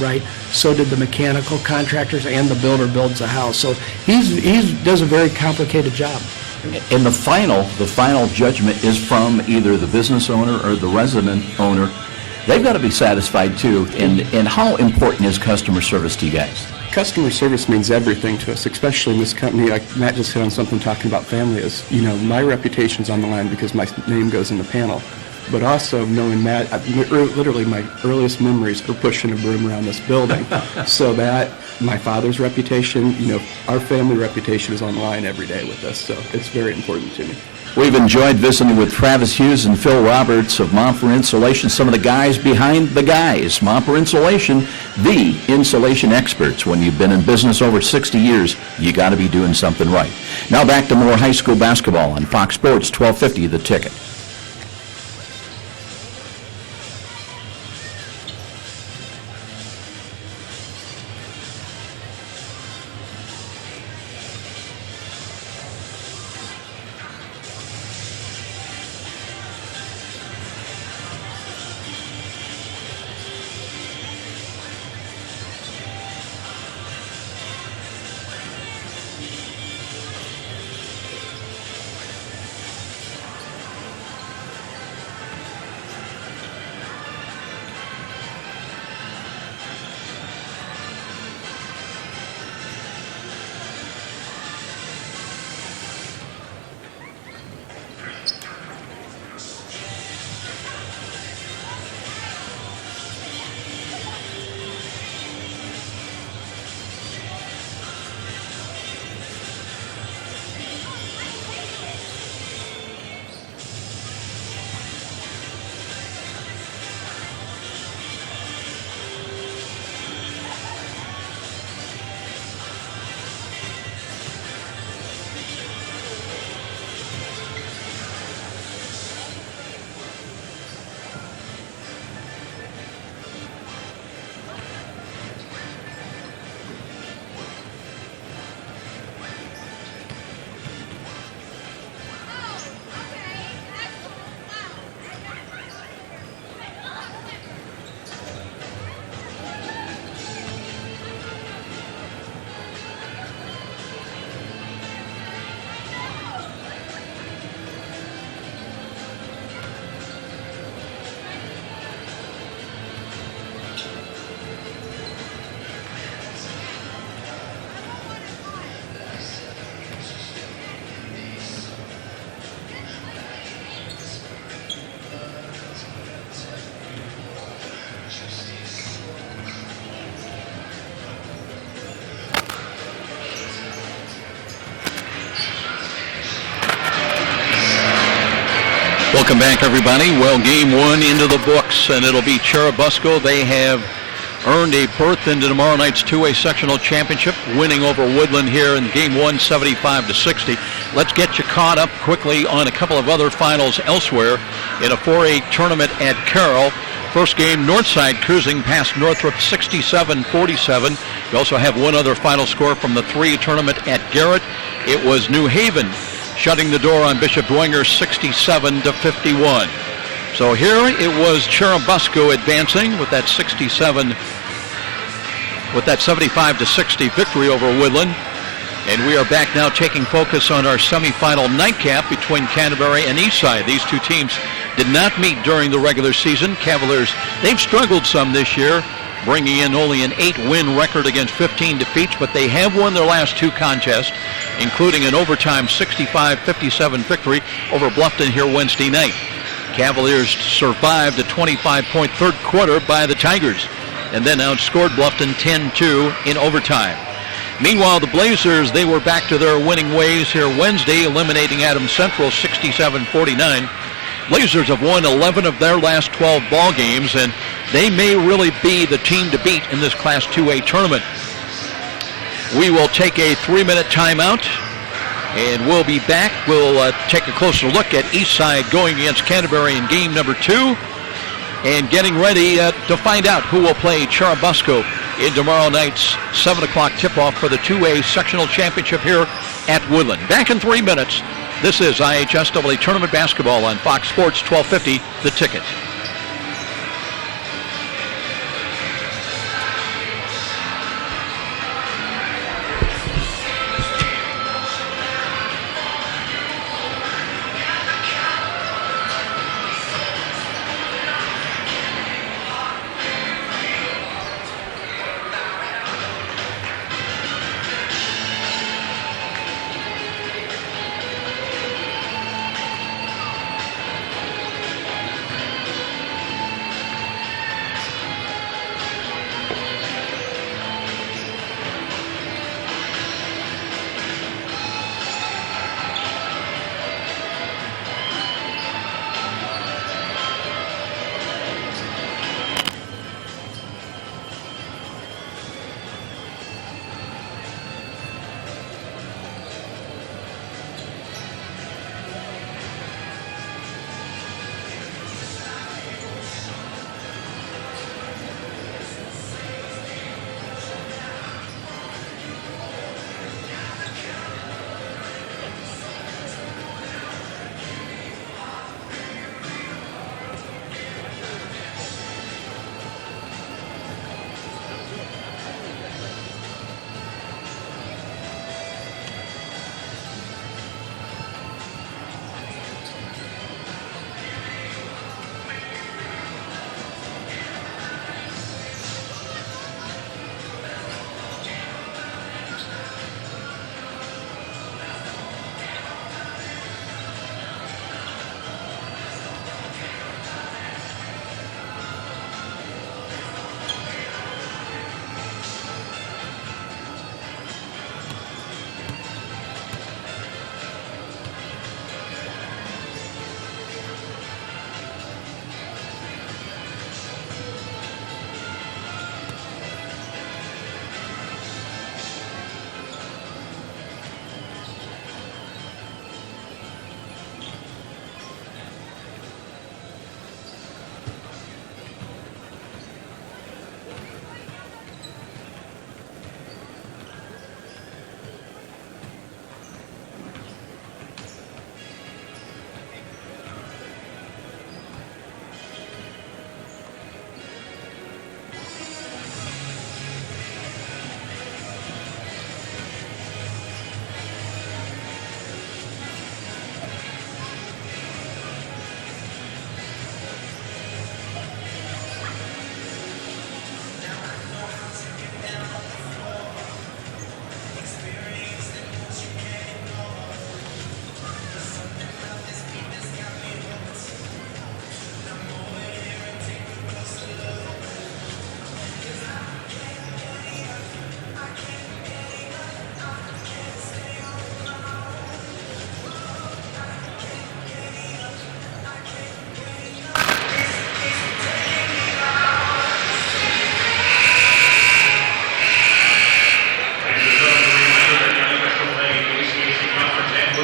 job right. So did the mechanical contractors and the builder builds a house. So he does a very complicated job. And the final judgment is from either the business owner or the resident owner. They've got to be satisfied too. And how important is customer service to you guys? Customer service means everything to us, especially in this company. Like Matt just hit on something talking about family is, my reputation's on the line because my name goes in the panel. But also knowing Matt, literally my earliest memories are pushing a broom around this building. So that, my father's reputation, our family reputation is on the line every day with us. So it's very important to me. We've enjoyed visiting with Travis Hughes and Phil Roberts of Momper Insulation, some of the guys behind the guys. Momper Insulation, the insulation experts. When you've been in business over 60 years, you got to be doing something right. Now back to more high school basketball on Fox Sports 1250, The Ticket. Welcome back, everybody. Well, game one into the books, and it'll be Churubusco. They have earned a berth into tomorrow night's 2A sectional championship, winning over Woodlan here in game one, 75-60. Let's get you caught up quickly on a couple of other finals elsewhere in a 4A tournament at Carroll. First game, Northside cruising past Northrop 67-47. We also have one other final score from the 3A tournament at Garrett. It was New Haven shutting the door on Bishop Dwenger 67-51. So here it was Churubusco advancing with that 75-60 victory over Woodlan. And we are back now taking focus on our semifinal nightcap between Canterbury and Eastside. These two teams did not meet during the regular season. Cavaliers, they've struggled some this year, bringing in only an 8-win record against 15 defeats, but they have won their last two contests, including an overtime 65-57 victory over Bluffton here Wednesday night. Cavaliers survived a 25-point third quarter by the Tigers and then outscored Bluffton 10-2 in overtime. Meanwhile, the Blazers, they were back to their winning ways here Wednesday, eliminating Adams Central 67-49. Blazers have won 11 of their last 12 ball games, and they may really be the team to beat in this Class 2A tournament. We will take a 3-minute timeout, and we'll be back. We'll take a closer look at Eastside going against Canterbury in game number 2, and getting ready to find out who will play Churubusco in tomorrow night's 7 o'clock tip-off for the 2A sectional championship here at Woodlan. Back in 3 minutes. This is IHSAA Tournament Basketball on Fox Sports 1250, The Ticket.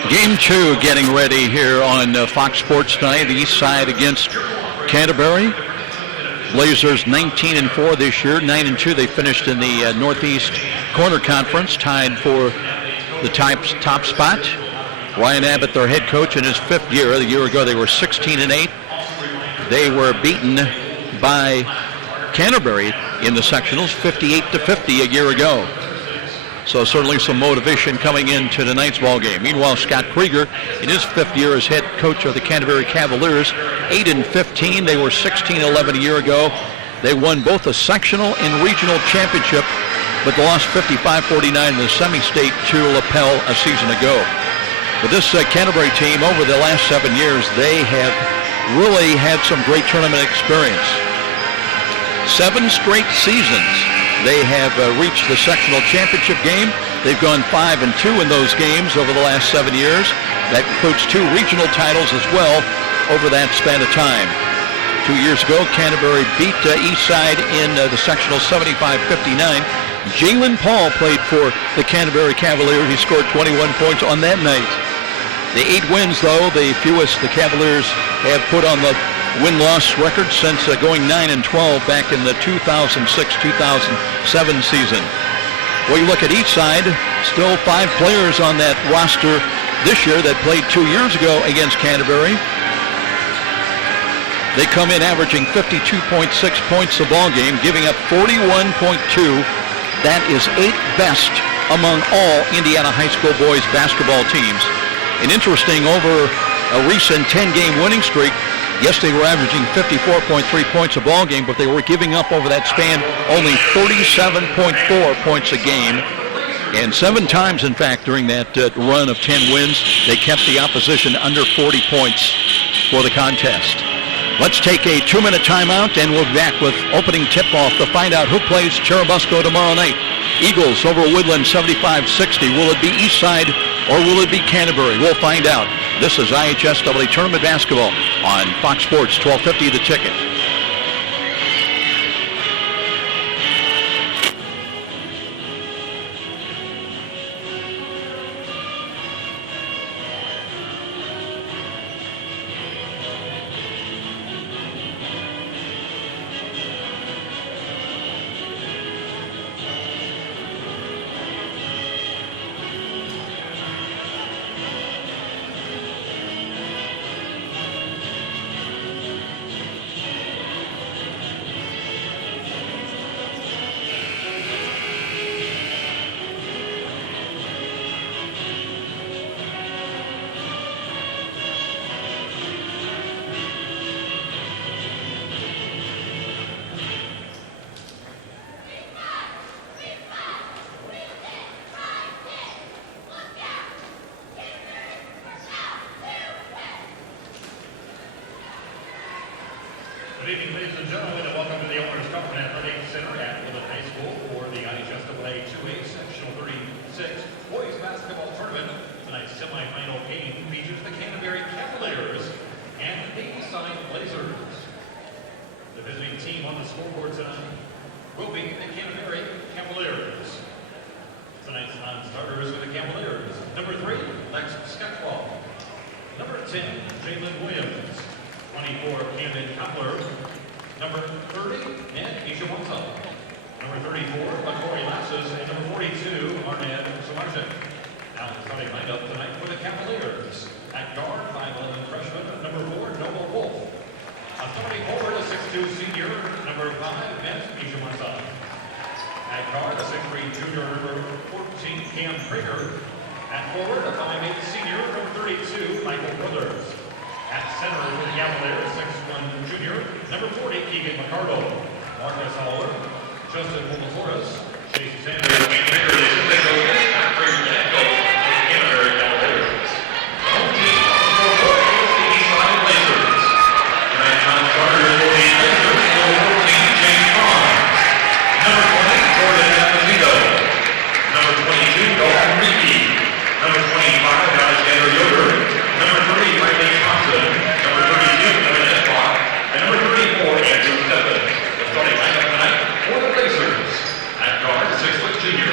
Game 2 getting ready here on Fox Sports tonight. Eastside against Canterbury. Blazers 19-4 this year, 9-2. They finished in the Northeast Corner Conference, tied for the top spot. Ryan Abbott, their head coach, in his 5th year. The year ago, they were 16-8. They were beaten by Canterbury in the sectionals, 58-50 a year ago. So certainly some motivation coming into tonight's ball game. Meanwhile, Scott Krieger, in his 5th year as head coach of the Canterbury Cavaliers, 8-15. They were 16-11 a year ago. They won both the sectional and regional championship, but lost 55-49 in the semi-state to Lapel a season ago. But this Canterbury team, over the last 7 years, they have really had some great tournament experience. 7 straight seasons they have reached the sectional championship game. They've gone 5-2 in those games over the last 7 years. That includes 2 regional titles as well over that span of time. 2 years ago, Canterbury beat Eastside in the sectional 75-59. Jalen Paul played for the Canterbury Cavaliers. He scored 21 points on that night. The 8 wins, though, the fewest the Cavaliers have put on the win-loss record since going 9-12 back in the 2006-2007 season. Well, you look at Eastside, still 5 players on that roster this year that played 2 years ago against Canterbury. They come in averaging 52.6 points a ball game, giving up 41.2. That is 8th best among all Indiana high school boys basketball teams. And interesting, over a recent 10-game winning streak, yes, they were averaging 54.3 points a ball game, but they were giving up over that span only 37.4 points a game. And 7 times, in fact, during that run of 10 wins, they kept the opposition under 40 points for the contest. Let's take a 2-minute timeout, and we'll be back with opening tip-off to find out who plays Cherubusco tomorrow night. Eagles over Woodlan 75-60. Will it be Eastside or will it be Canterbury? We'll find out. This is IHSAA Tournament Basketball on Fox Sports 1250 The Ticket. Good evening, ladies and gentlemen, and welcome to the Owners Cup and Athletic Center at Woodlan High School for the IHSAA 2A Sectional 36 Boys Basketball Tournament. Tonight's semifinal game features the Canterbury Cavaliers and the Eastside Blazers. The visiting team on the scoreboard tonight will be the Canterbury Cavaliers. Tonight's non-starters for the Cavaliers: number 3, Lex Sketchwall; number 10, Jalen Williams; 24, Camden Koppler; number 30, Ned Ishimonta; number 34, Corey Lapsus; and number 42, Arnett Samarczyk. Now the starting lineup tonight for the Cavaliers. At guard, 5'11" freshman, number 4, Noble Wolf. On starting forward, a 6'2" senior, number 5, Ned Ishimonta. At guard, a 6'3" junior, number 14, Cam Krieger. At forward, a 5'8" senior, number 32, Michael Brothers. At center for the Cavaliers, 6'1" junior, number 40, Keegan McCardle. Marcus Haller, Justin Momotoris, Chase Sanders, and Canterbury Cavaliers. Home team for the Eastside Blazers. Tonight's non-starters will be Blazers, number 14, James Barnes; number 20, Jordan Esposito; number 22, Dalton Reedy; number 25, Alexander Yoder; number 30, Riley Thompson; number 32, Kevin Esbach; and number 34, Andrew Steffen. The starting lineup tonight for the Blazers. At guard, 6' junior,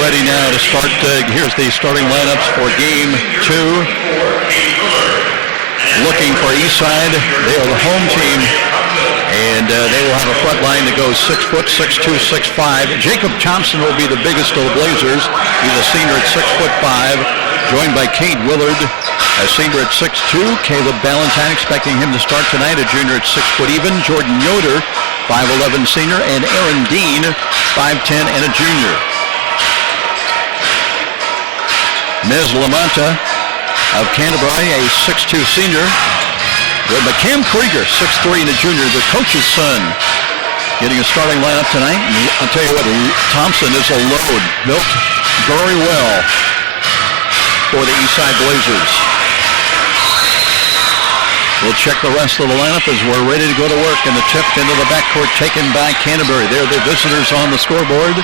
ready now to start. Here's the starting lineups for game 2. Looking for Eastside. They are the home team, and they will have a front line that goes 6 foot, 6'2", 6'5". Jacob Thompson will be the biggest of the Blazers. He's a senior at 6'5", joined by Cade Willard, a senior at 6'2". Caleb Ballantyne, expecting him to start tonight, a junior at 6 foot even. Jordan Yoder, 5'11", senior, and Aaron Dean, 5'10", and a junior. Mez Lamanta of Canterbury, a 6'2" senior, with Cam Krieger, 6'3", and a junior, the coach's son, getting a starting lineup tonight. And I'll tell you what, Thompson is a load, built very well for the Eastside Blazers. We'll check the rest of the lineup as we're ready to go to work, and the tip into the backcourt taken by Canterbury. They're the visitors on the scoreboard.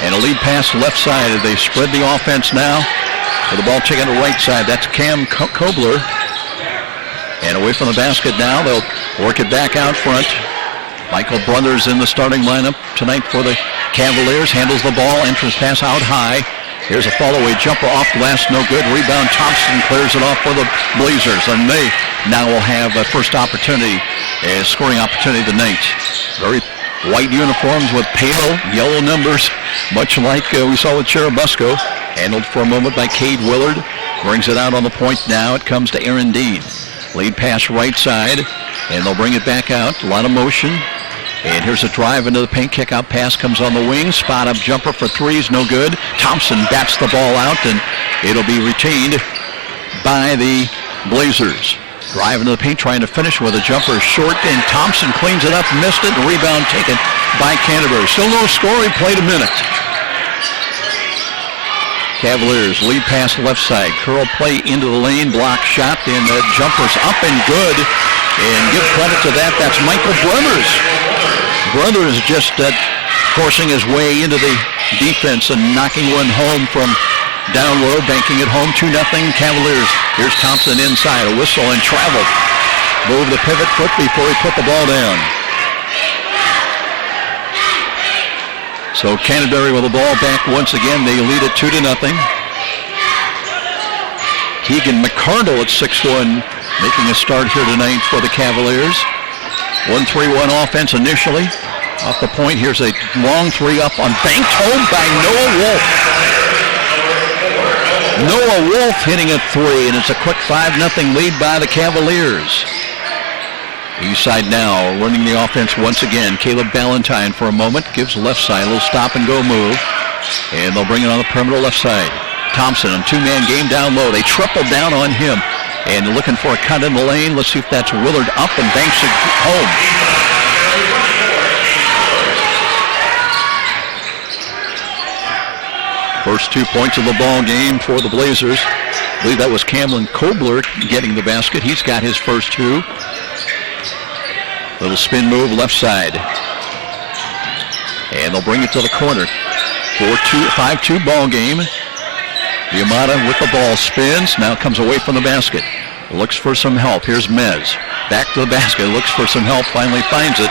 And a lead pass left side as they spread the offense now. With the ball taken to right side. That's Cam Kobler. And away from the basket now. They'll work it back out front. Michael Brothers in the starting lineup tonight for the Cavaliers. Handles the ball. Entrance pass out high. Here's a fall-away jumper off glass. No good. Rebound. Thompson clears it off for the Blazers. And they now will have a first opportunity, a scoring opportunity tonight. Very white uniforms with pale yellow numbers, much like we saw with Cherubusco. Handled for a moment by Cade Willard. Brings it out on the point now. It comes to Aaron Dean. Lead pass right side, and they'll bring it back out. A lot of motion. And here's a drive into the paint. Kick-out pass comes on the wing. Spot-up jumper for threes, no good. Thompson bats the ball out, and it'll be retained by the Blazers. Drive into the paint, trying to finish with a jumper short, and Thompson cleans it up, missed it, and rebound taken by Canterbury. Still no score, he played a minute. Cavaliers lead pass left side. Curl play into the lane, block shot, and the jumper's up and good. And give credit to that, that's Michael Brothers. Brothers just forcing his way into the defense and knocking one home from down low, banking it home, 2-0 Cavaliers. Here's Thompson inside, a whistle and travel. Move the pivot foot before he put the ball down. So Canterbury with the ball back once again. They lead it 2-0. Keegan McCardle at 6'1", making a start here tonight for the Cavaliers. 1-3-1 offense initially. Off the point, here's a long three up on banked home by Noah Wolf. Noah Wolf hitting a three, and it's a quick 5-0 lead by the Cavaliers. Eastside now running the offense once again. Caleb Ballantyne for a moment. Gives left side, a little stop-and-go move. And they'll bring it on the perimeter left side. Thompson on two-man game down low. They triple down on him. And looking for a cut in the lane. Let's see if that's Willard up and banks it home. First 2 points of the ball game for the Blazers. I believe that was Cameron Kobler getting the basket. He's got his first 2. Little spin move left side. And they'll bring it to the corner. 5-2 ball game. Yamada with the ball spins. Now comes away from the basket. Looks for some help. Here's Mez. Back to the basket. Looks for some help. Finally finds it.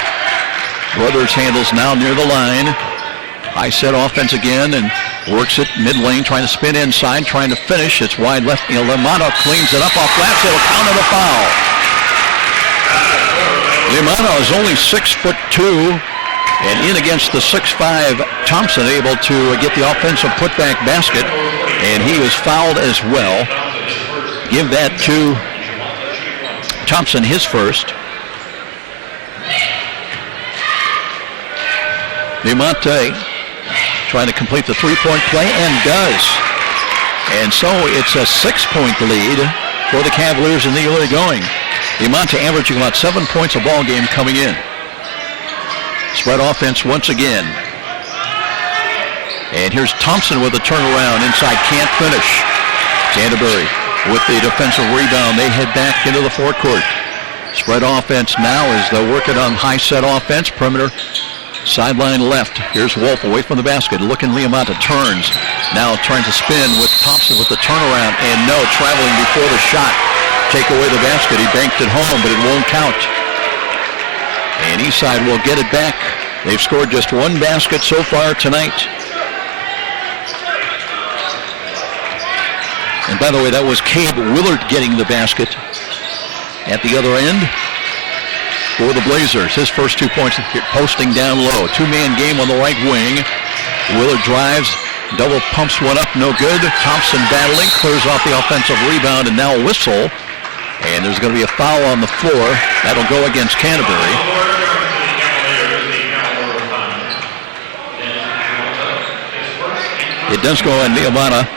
Brothers handles now near the line. High set offense again and works it mid-lane. Trying to spin inside. Trying to finish. It's wide left. Yamada cleans it up off glass. It'll count as a foul. Limano is only 6'2", and in against the 6'5", Thompson able to get the offensive putback basket, and he was fouled as well. Give that to Thompson, his first. Diamante trying to complete the three-point play, and does. And so it's a 6-point lead for the Cavaliers in the early going. Diamante averaging about 7 points a ball game coming in. Spread offense once again. And here's Thompson with a turnaround inside, can't finish. Canterbury with the defensive rebound. They head back into the forecourt. Spread offense now as they're working on high set offense. Perimeter, sideline left. Here's Wolf away from the basket. Looking, Liamata turns. Now trying to spin with Thompson with the turnaround. And no, traveling before the shot. Take away the basket. He banked it home, but it won't count. And Eastside will get it back. They've scored just one basket so far tonight. And by the way, that was Cade Willard getting the basket at the other end for the Blazers. His first 2 points posting down low. Two-man game on the right wing. Willard drives, double pumps one up, no good. Thompson battling, clears off the offensive rebound, and now a whistle. And there's going to be a foul on the floor. That'll go against Canterbury. It does go on Nehemiah,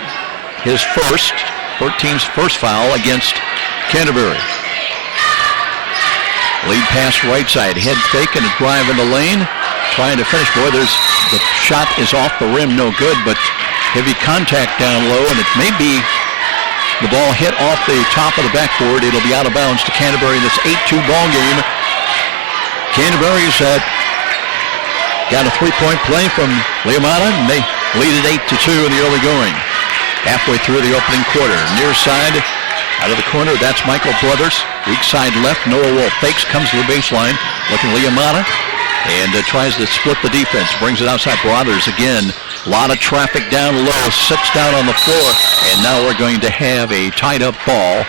his first, 13's first foul against Canterbury. Lead pass right side, head fake and a drive in the lane. Trying to finish. Boy, the shot is off the rim, no good, but heavy contact down low, and it may be the ball hit off the top of the backboard. It'll be out of bounds to Canterbury in this 8-2 ball game. Canterbury's got a three-point play from Leomata, and they lead at 8-2 in the early going. Halfway through the opening quarter. Near side, out of the corner, that's Michael Brothers. Weak side left, Noah Wolf fakes, comes to the baseline, looking Leomata, and tries to split the defense. Brings it outside. Brothers again. A lot of traffic down low, sits down on the floor, and now we're going to have a tied-up ball.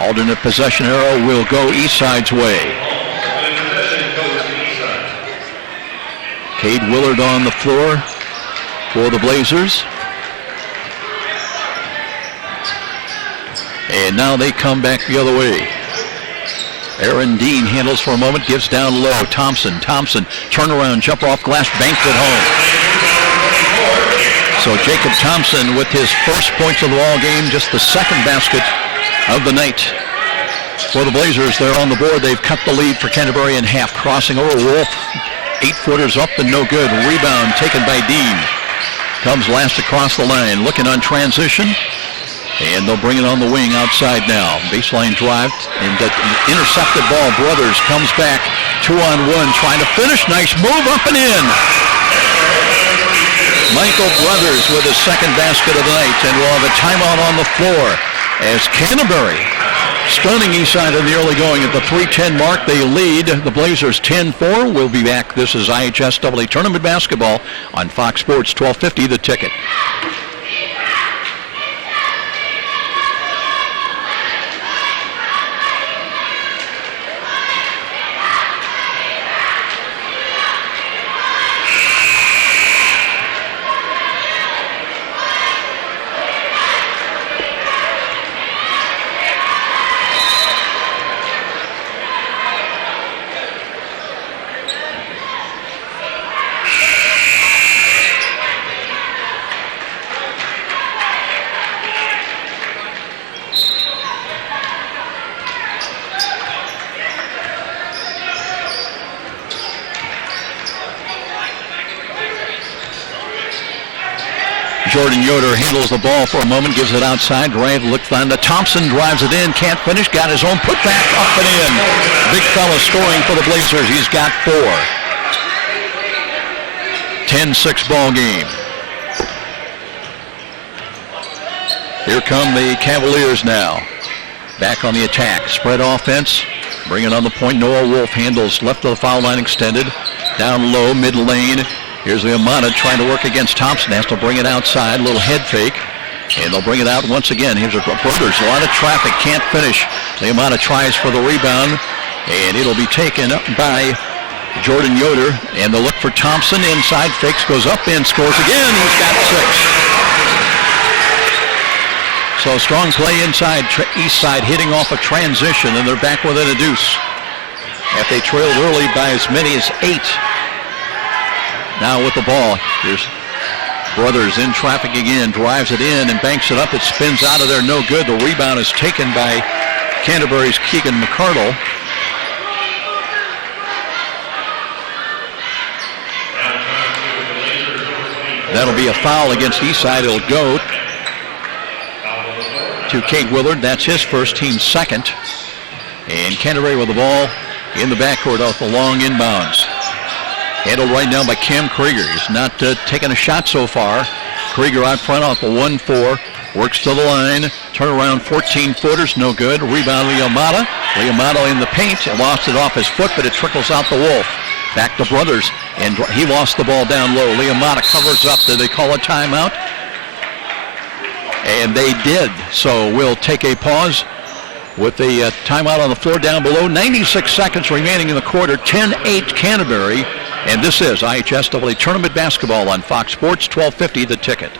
Alternate possession arrow will go Eastside's way. Cade Willard on the floor for the Blazers. And now they come back the other way. Aaron Dean handles for a moment, gives down low. Thompson, turnaround, jumper off glass, banked it home. So Jacob Thompson with his first points of the ball game, just the second basket of the night. For the Blazers, they're on the board. They've cut the lead for Canterbury in half. Crossing over Wolf. 8-footers up and no good. Rebound taken by Dean. Comes last across the line. Looking on transition. And they'll bring it on the wing outside now. Baseline drive and intercepted ball. Brothers comes back. 2-on-1 trying to finish. Nice move up and in. Michael Brothers with his second basket of the night. And we'll have a timeout on the floor as Canterbury stunning Eastside in the early going at the 3:10 mark. They lead the Blazers 10-4. We'll be back. This is IHSAA Tournament Basketball on Fox Sports 1250, The Ticket. Jordan Yoder handles the ball for a moment, gives it outside. Drive, looks on to Thompson, drives it in, can't finish, got his own putback, up and in. Big fella scoring for the Blazers. He's got 4. 10-6 ball game. Here come the Cavaliers now. Back on the attack. Spread offense. Bringing on the point. Noah Wolf handles left of the foul line extended. Down low, mid lane. Here's Leomata trying to work against Thompson. Has to bring it outside. A little head fake. And they'll bring it out once again. Here's the Brothers. A lot of traffic. Can't finish. Leomata tries for the rebound. And it'll be taken up by Jordan Yoder. And they'll look for Thompson. Inside. Fakes. Goes up and scores again. He's got 6. So strong play inside. Eastside hitting off a transition. And they're back within a deuce. After they trailed early by as many as 8. Now with the ball, here's Brothers in traffic again, drives it in and banks it up. It spins out of there, no good. The rebound is taken by Canterbury's Keegan McCardle. That'll be a foul against Eastside. It'll go to Cade Willard. That's his first, team's second. And Canterbury with the ball in the backcourt off the long inbounds. Handled right now by Cam Krieger. He's not taken a shot so far. Krieger out front off the 1-4. Works to the line. Turnaround 14-footers. No good. Rebound Leomata. Leomata in the paint. Lost it off his foot, but it trickles out the Wolf. Back to Brothers. And he lost the ball down low. Leomata covers up. Did they call a timeout? And they did. So we'll take a pause with the timeout on the floor down below. 96 seconds remaining in the quarter. 10-8 Canterbury. And this is IHSAA Tournament Basketball on Fox Sports 1250 The Ticket.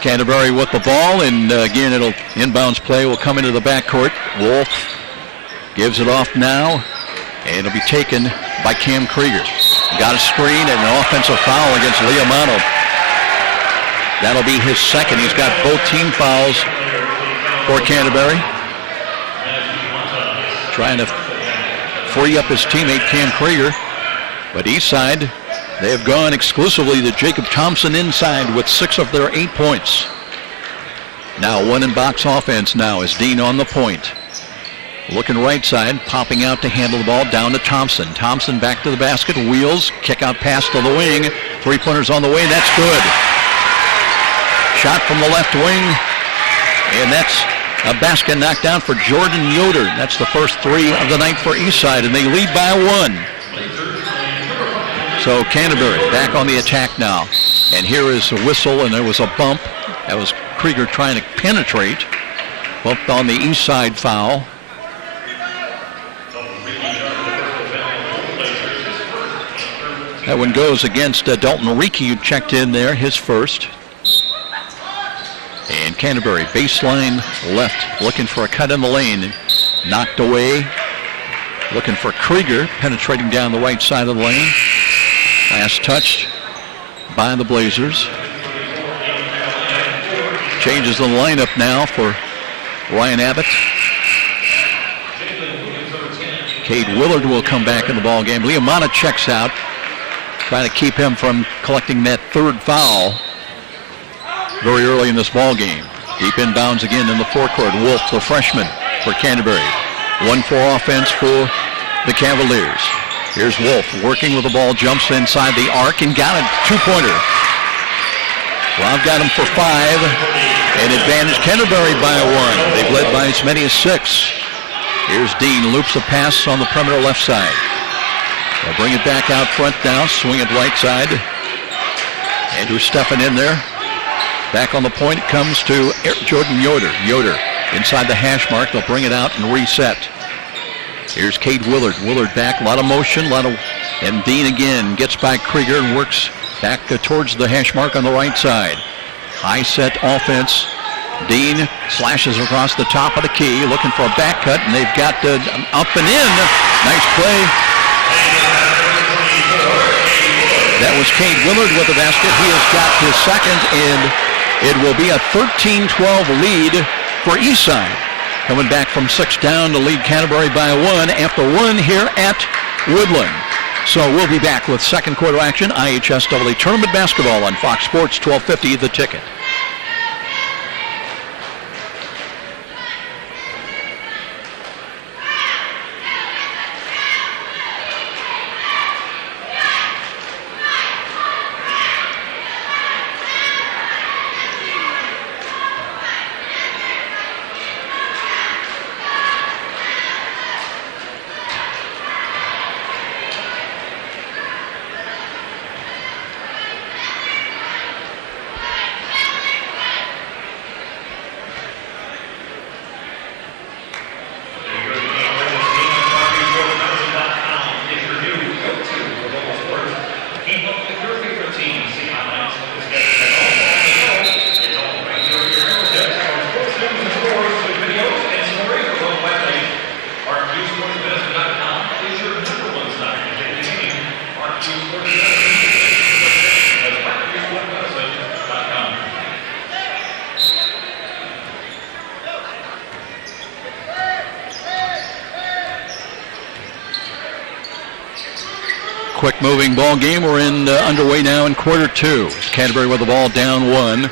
Canterbury with the ball, and again, it'll inbounds play will come into the backcourt. Wolf gives it off now, and it'll be taken by Cam Krieger. Got a screen and an offensive foul against Liamano. That'll be his second. He's got both team fouls for Canterbury. Trying to free up his teammate Cam Krieger, but Eastside, they have gone exclusively to Jacob Thompson inside with 6 of their 8 points. Now one in box offense now is Dean on the point. Looking right side, popping out to handle the ball down to Thompson. Thompson back to the basket, wheels, kick out pass to the wing. 3-pointers on the way, that's good. Shot from the left wing, and that's a basket knocked down for Jordan Yoder. That's the first 3 of the night for Eastside, and they lead by 1. So Canterbury back on the attack now. And here is a whistle, and there was a bump. That was Krieger trying to penetrate. Bumped on the east side foul. That one goes against Dalton Reekie, who checked in there, his first. And Canterbury, baseline left, looking for a cut in the lane. Knocked away. Looking for Krieger, penetrating down the right side of the lane. Last touch by the Blazers. Changes the lineup now for Ryan Abbott. Cade Willard will come back in the ball game. Liamana checks out, trying to keep him from collecting that 3rd foul very early in this ball game. Deep inbounds again in the forecourt. Wolf, the freshman for Canterbury. 1-4 offense for the Cavaliers. Here's Wolf working with the ball, jumps inside the arc and got a 2-pointer. Rob got him for 5, and advantage Canterbury by 1. They've led by as many as 6. Here's Dean, loops a pass on the perimeter left side. They'll bring it back out front now, swing it right side. Andrew Steffen in there. Back on the point, it comes to Jordan Yoder. Yoder inside the hash mark, they'll bring it out and reset. Here's Cade Willard. Willard back, a lot of motion, and Dean again gets by Krieger and works back towards the hash mark on the right side. High set offense. Dean slashes across the top of the key, looking for a back cut, and they've got up and in. Nice play. That was Cade Willard with the basket. He has got his second, and it will be a 13-12 lead for Eastside. Coming back from 6 down to lead Canterbury by 1 after 1 here at Woodlan. So we'll be back with second quarter action. IHSAA Tournament Basketball on Fox Sports 1250 The Ticket. quick-moving ball game. We're underway now in quarter two. Canterbury with the ball down 1.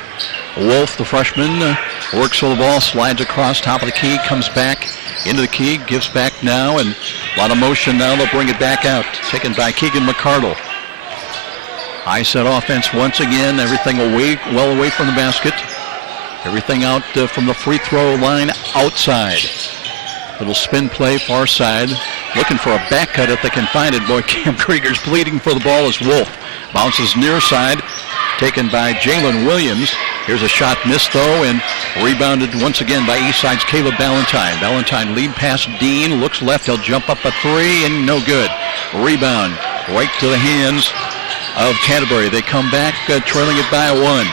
Wolf, the freshman, works with the ball, slides across top of the key, comes back into the key, gives back now, and a lot of motion now. They'll bring it back out. Taken by Keegan McCardle. High set offense once again. Everything well away from the basket. Everything out from the free throw line outside. Little spin play, far side. Looking for a back cut if they can find it. Boy, Cam Krieger's pleading for the ball as Wolf. Bounces near side. Taken by Jalen Williams. Here's a shot missed, though, and rebounded once again by Eastside's Caleb Ballantyne. Ballantyne lead pass Dean. Looks left. He'll jump up a 3, and no good. Rebound right to the hands of Canterbury. They come back trailing it by 1.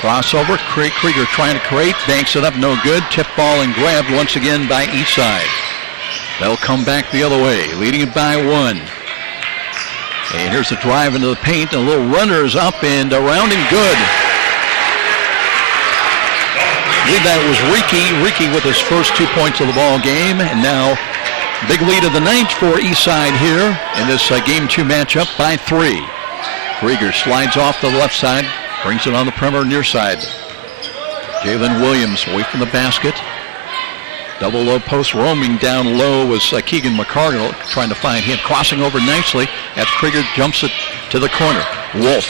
Crossover. Krieger trying to create. Banks it up. No good. Tip ball and grabbed once again by Eastside. They'll come back the other way. Leading it by 1. And here's the drive into the paint. A little runner is up and around and good. I believe that was Ricky with his first 2 points of the ball game. And now big lead of the night for Eastside here in this Game 2 matchup by 3. Krieger slides off the left side. Brings it on the perimeter near side. Jalen Williams away from the basket. Double low post roaming down low was Keegan McCardle trying to find him. Crossing over nicely as Krieger jumps it to the corner. Wolf,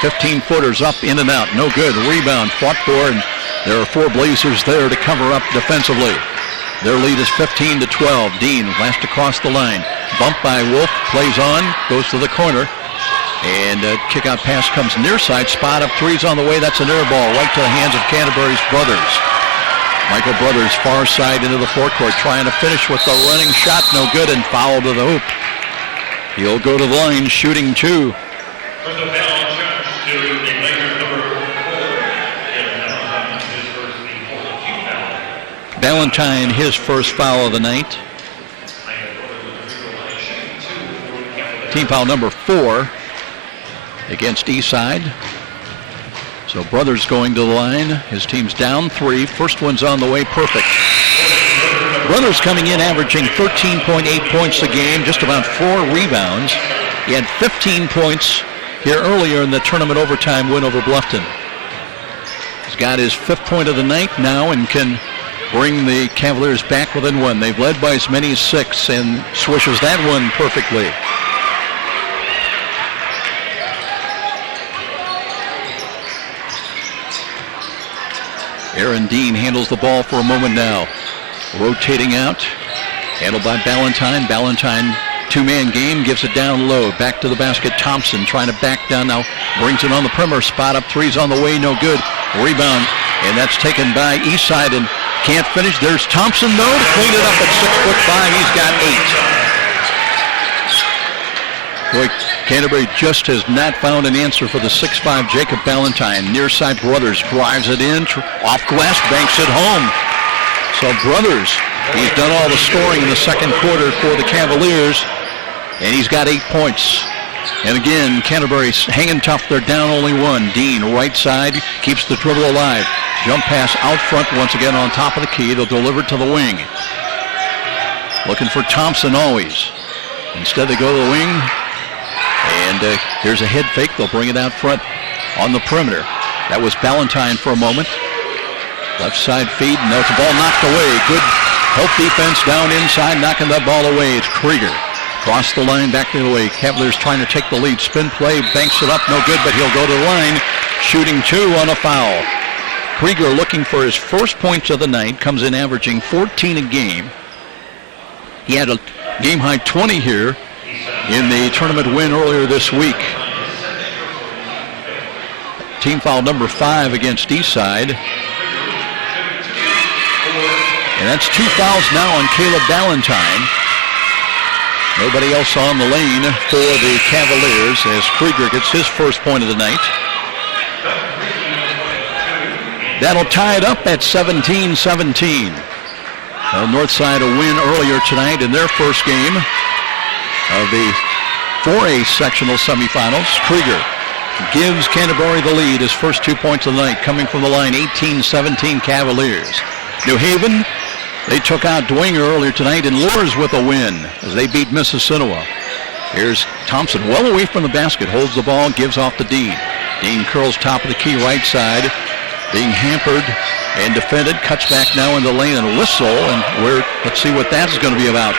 15-footers up, in and out. No good. Rebound fought for, and there are 4 Blazers there to cover up defensively. Their lead is 15-12. Dean last across the line. Bump by Wolf. Plays on. Goes to the corner. And kick-out pass comes near side. Spot up 3's on the way. That's an air ball right to the hands of Canterbury's Brothers. Michael Brothers far side into the forecourt trying to finish with the running shot. No good, and foul to the hoop. He'll go to the line shooting 2. For the foul charge to the Blazers number 4. Ballantyne, his first foul of the night. Team foul number 4 against Eastside. So Brothers going to the line. His team's down 3. First one's on the way, perfect. Brothers coming in averaging 13.8 points a game, just about 4 rebounds. He had 15 points here earlier in the tournament overtime win over Bluffton. He's got his 5th point of the night now and can bring the Cavaliers back within 1. They've led by as many as 6 and swishes that one perfectly. Aaron Dean handles the ball for a moment now. Rotating out. Handled by Ballantyne. Ballantyne, 2-man game, gives it down low. Back to the basket. Thompson trying to back down now. Brings it on the perimeter. Spot up 3's on the way. No good. Rebound. And that's taken by Eastside and can't finish. There's Thompson, though, to clean it up at 6'5". He's got 8. Boy, Canterbury just has not found an answer for the 6'5" Jacob Ballantyne. Near side Brothers drives it in, off glass, banks it home. So Brothers, he's done all the scoring in the second quarter for the Cavaliers, and he's got 8 points. And again, Canterbury's hanging tough. They're down only 1. Dean, right side, keeps the dribble alive. Jump pass out front once again on top of the key. They'll deliver it to the wing. Looking for Thompson always. Instead they go to the wing. And here's a head fake. They'll bring it out front on the perimeter. That was Ballantyne for a moment. Left side feed. No, it's a ball knocked away. Good help defense down inside, knocking that ball away. It's Krieger. Cross the line, back the other way. Cavaliers trying to take the lead. Spin play, banks it up. No good, but he'll go to the line. Shooting 2 on a foul. Krieger looking for his first points of the night. Comes in averaging 14 a game. He had a game-high 20 here in the tournament win earlier this week. Team foul number 5 against Eastside. And that's 2 fouls now on Caleb Ballantyne. Nobody else on the lane for the Cavaliers as Krieger gets his first point of the night. That'll tie it up at 17-17. Northside a win earlier tonight in their first game of the 4A sectional semifinals. Krieger gives Canterbury the lead, his first 2 points of the night coming from the line, 18-17 Cavaliers. New Haven, they took out Dwenger earlier tonight, and Lures with a win as they beat Mississinawa. Here's Thompson, well away from the basket, holds the ball, gives off to Dean. Dean curls top of the key right side, being hampered and defended, cuts back now in the lane and a whistle, and let's see what that's going to be about.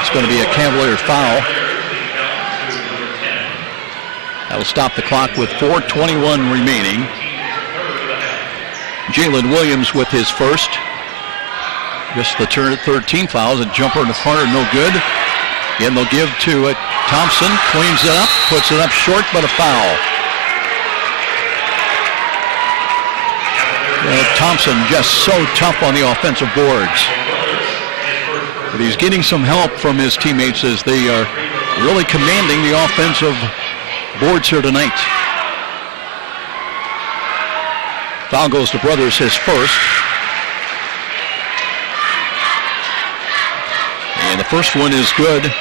It's going to be a Cavalier foul. That'll stop the clock with 4:21 remaining. Jalen Williams with his first. Just the third team fouls. A jumper in the corner, no good. Again, they'll give to Thompson, cleans it up, puts it up short, but a foul. Thompson just so tough on the offensive boards. But he's getting some help from his teammates as they are really commanding the offensive boards here tonight. Foul goes to Brothers, his first. And the first one is good.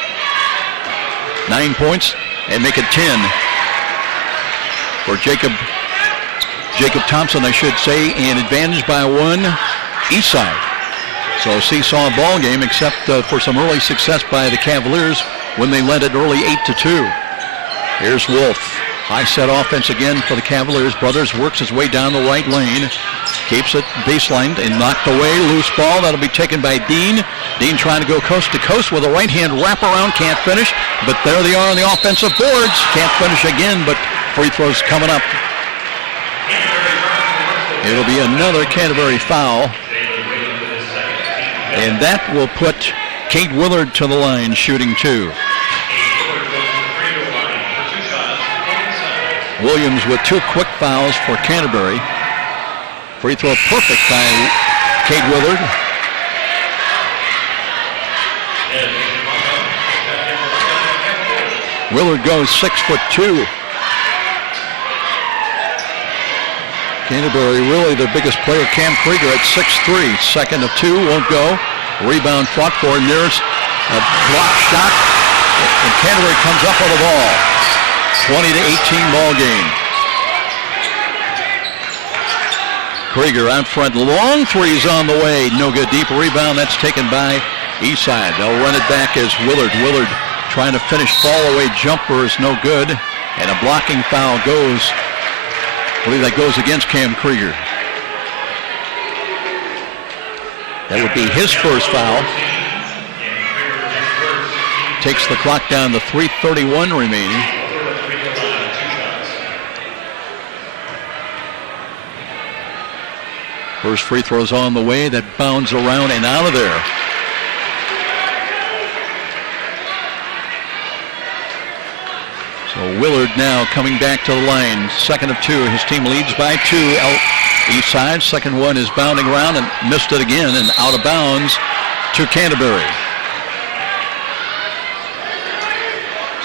9 points and make it 10 for Jacob Thompson, I should say, and advantage by one, Eastside. So seesaw ball game, except for some early success by the Cavaliers when they led it early 8-2. Here's Wolf. High set offense again for the Cavaliers. Brothers works his way down the right lane. Keeps it baseline and knocked away. Loose ball. That'll be taken by Dean. Dean trying to go coast to coast with a right hand wraparound. Can't finish. But there they are on the offensive boards. Can't finish again, but free throws coming up. It'll be another Canterbury foul. And that will put Kate Willard to the line, shooting two. Williams with two quick fouls for Canterbury. Free throw perfect by Kate Willard. Willard goes 6'2". Canterbury really their biggest player, Cam Krieger at 6'3". Second of two, won't go. Rebound fought for, and there's a block shot. And Canterbury comes up with the ball. 20-18 ball game. Krieger out front, long threes on the way, no good. Deep rebound, that's taken by Eastside. They'll run it back as Willard. Willard trying to finish fall away jumper is no good, and a blocking foul goes. I believe that goes against Cam Krieger. That would be his first foul. Takes the clock down to 3:31 remaining. First free throw's on the way. That bounds around and out of there. So Willard now coming back to the line. Second of two. His team leads by two. Eastside. Second one is bounding around and missed it again and out of bounds to Canterbury.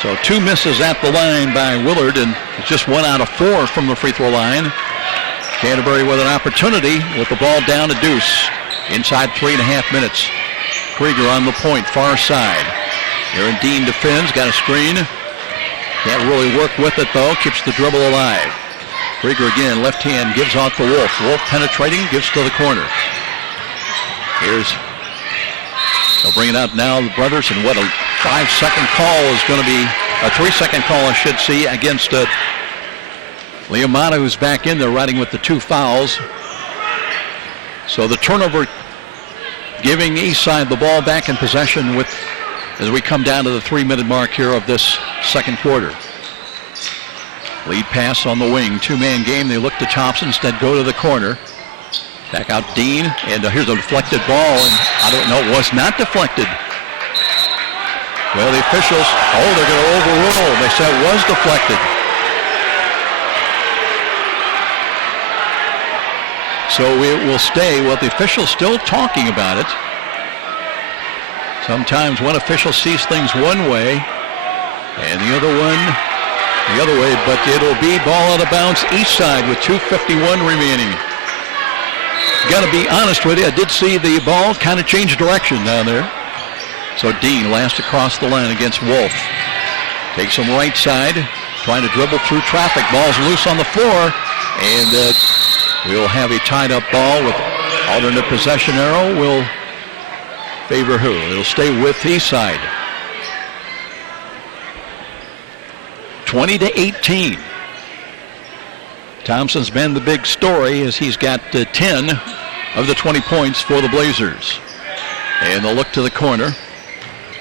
So two misses at the line by Willard, and it's just 1 out of 4 from the free throw line. Canterbury with an opportunity with the ball down to deuce. Inside 3.5 minutes. Krieger on the point, far side. Aaron Dean defends, got a screen. Can't really work with it though, keeps the dribble alive. Krieger again, left hand, gives off to Wolf. Wolf penetrating, gives to the corner. They'll bring it out now, the Brothers, and what a 5-second call is going to be, a 3-second call I should see, against Liamata, who's back in there riding with the two fouls. So the turnover giving Eastside the ball back in possession as we come down to the 3-minute mark here of this second quarter. Lead pass on the wing, two-man game. They look to Thompson, instead go to the corner. Back out Dean, and here's a deflected ball, and I don't know, it was not deflected. Well, the officials, they're going to overrule. They said it was deflected. So it will stay. Well, the official's still talking about it. Sometimes one official sees things one way and the other one the other way, but it'll be ball out of bounds Eastside with 2:51 remaining. Got to be honest with you, I did see the ball kind of change direction down there. So Dean last across the line against Wolf. Takes him right side, trying to dribble through traffic. Ball's loose on the floor, and we'll have a tied-up ball with alternate possession arrow. Will favor who? It'll stay with Eastside. 20-18. Thompson's been the big story as he's got 10 of the 20 points for the Blazers. And they'll look to the corner.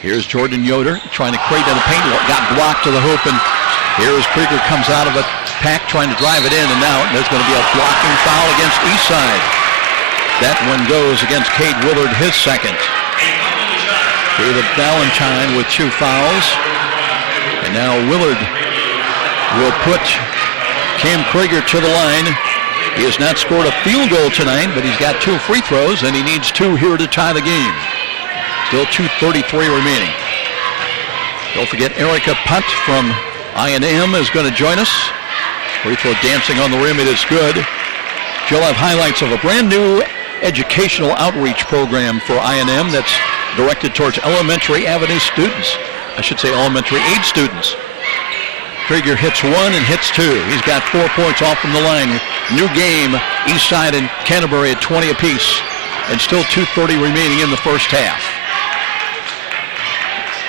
Here's Jordan Yoder trying to create in the paint. Got blocked to the hoop, and here as Krieger comes out of a pack trying to drive it in, and now there's going to be a blocking foul against Eastside. That one goes against Cade Willard, his second. David Valentine with 2 fouls. And now Willard will put Cam Krieger to the line. He has not scored a field goal tonight, but he's got 2 free throws, and he needs 2 here to tie the game. Still 2:33 remaining. Don't forget Erica Punt from I&M is going to join us. Free throw dancing on the rim, it is good. She'll have highlights of a brand new educational outreach program for I&M that's directed towards elementary avenue students. I should say elementary age students. Krieger hits 1 and hits 2. He's got 4 points off from the line. New game, Eastside and Canterbury at 20 apiece. And still 2:30 remaining in the first half.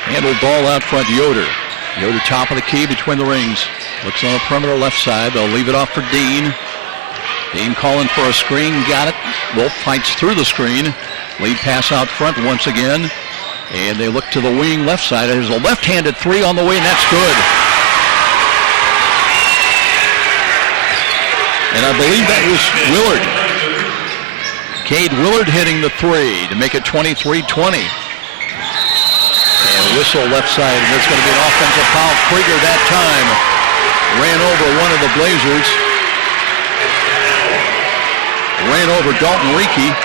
Handled ball out front, Yoder. Yoder top of the key between the rings. Looks on the perimeter left side. They'll leave it off for Dean. Dean calling for a screen. Got it. Wolf fights through the screen. Lead pass out front once again. And they look to the wing left side. There's a left-handed 3 on the way, and that's good. And I believe that was Willard. Cade Willard hitting the 3 to make it 23-20. And a whistle left side, and there's going to be an offensive foul. Krieger that time ran over one of the Blazers. Ran over Dalton Reekie.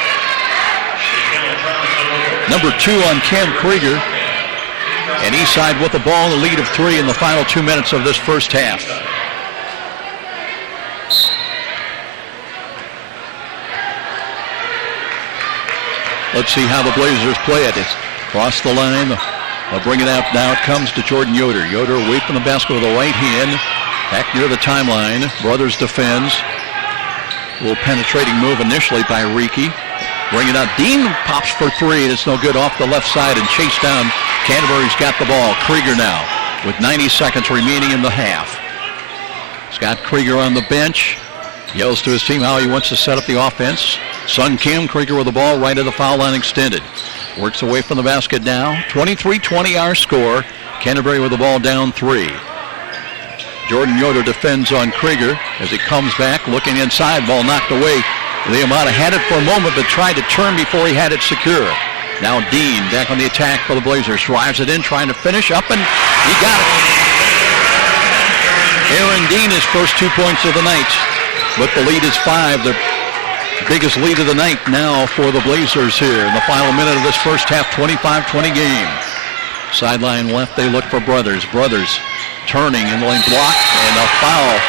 Number 2 on Cam Krieger. And Eastside with the ball, the lead of 3 in the final 2 minutes of this first half. Let's see how the Blazers play it. It's across the line. They'll bring it out. Now it comes to Jordan Yoder. Yoder away from the basket with the right hand. Back near the timeline. Brothers defends. A little penetrating move initially by Reekie. Bring it out. Dean pops for 3, and it's no good off the left side and chased down. Canterbury's got the ball. Krieger now with 90 seconds remaining in the half. Scott Krieger on the bench. Yells to his team how he wants to set up the offense. Son Cam Krieger with the ball right at the foul line extended. Works away from the basket now. 23-20 our score. Canterbury with the ball down 3. Jordan Yoder defends on Krieger as he comes back, looking inside. Ball knocked away. Liamata had it for a moment, but tried to turn before he had it secure. Now Dean back on the attack for the Blazers. Drives it in, trying to finish up, and he got it. Aaron Dean, his first 2 points of the night. But the lead is 5. The biggest lead of the night now for the Blazers here in the final minute of this first half, 25-20 game. Sideline left, they look for Brothers. Brothers turning in the lane, blocked, and a foul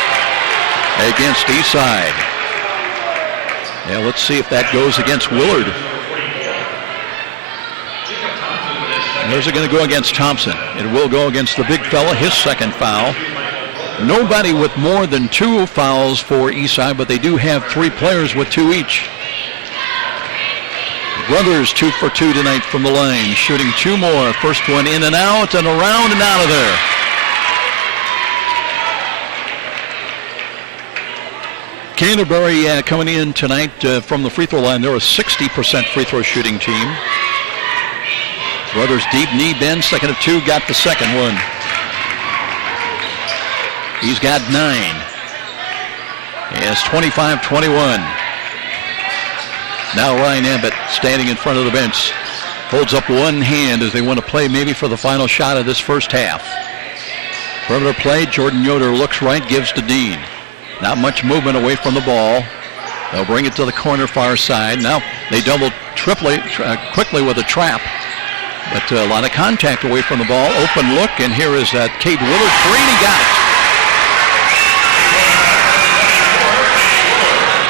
against Eastside. Now let's see if that goes against Willard. There's it going to go against Thompson. It will go against the big fella, his second foul. Nobody with more than 2 fouls for Eastside, but they do have 3 players with 2 each. Brothers 2 for 2 tonight from the line, shooting 2 more. First one in and out and around and out of there. Canterbury coming in tonight from the free throw line. They're a 60% free throw shooting team. Brothers deep knee bend, second of 2, got the second one. He's got 9. It's 25-21. Now Ryan Abbott standing in front of the bench. Holds up one hand as they want to play maybe for the final shot of this first half. Perimeter play, Jordan Yoder looks right, gives to Dean. Not much movement away from the ball. They'll bring it to the corner far side. Now they double quickly with a trap. But a lot of contact away from the ball. Open look, and here is Cade Willard. 3, and he got it.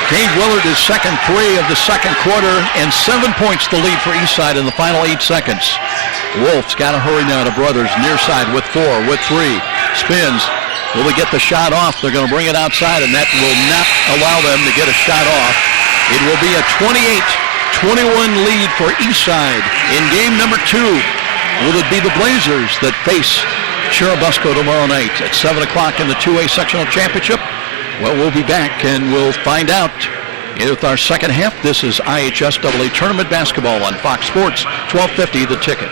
Cade Willard is second 3 of the second quarter, and 7 points the lead for Eastside in the final 8 seconds. Wolf's got to hurry now to Brothers. Near side with 4, with 3. Spins. Will they get the shot off? They're going to bring it outside, and that will not allow them to get a shot off. It will be a 28-21 lead for Eastside in game number 2. Will it be the Blazers that face Churubusco tomorrow night at 7 o'clock in the 2A sectional championship. Well, we'll be back and we'll find out with our second half. This is IHSAA Tournament Basketball on Fox Sports, 1250 The Ticket.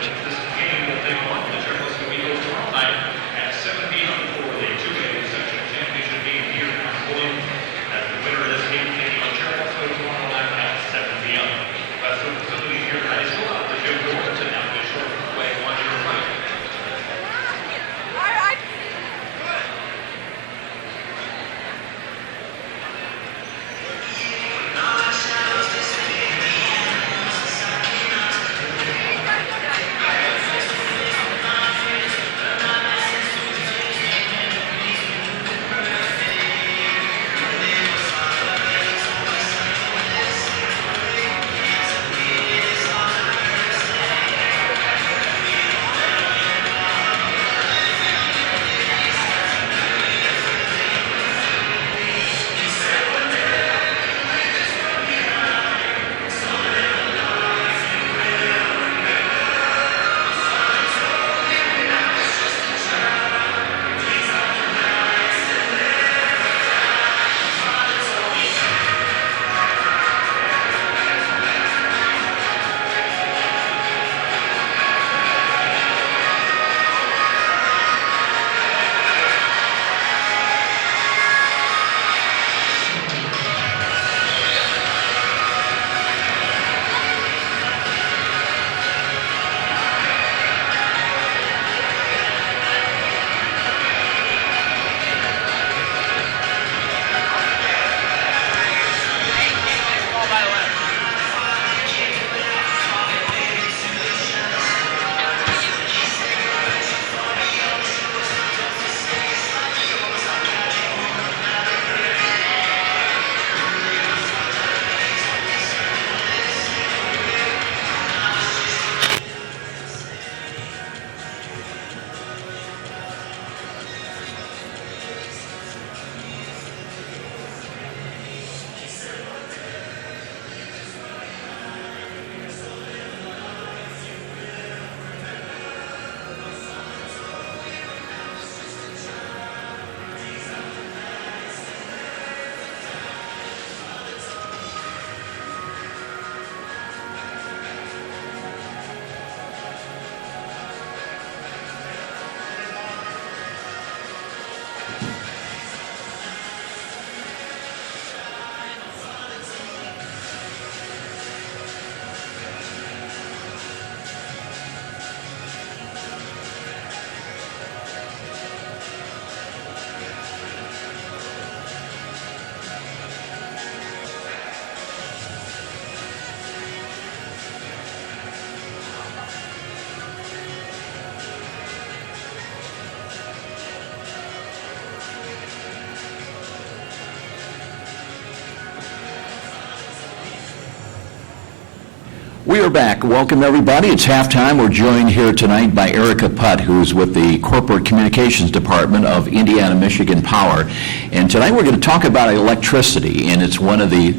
We are back. Welcome, everybody. It's halftime. We're joined here tonight by Erica Putt, who's with the Corporate Communications Department of Indiana Michigan Power. And tonight we're going to talk about electricity, and it's one of the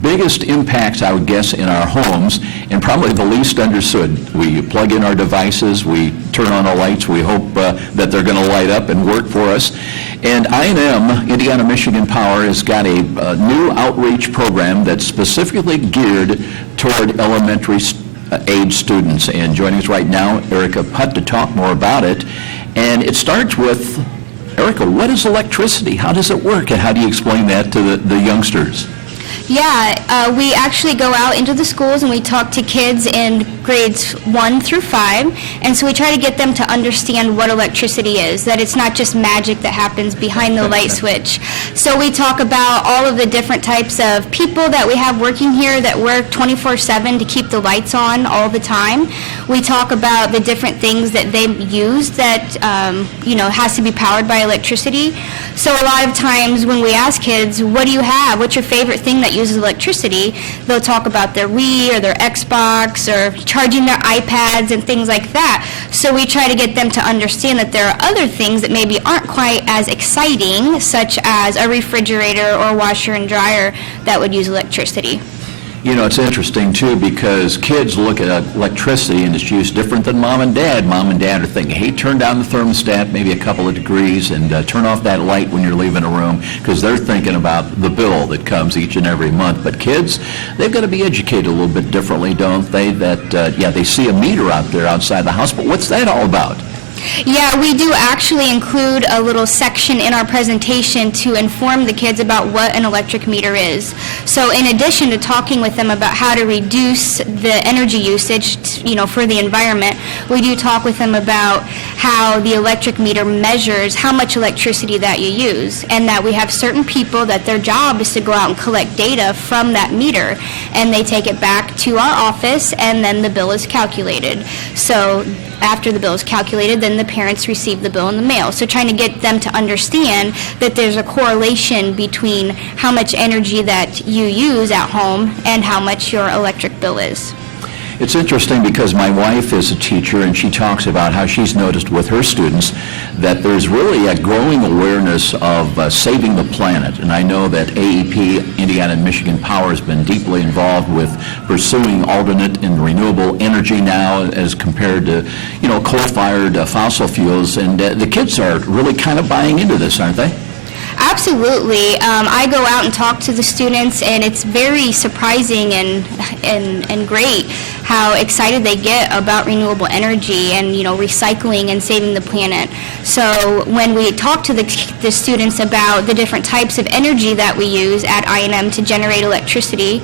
biggest impacts, I would guess, in our homes, and probably the least understood. We plug in our devices, we turn on the lights, we hope that they're going to light up and work for us. And I&M, Indiana Michigan Power, has got a new outreach program that's specifically geared toward elementary age students. And joining us right now, Erica Putt, to talk more about it. And it starts with, Erica, what is electricity? How does it work? And how do you explain that to the youngsters? Yeah, we actually go out into the schools and we talk to kids in grades 1 through 5, and so we try to get them to understand what electricity is, that it's not just magic that happens behind the light switch. So we talk about all of the different types of people that we have working here that work 24/7 to keep the lights on all the time. We talk about the different things that they use that, has to be powered by electricity. So a lot of times when we ask kids, what do you have? What's your favorite thing that uses electricity? They'll talk about their Wii or their Xbox or charging their iPads and things like that. So we try to get them to understand that there are other things that maybe aren't quite as exciting, such as a refrigerator or washer and dryer that would use electricity. You know, it's interesting, too, because kids look at electricity and its use different than mom and dad. Mom and dad are thinking, hey, turn down the thermostat maybe a couple of degrees and turn off that light when you're leaving a room, because they're thinking about the bill that comes each and every month. But kids, they've got to be educated a little bit differently, don't they? That, they see a meter out there outside the house, but what's that all about? Yeah, we do actually include a little section in our presentation to inform the kids about what an electric meter is. So in addition to talking with them about how to reduce the energy usage, for the environment, we do talk with them about how the electric meter measures how much electricity that you use, and that we have certain people that their job is to go out and collect data from that meter, and they take it back to our office, and then the bill is calculated. So after the bill is calculated, then the parents receive the bill in the mail. So trying to get them to understand that there's a correlation between how much energy that you use at home and how much your electric bill is. It's interesting because my wife is a teacher, and she talks about how she's noticed with her students that there's really a growing awareness of saving the planet. And I know that AEP, Indiana and Michigan Power, has been deeply involved with pursuing alternate and renewable energy now as compared to, coal-fired fossil fuels. And the kids are really kind of buying into this, aren't they? Absolutely. I go out and talk to the students, and it's very surprising and great how excited they get about renewable energy and, recycling and saving the planet. So when we talk to the students about the different types of energy that we use at I&M to generate electricity,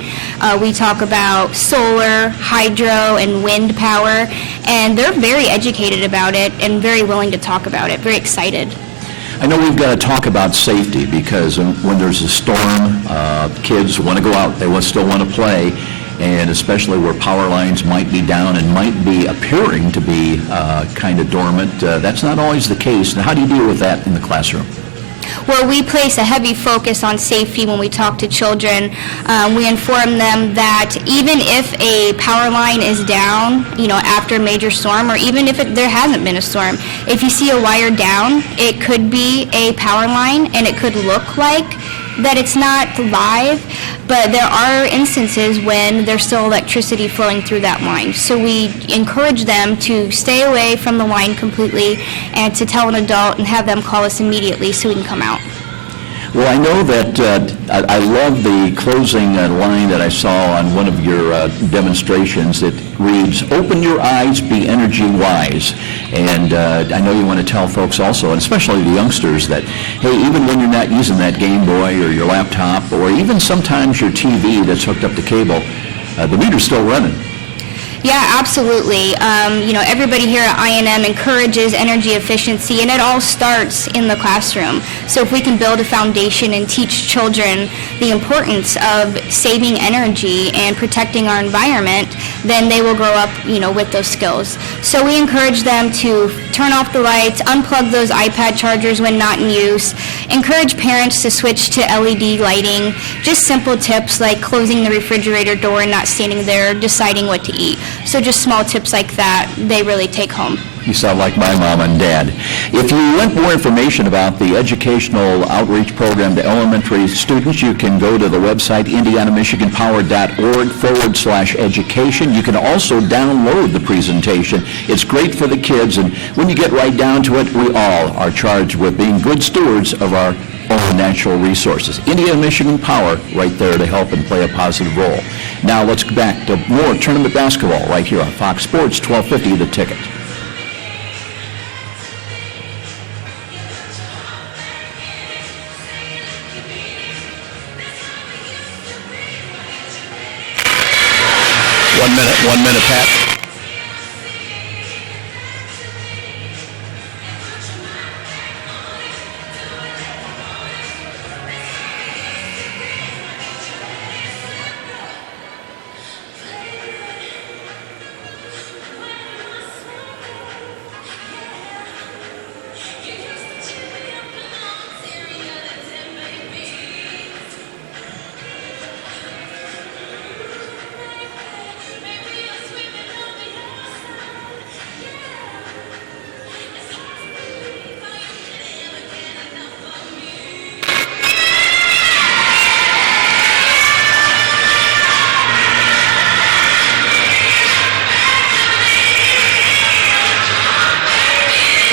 we talk about solar, hydro, and wind power, and they're very educated about it and very willing to talk about it, very excited. I know we've got to talk about safety, because when there's a storm, kids want to go out, they still want to play, and especially where power lines might be down and might be appearing to be kind of dormant. That's not always the case. Now, how do you deal with that in the classroom? Well, we place a heavy focus on safety when we talk to children. We inform them that even if a power line is down, after a major storm, or even if there hasn't been a storm, if you see a wire down, it could be a power line, and it could look like that it's not live, but there are instances when there's still electricity flowing through that line. So we encourage them to stay away from the line completely and to tell an adult and have them call us immediately so we can come out. Well, I know that I love the closing line that I saw on one of your demonstrations. It reads, "Open your eyes, be energy wise." And I know you want to tell folks also, and especially the youngsters, that, hey, even when you're not using that Game Boy or your laptop, or even sometimes your TV that's hooked up to cable, the meter's still running. Yeah, absolutely. Everybody here at I&M encourages energy efficiency, and it all starts in the classroom. So if we can build a foundation and teach children the importance of saving energy and protecting our environment, then they will grow up, with those skills. So we encourage them to turn off the lights, unplug those iPad chargers when not in use, encourage parents to switch to LED lighting, just simple tips like closing the refrigerator door and not standing there deciding what to eat. So just small tips like that, they really take home. You sound like my mom and dad. If you want more information about the educational outreach program to elementary students, you can go to the website indianamichiganpower.org/education. You can also download the presentation. It's great for the kids, and when you get right down to it, we all are charged with being good stewards of our own natural resources. Indiana Michigan Power right there to help and play a positive role. Now let's go back to more tournament basketball right here on Fox Sports 1250 The Ticket. One minute, Pat.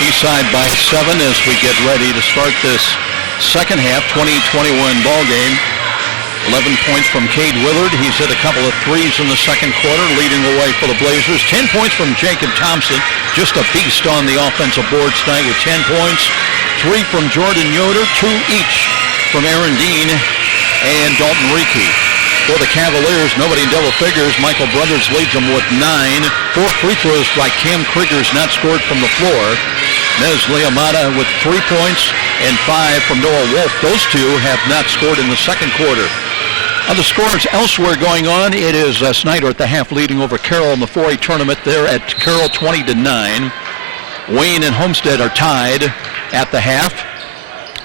Eastside by 7 as we get ready to start this second half 2021 ball game. 11 points from Cade Willard. He's hit a couple of threes in the second quarter, leading the way for the Blazers. 10 points from Jacob Thompson, just a beast on the offensive boards tonight with 10 points. 3 from Jordan Yoder, 2 each from Aaron Dean and Dalton Reiki. For the Cavaliers, nobody in double figures. Michael Brothers leads them with 9. 4 free throws by Cam Krieger's not scored from the floor. Nez Leamata with 3 points and 5 from Noah Wolf. Those two have not scored in the second quarter. Other scores elsewhere going on, it is Snyder at the half leading over Carroll in the 4A tournament. They're at Carroll 20-9. Wayne and Homestead are tied at the half.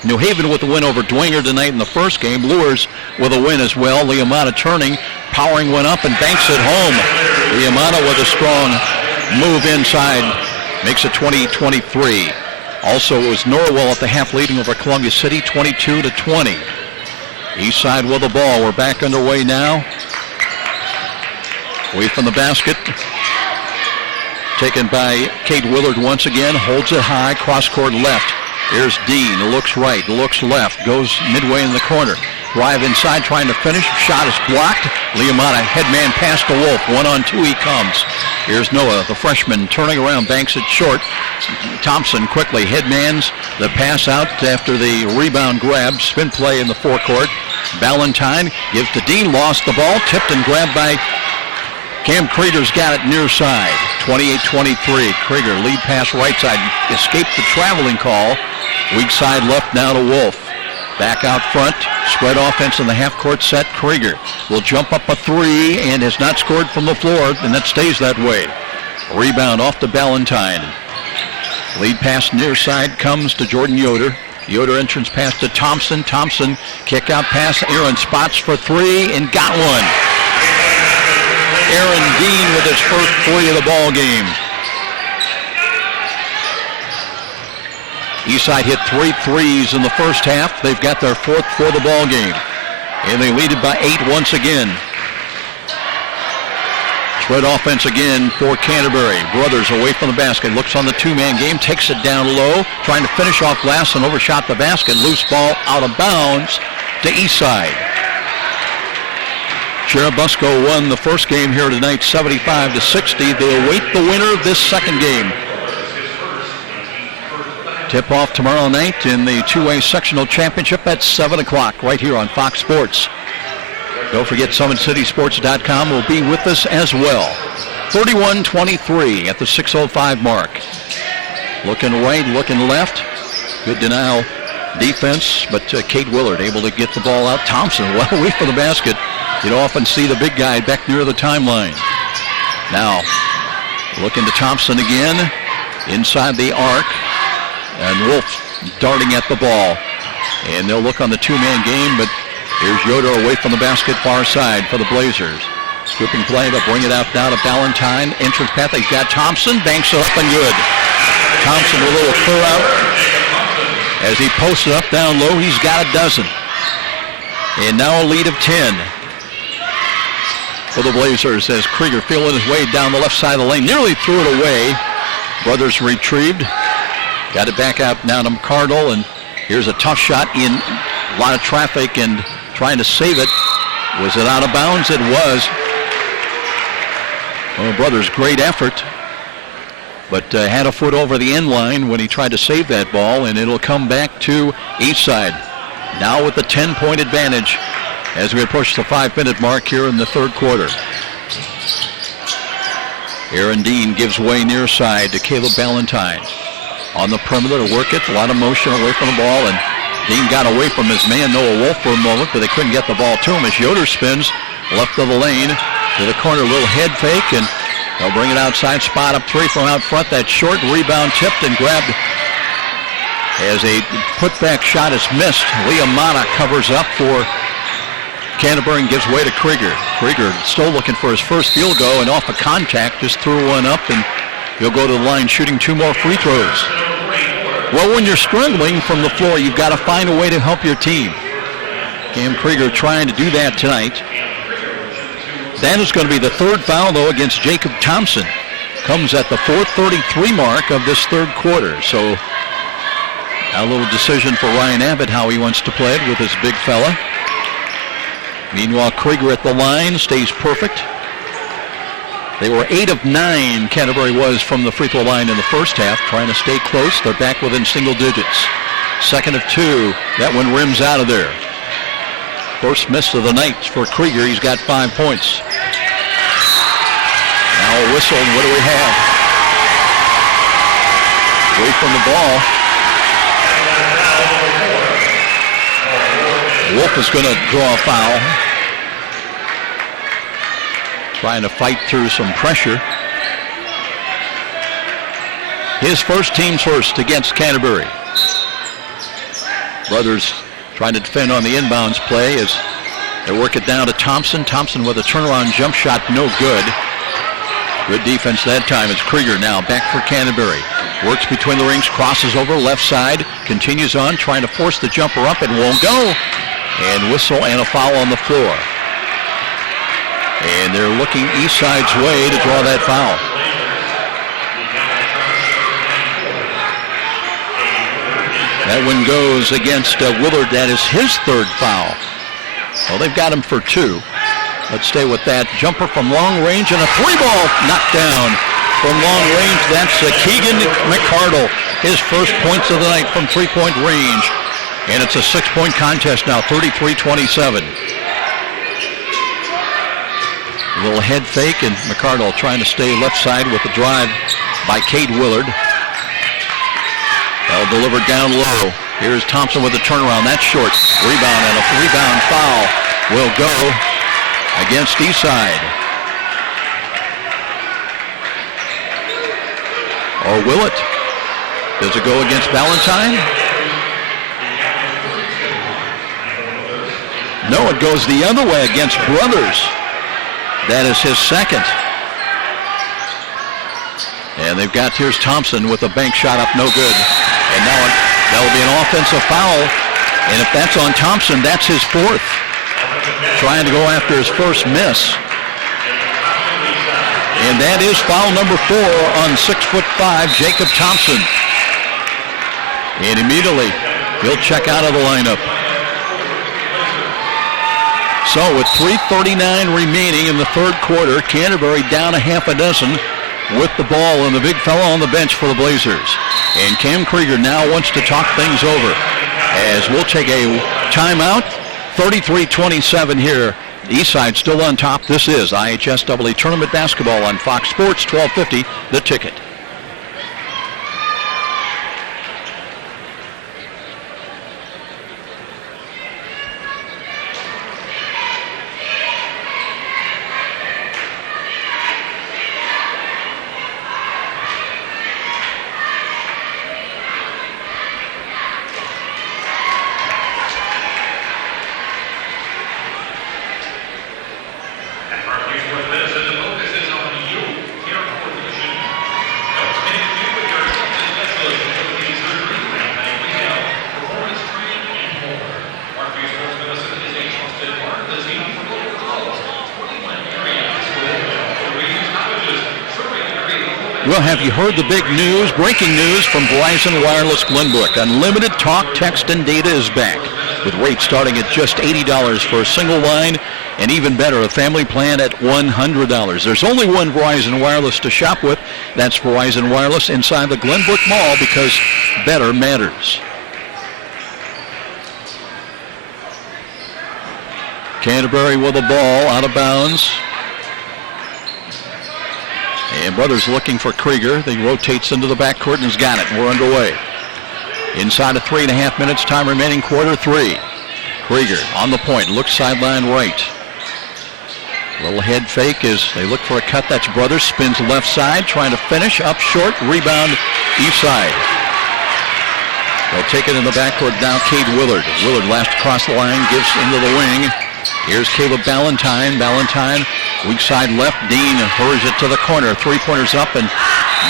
New Haven with the win over Dwenger tonight in the first game. Lures with a win as well. Leamata turning, powering one up and banks it home. Leamata with a strong move inside, makes it 20-23. Also, it was Norwell at the half leading over Columbia City 22-20. Eastside with the ball. We're back underway now. Away from the basket. Taken by Cade Willard once again. Holds it high. Cross court left. Here's Dean. Looks right. Looks left. Goes midway in the corner. Drive inside trying to finish. Shot is blocked. Leamata headman pass to Wolf. 1-on-2 he comes. Here's Noah, the freshman, turning around. Banks it short. Thompson quickly headmans the pass out after the rebound grab. Spin play in the forecourt. Ballantyne gives to Dean. Lost the ball. Tipped and grabbed by Cam Krieger's got it near side. 28-23. Krieger lead pass right side. Escaped the traveling call. Weak side left now to Wolf. Back out front. Spread offense in the half-court set. Krieger will jump up a 3 and has not scored from the floor, and that stays that way. Rebound off to Ballantyne. Lead pass near side comes to Jordan Yoder. Yoder entrance pass to Thompson. Thompson kick out pass. Aaron spots for 3 and got one. Aaron Dean with his first 3 of the ball game. Eastside hit 3 threes in the first half. They've got their 4th for the ball game. And they lead it by 8 once again. Spread offense again for Canterbury. Brothers away from the basket. Looks on the 2-man game. Takes it down low. Trying to finish off glass and overshot the basket. Loose ball out of bounds to Eastside. Cherubusco won the first game here tonight 75-60. They await the winner of this second game. Tip-off tomorrow night in the 2A sectional championship at 7 o'clock right here on Fox Sports. Don't forget SummitCitySports.com will be with us as well. 31-23 at the 6:05 mark. Looking right, looking left. Good denial defense, but Cade Willard able to get the ball out. Thompson well away from the basket. You don't often see the big guy back near the timeline. Now, looking to Thompson again. Inside the arc. And Wolf darting at the ball. And they'll look on the 2-man game, but here's Yoder away from the basket, far side for the Blazers. Scooping play, but bring it out now to Ballantyne. Entrance path, he's got Thompson, banks it up and good. Thompson with a little clear out. As he posts it up down low, he's got a dozen. And now a lead of 10 for the Blazers as Krieger feeling his way down the left side of the lane. Nearly threw it away. Brothers retrieved. Got it back out now to McCardle, and here's a tough shot in a lot of traffic and trying to save it. Was it out of bounds? It was. Well, Brothers, great effort, but had a foot over the end line when he tried to save that ball, and it'll come back to Eastside. Now with the 10-point advantage as we approach the 5-minute mark here in the third quarter. Aaron Dean gives way near side to Caleb Ballantyne. On the perimeter to work it, a lot of motion away from the ball, and Dean got away from his man Noah Wolf for a moment, but they couldn't get the ball to him as Yoder spins left of the lane to the corner, a little head fake, and they'll bring it outside, spot up 3 from out front. That short rebound tipped and grabbed as a putback shot is missed. Leamata covers up for Canterbury and gives way to Krieger. Krieger still looking for his first field goal, and off a contact just threw one up, and he'll go to the line shooting 2 more free throws. Well, when you're struggling from the floor, you've got to find a way to help your team. Cam Krieger trying to do that tonight. That is going to be the 3rd foul, though, against Jacob Thompson. comes at the 4:33 mark of this third quarter. So a little decision for Ryan Abbott how he wants to play it with his big fella. Meanwhile, Krieger at the line stays perfect. They were 8 of 9, Canterbury was, from the free throw line in the first half, trying to stay close. They're back within single digits. Second of 2. That one rims out of there. First miss of the night for Krieger. He's got 5 points. Now a whistle, and what do we have? Away from the ball. Wolf is going to draw a foul. Trying to fight through some pressure. His first, team's first against Canterbury. Brothers trying to defend on the inbounds play as they work it down to Thompson. Thompson with a turnaround jump shot, no good. Good defense that time. It's Krieger now back for Canterbury. Works between the rings, crosses over left side, continues on, trying to force the jumper up. It won't go. And whistle and a foul on the floor. And they're looking Eastside's way to draw that foul. That one goes against Willard. That is his third foul. Well, they've got him for 2. Let's stay with that. Jumper from long range and a 3-ball knocked down from long range. That's Keegan McCardle. His first points of the night from 3-point range. And it's a 6-point contest now, 33-27. A little head fake, and McCardle trying to stay left side with the drive by Cade Willard. Well, delivered down low. Here's Thompson with a turnaround. That's short. Rebound, and a rebound foul will go against Eastside. Or will it? Does it go against Valentine? No, it goes the other way against Brothers. That is his second. And they've got, here's Thompson with a bank shot up, no good. And now that'll be an offensive foul. And if that's on Thompson, that's his 4th. Trying to go after his first miss. And that is foul number 4 on 6'5", Jacob Thompson. And immediately, he'll check out of the lineup. So with 3:39 remaining in the third quarter, Canterbury down a half a dozen with the ball and the big fella on the bench for the Blazers. And Cam Krieger now wants to talk things over as we'll take a timeout. 33-27 here. Eastside still on top. This is IHSAA Tournament Basketball on Fox Sports 1250, The Ticket. Well, have you heard the big news, breaking news from Verizon Wireless Glenbrook? Unlimited talk, text, and data is back with rates starting at just $80 for a single line, and even better, a family plan at $100. There's only one Verizon Wireless to shop with. That's Verizon Wireless inside the Glenbrook Mall, because better matters. Canterbury with the ball out of bounds. And Brothers looking for Krieger. He rotates into the backcourt and has got it. We're underway. Inside of 3.5 minutes, time remaining, quarter 3. Krieger on the point, looks sideline right. Little head fake as they look for a cut. That's Brothers, spins left side, trying to finish, up short, rebound, Eastside. They'll take it in the backcourt now, Cade Willard. Willard last across the line, gives into the wing. Here's Caleb Ballantyne. Ballantyne, weak side left. Dean hurries it to the corner. Three-pointers up, and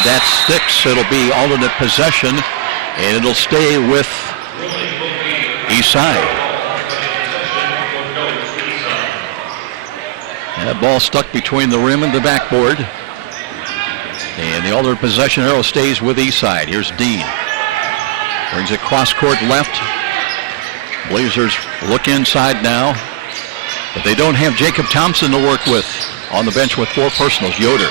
that sticks. It'll be alternate possession, and it'll stay with Eastside. That ball stuck between the rim and the backboard. And the alternate possession arrow stays with Eastside. Here's Dean. Brings it cross-court left. Blazers look inside now. But they don't have Jacob Thompson to work with on the bench with 4 personals. Yoder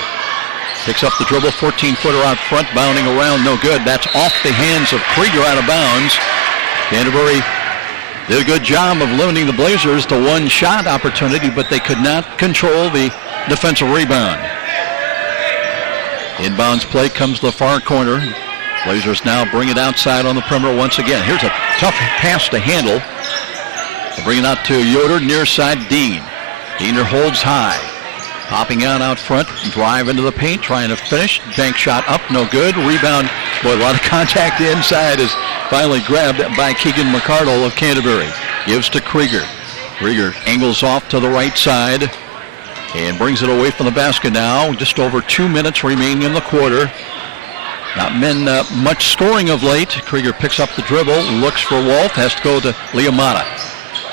picks up the dribble, 14-footer out front, bounding around, no good. That's off the hands of Krieger, out of bounds. Canterbury did a good job of limiting the Blazers to one shot opportunity, but they could not control the defensive rebound. Inbounds play comes to the far corner. Blazers now bring it outside on the perimeter once again. Here's a tough pass to handle. They bring it out to Yoder, near side Dean. Diener holds high. Popping out front, drive into the paint, trying to finish. Bank shot up, no good. Rebound, boy, a lot of contact inside, is finally grabbed by Keegan McCardle of Canterbury. Gives to Krieger. Krieger angles off to the right side and brings it away from the basket now. Just over 2 minutes remaining in the quarter. Not been much scoring of late. Krieger picks up the dribble, looks for Wolf, has to go to Liamata.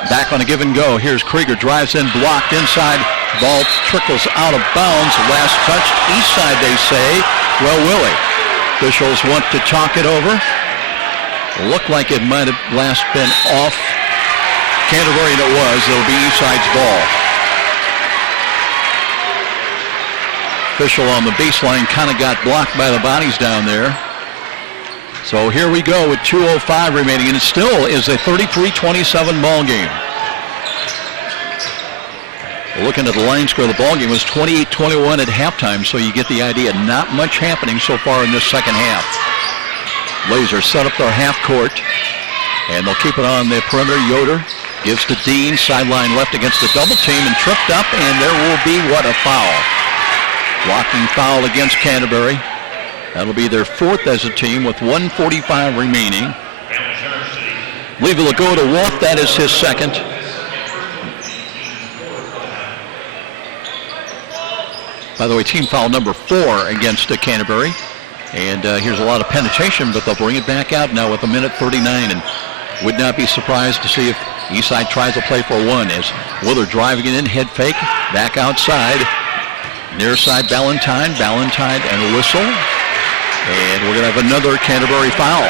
Back on a give and go. Here's Krieger, drives in, blocked inside. Ball trickles out of bounds. Last touch, Eastside, they say. Well, Willie. Officials want to talk it over. Looked like it might have last been off Canterbury, and it was. It'll be Eastside's ball. Official on the baseline kind of got blocked by the bodies down there. So here we go with 2:05 remaining, and it still is a 33-27 ball game. Looking at the line score, the ball game was 28-21 at halftime, so you get the idea. Not much happening so far in this second half. Blazers set up their half court, and they'll keep it on the perimeter. Yoder gives to Dean, sideline left against the double team, and tripped up, and there will be a foul. Blocking foul against Canterbury. That'll be their 4th as a team with 1:45 remaining. Leave it go to Wolf. That is his 2nd. By the way, team foul number 4 against Canterbury. And here's a lot of penetration, but they'll bring it back out now with 1:39. And would not be surprised to see if Eastside tries to play for one, as Willard driving it in, head fake, back outside. Near side Ballantyne and a whistle. And we're going to have another Canterbury foul.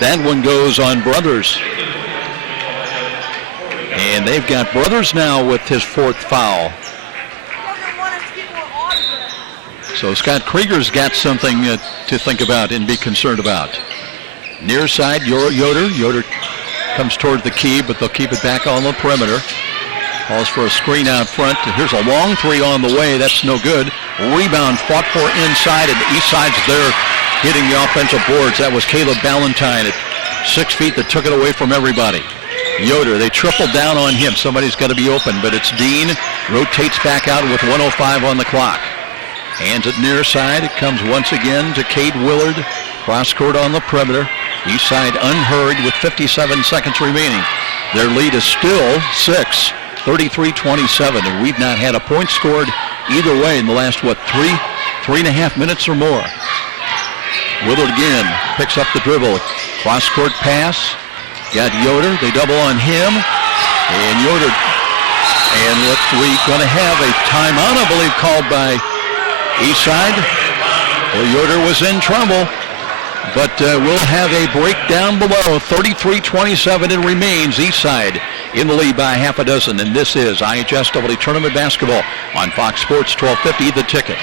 That one goes on Brothers. And they've got Brothers now with his 4th foul. So Scott Krieger's got something to think about and be concerned about. Near side, Yoder. Yoder comes toward the key, but they'll keep it back on the perimeter. Calls for a screen out front. Here's a long 3 on the way. That's no good. Rebound fought for inside, and Eastside's there hitting the offensive boards. That was Caleb Ballantyne at 6 feet that took it away from everybody. Yoder, they tripled down on him. Somebody's got to be open, but it's Dean. Rotates back out with 1:05 on the clock. Hands it near side. It comes once again to Cade Willard. Cross court on the perimeter. Eastside unhurried with 57 seconds remaining. Their lead is still 6, 33-27, and we've not had a point scored either way in the last, 3.5 minutes or more. Willard again picks up the dribble. Cross court pass. Got Yoder. They double on him. And Yoder. And we're going to have a timeout, I believe, called by Eastside. Well, Yoder was in trouble. But we'll have a break down below. 33-27 it remains. Eastside in the lead by half a dozen. And this is IHSAA Tournament Basketball on Fox Sports 1250, The Ticket.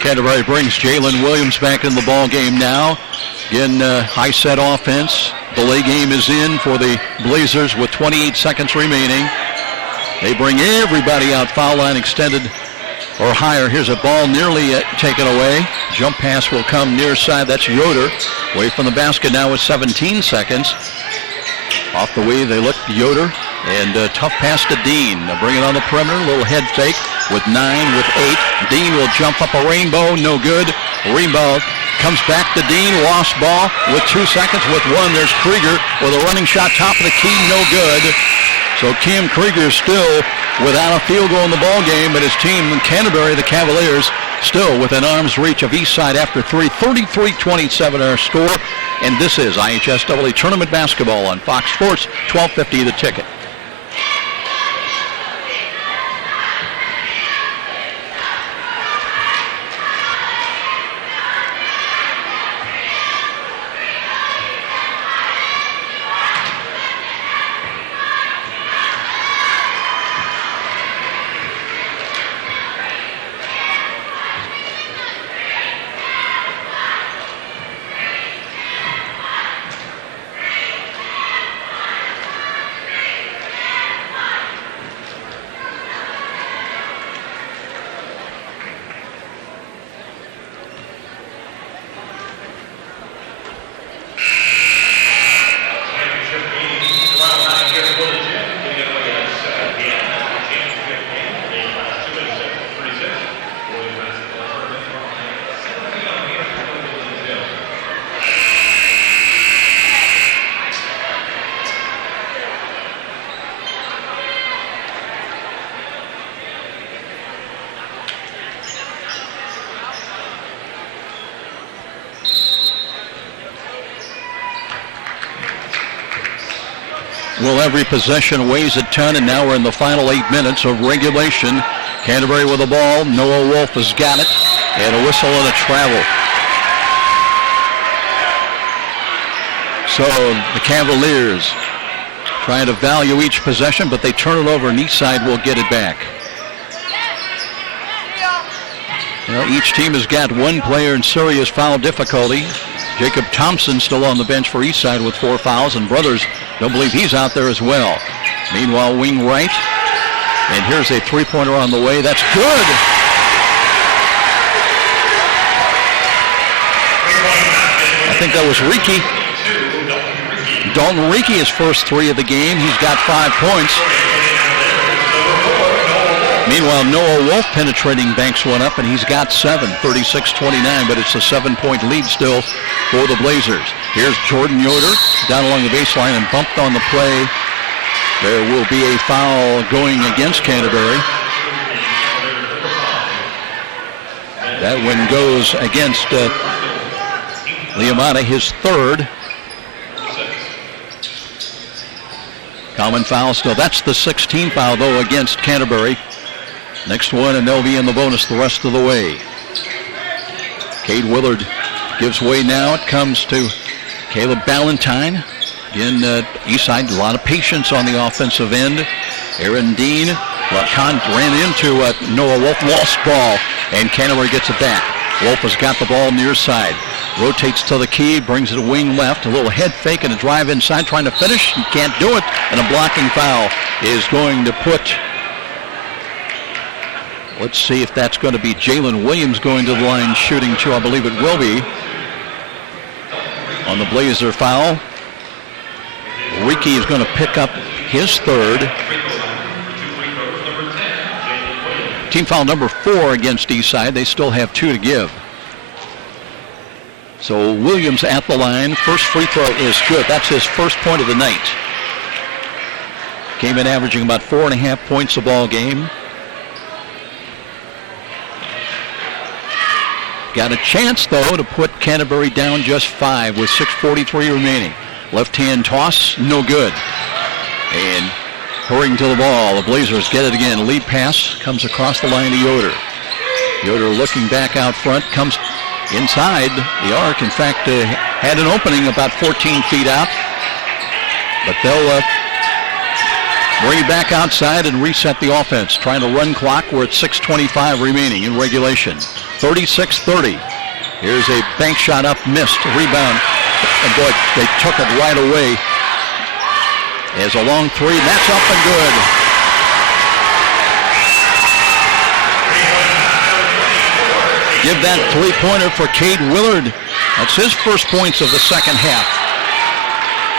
Canterbury brings Jalen Williams back in the ball game now. Again, high set offense. Delay game is in for the Blazers with 28 seconds remaining. They bring everybody out. Foul line extended or higher. Here's a ball nearly taken away. Jump pass will come near side. That's Yoder. Away from the basket now with 17 seconds. Off the way they look, Yoder. And tough pass to Dean. Bring it on the perimeter. Little head fake with 9, with 8. Dean will jump up a rainbow. No good. Rebound comes back to Dean. Lost ball with 2 seconds. With 1, there's Krieger with a running shot. Top of the key. No good. So Cam Krieger is still without a field goal in the ball game, but his team, Canterbury, the Cavaliers, still within arm's reach of Eastside after 3. 33-27 our score. And this is IHSAA Tournament Basketball on Fox Sports, 1250 The Ticket. Well, every possession weighs a ton, and now we're in the final 8 minutes of regulation. Canterbury with the ball. Noah Wolf has got it. And a whistle and a travel. So the Cavaliers trying to value each possession, but they turn it over, and Eastside will get it back. You know, each team has got one player in serious foul difficulty. Jacob Thompson still on the bench for Eastside with 4 fouls, and Brothers don't believe he's out there as well. Meanwhile, wing right, and here's a three-pointer on the way. That's good. I think that was Ricci. Dalton Ricci, his first 3 of the game. He's got 5 points. Meanwhile, Noah Wolf penetrating banks one up, and he's got 7, 36-29, but it's a 7-point lead still for the Blazers. Here's Jordan Yoder down along the baseline and bumped on the play. There will be a foul going against Canterbury. That one goes against Liamata, his 3rd. Common foul still. That's the 16th foul, though, against Canterbury. Next one, and they'll be in the bonus the rest of the way. Cade Willard gives way now. It comes to Caleb Ballantyne. Again, Eastside, a lot of patience on the offensive end. Aaron Dean ran into Noah Wolf, lost ball, and Canterbury gets it back. Wolf has got the ball near side. Rotates to the key, brings it a wing left. A little head fake and a drive inside, trying to finish. He can't do it, and a blocking foul is going to put... Let's see if that's going to be Jalen Williams going to the line shooting too. I believe it will be. On the Blazer foul, Ricci is going to pick up his 3rd. Team foul number 4 against Eastside. They still have 2 to give. So Williams at the line. First free throw is good. That's his first point of the night. Came in averaging about 4.5 points a ball game. Got a chance, though, to put Canterbury down just 5 with 6:43 remaining. Left-hand toss, no good. And hurrying to the ball, the Blazers get it again. Lead pass comes across the line to Yoder. Yoder looking back out front, comes inside the arc. In fact, had an opening about 14 feet out. But they'll bring it back outside and reset the offense. Trying to run clock. We're at 6:25 remaining in regulation. 36-30. Here's a bank shot up, missed. Rebound. And boy, they took it right away. As a long 3, and that's up and good. give that three-pointer for Cade Willard. That's his first points of the second half.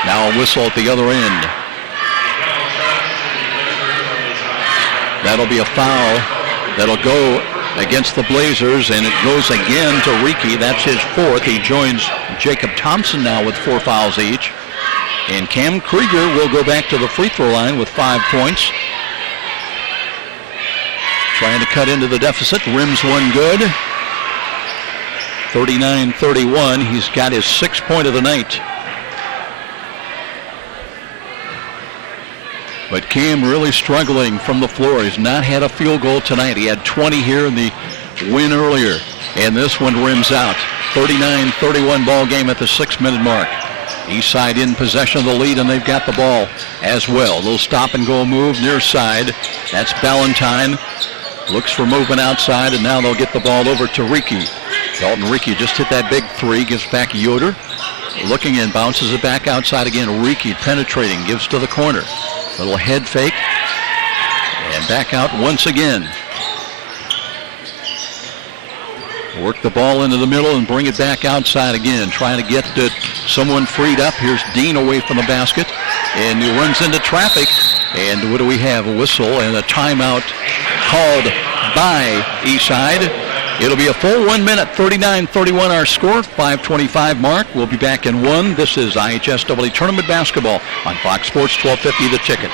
Now a whistle at the other end. That'll be a foul. That'll go against the Blazers, and it goes again to Reekie. That's his fourth. He joins Jacob Thompson now with 4 fouls each. And Cam Krieger will go back to the free throw line with 5 points. Trying to cut into the deficit. Rims one good. 39-31. He's got his 6th point of the night. But Cam really struggling from the floor. He's not had a field goal tonight. He had 20 here in the win earlier. And this one rims out. 39-31 ball game at the 6-minute mark. Eastside in possession of the lead, and they've got the ball as well. A little stop and go move near side. That's Ballantyne. Looks for movement outside, and now they'll get the ball over to Reekie. Dalton Reekie just hit that big three, gives back Yoder. Looking and bounces it back outside again. Reekie penetrating, gives to the corner. Little head fake, and back out once again. Work the ball into the middle and bring it back outside again. Trying to get someone freed up. Here's Dean away from the basket, and he runs into traffic. And what do we have? A whistle and a timeout called by Eastside. It'll be a full 1 minute, 39-31 our score, 5:25 mark. We'll be back in 1. This is IHSAA Tournament Basketball on Fox Sports 1250 The Ticket.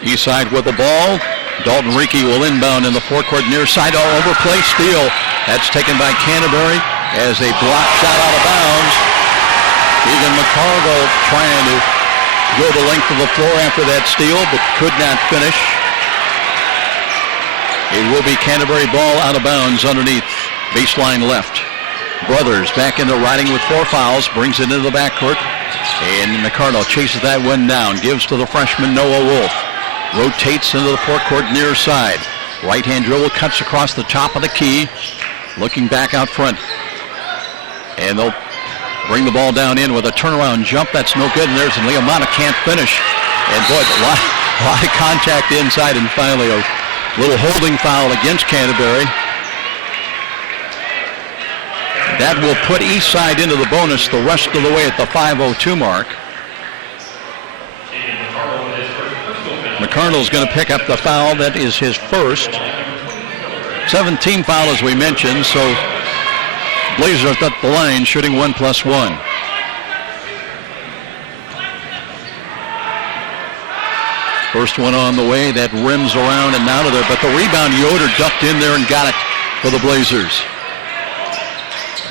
Eastside with the ball. Dalton Reekie will inbound in the forecourt near side. All over play steal. That's taken by Canterbury as a block shot out of bounds. Egan McCarville trying to go the length of the floor after that steal, but could not finish. It will be Canterbury ball out of bounds underneath baseline left. Brothers back into riding with 4 fouls, brings it into the backcourt, and McCardle chases that one down, gives to the freshman Noah Wolf. Rotates into the forecourt near side. Right-hand dribble, cuts across the top of the key, looking back out front. And they'll bring the ball down in with a turnaround jump. That's no good, and there's Leomana can't finish. And boy, a lot of contact inside, and finally a little holding foul against Canterbury. That will put Eastside into the bonus the rest of the way at the 5:02 mark. McCardle's going to pick up the foul. That is his first. 17 foul, as we mentioned, so Blazers at the line shooting 1+1. First one on the way, that rims around and out of there, but the rebound, Yoder ducked in there and got it for the Blazers.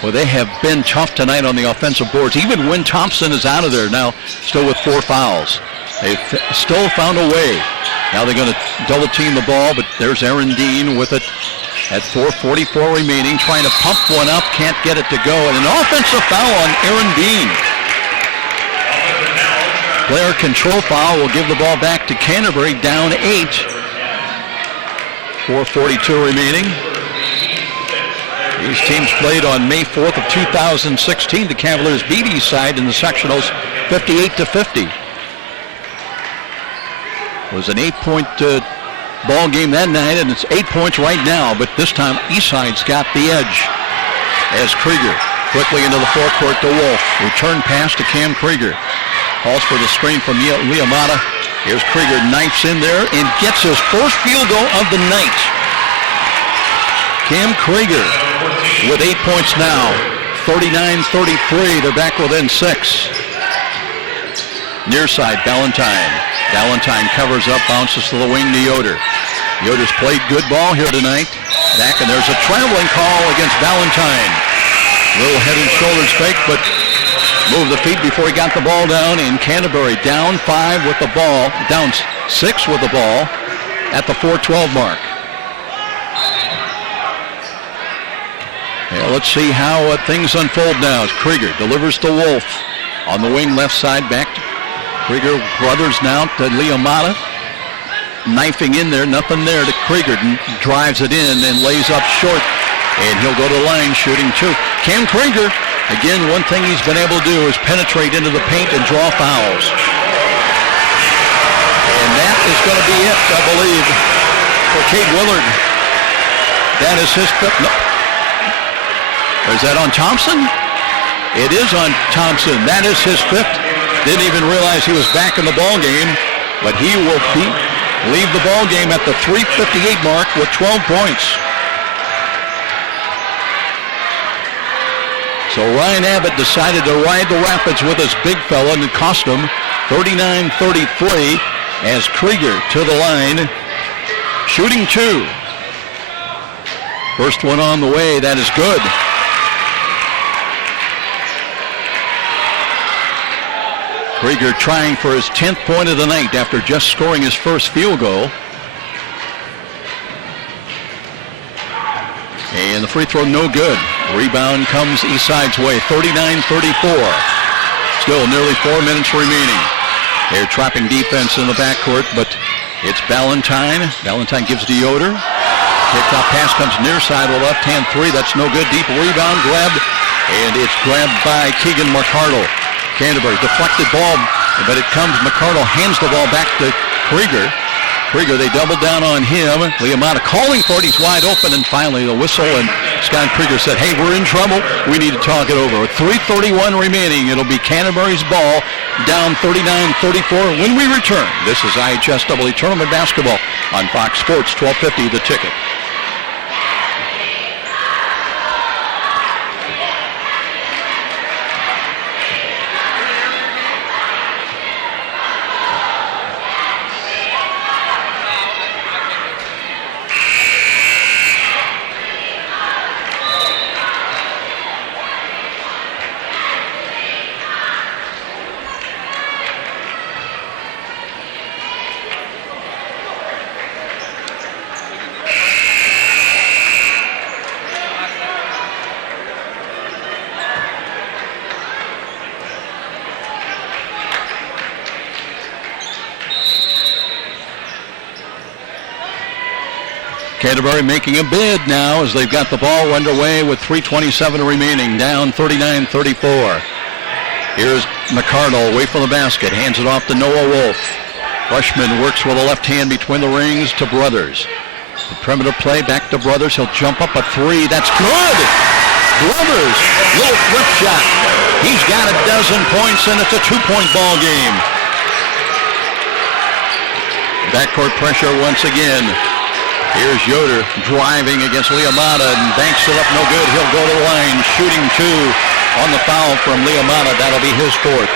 Well, they have been tough tonight on the offensive boards. Even when Thompson is out of there now, still with 4 fouls. They've still found a way. Now they're going to double team the ball, but there's Aaron Dean with it at 4:44 remaining, trying to pump one up, can't get it to go, and an offensive foul on Aaron Dean. Player control foul will give the ball back to Canterbury, down 8. 4:42 remaining. These teams played on May 4th of 2016. The Cavaliers beat Eastside in the sectionals 58-50. It was an 8-point ball game that night, and it's 8 points right now, but this time Eastside's got the edge. as Krieger quickly into the forecourt to Wolf. Return pass to Cam Krieger. Calls for the screen from Liamata. Here's Krieger, knifes in there and gets his first field goal of the night. Cam Krieger with 8 points now. 39-33. They're back within 6. Near side, Ballantyne. Ballantyne covers up, bounces to the wing to Yoder. Yoder's played good ball here tonight. Back, and there's a traveling call against Ballantyne. Little head and shoulders fake, but moved the feet before he got the ball down. And Canterbury down 5 with the ball, down 6 with the ball at the 4:12 mark. Yeah, let's see how things unfold now as Krieger delivers to Wolf on the wing left side. Back to Krieger, brothers now to Liamata. Knifing in there, nothing there to Krieger. Drives it in and lays up short. And he'll go to the line shooting 2. Cam Krieger, again, one thing he's been able to do is penetrate into the paint and draw fouls. And that is going to be it, I believe, for Cade Willard. That is his fifth. No. Is that on Thompson? It is on Thompson. That is his 5th. Didn't even realize he was back in the ball game, but he will leave the ball game at the 3:58 mark with 12 points. So Ryan Abbott decided to ride the Rapids with his big fella, and it cost him 39-33 as Krieger to the line, shooting 2. First one on the way, that is good. Krieger trying for his 10th point of the night after just scoring his first field goal. And the free throw no good. Rebound comes Eastside's way, 39-34. Still nearly 4 minutes remaining. They're trapping defense in the backcourt, but it's Ballantyne. Ballantyne gives to Yoder. Kick-off pass comes near side with left-hand 3. That's no good. Deep rebound grabbed, and it's grabbed by Keegan McCardle. Canterbury, deflected ball, but it comes, McCardle hands the ball back to Krieger. Krieger, they doubled down on him. Liamata calling for it, he's wide open, and finally the whistle, and Scott Krieger said, hey, we're in trouble, we need to talk it over. With 3:31 remaining, it'll be Canterbury's ball, down 39-34 when we return. This is IHSAA Tournament Basketball on Fox Sports, 1250 The Ticket. Canterbury making a bid now as they've got the ball underway with 3:27 remaining, down 39-34. Here's McCardle away from the basket, hands it off to Noah Wolf. Freshman works with a left hand between the rings to Brothers. The perimeter play back to Brothers. He'll jump up a 3. That's good. Brothers, little flip shot. He's got a dozen points, and it's a 2-point ball game. Backcourt pressure once again. Here's Yoder driving against Liamata and banks it up no good. He'll go to the line, shooting 2 on the foul from Liamata. That'll be his 4th.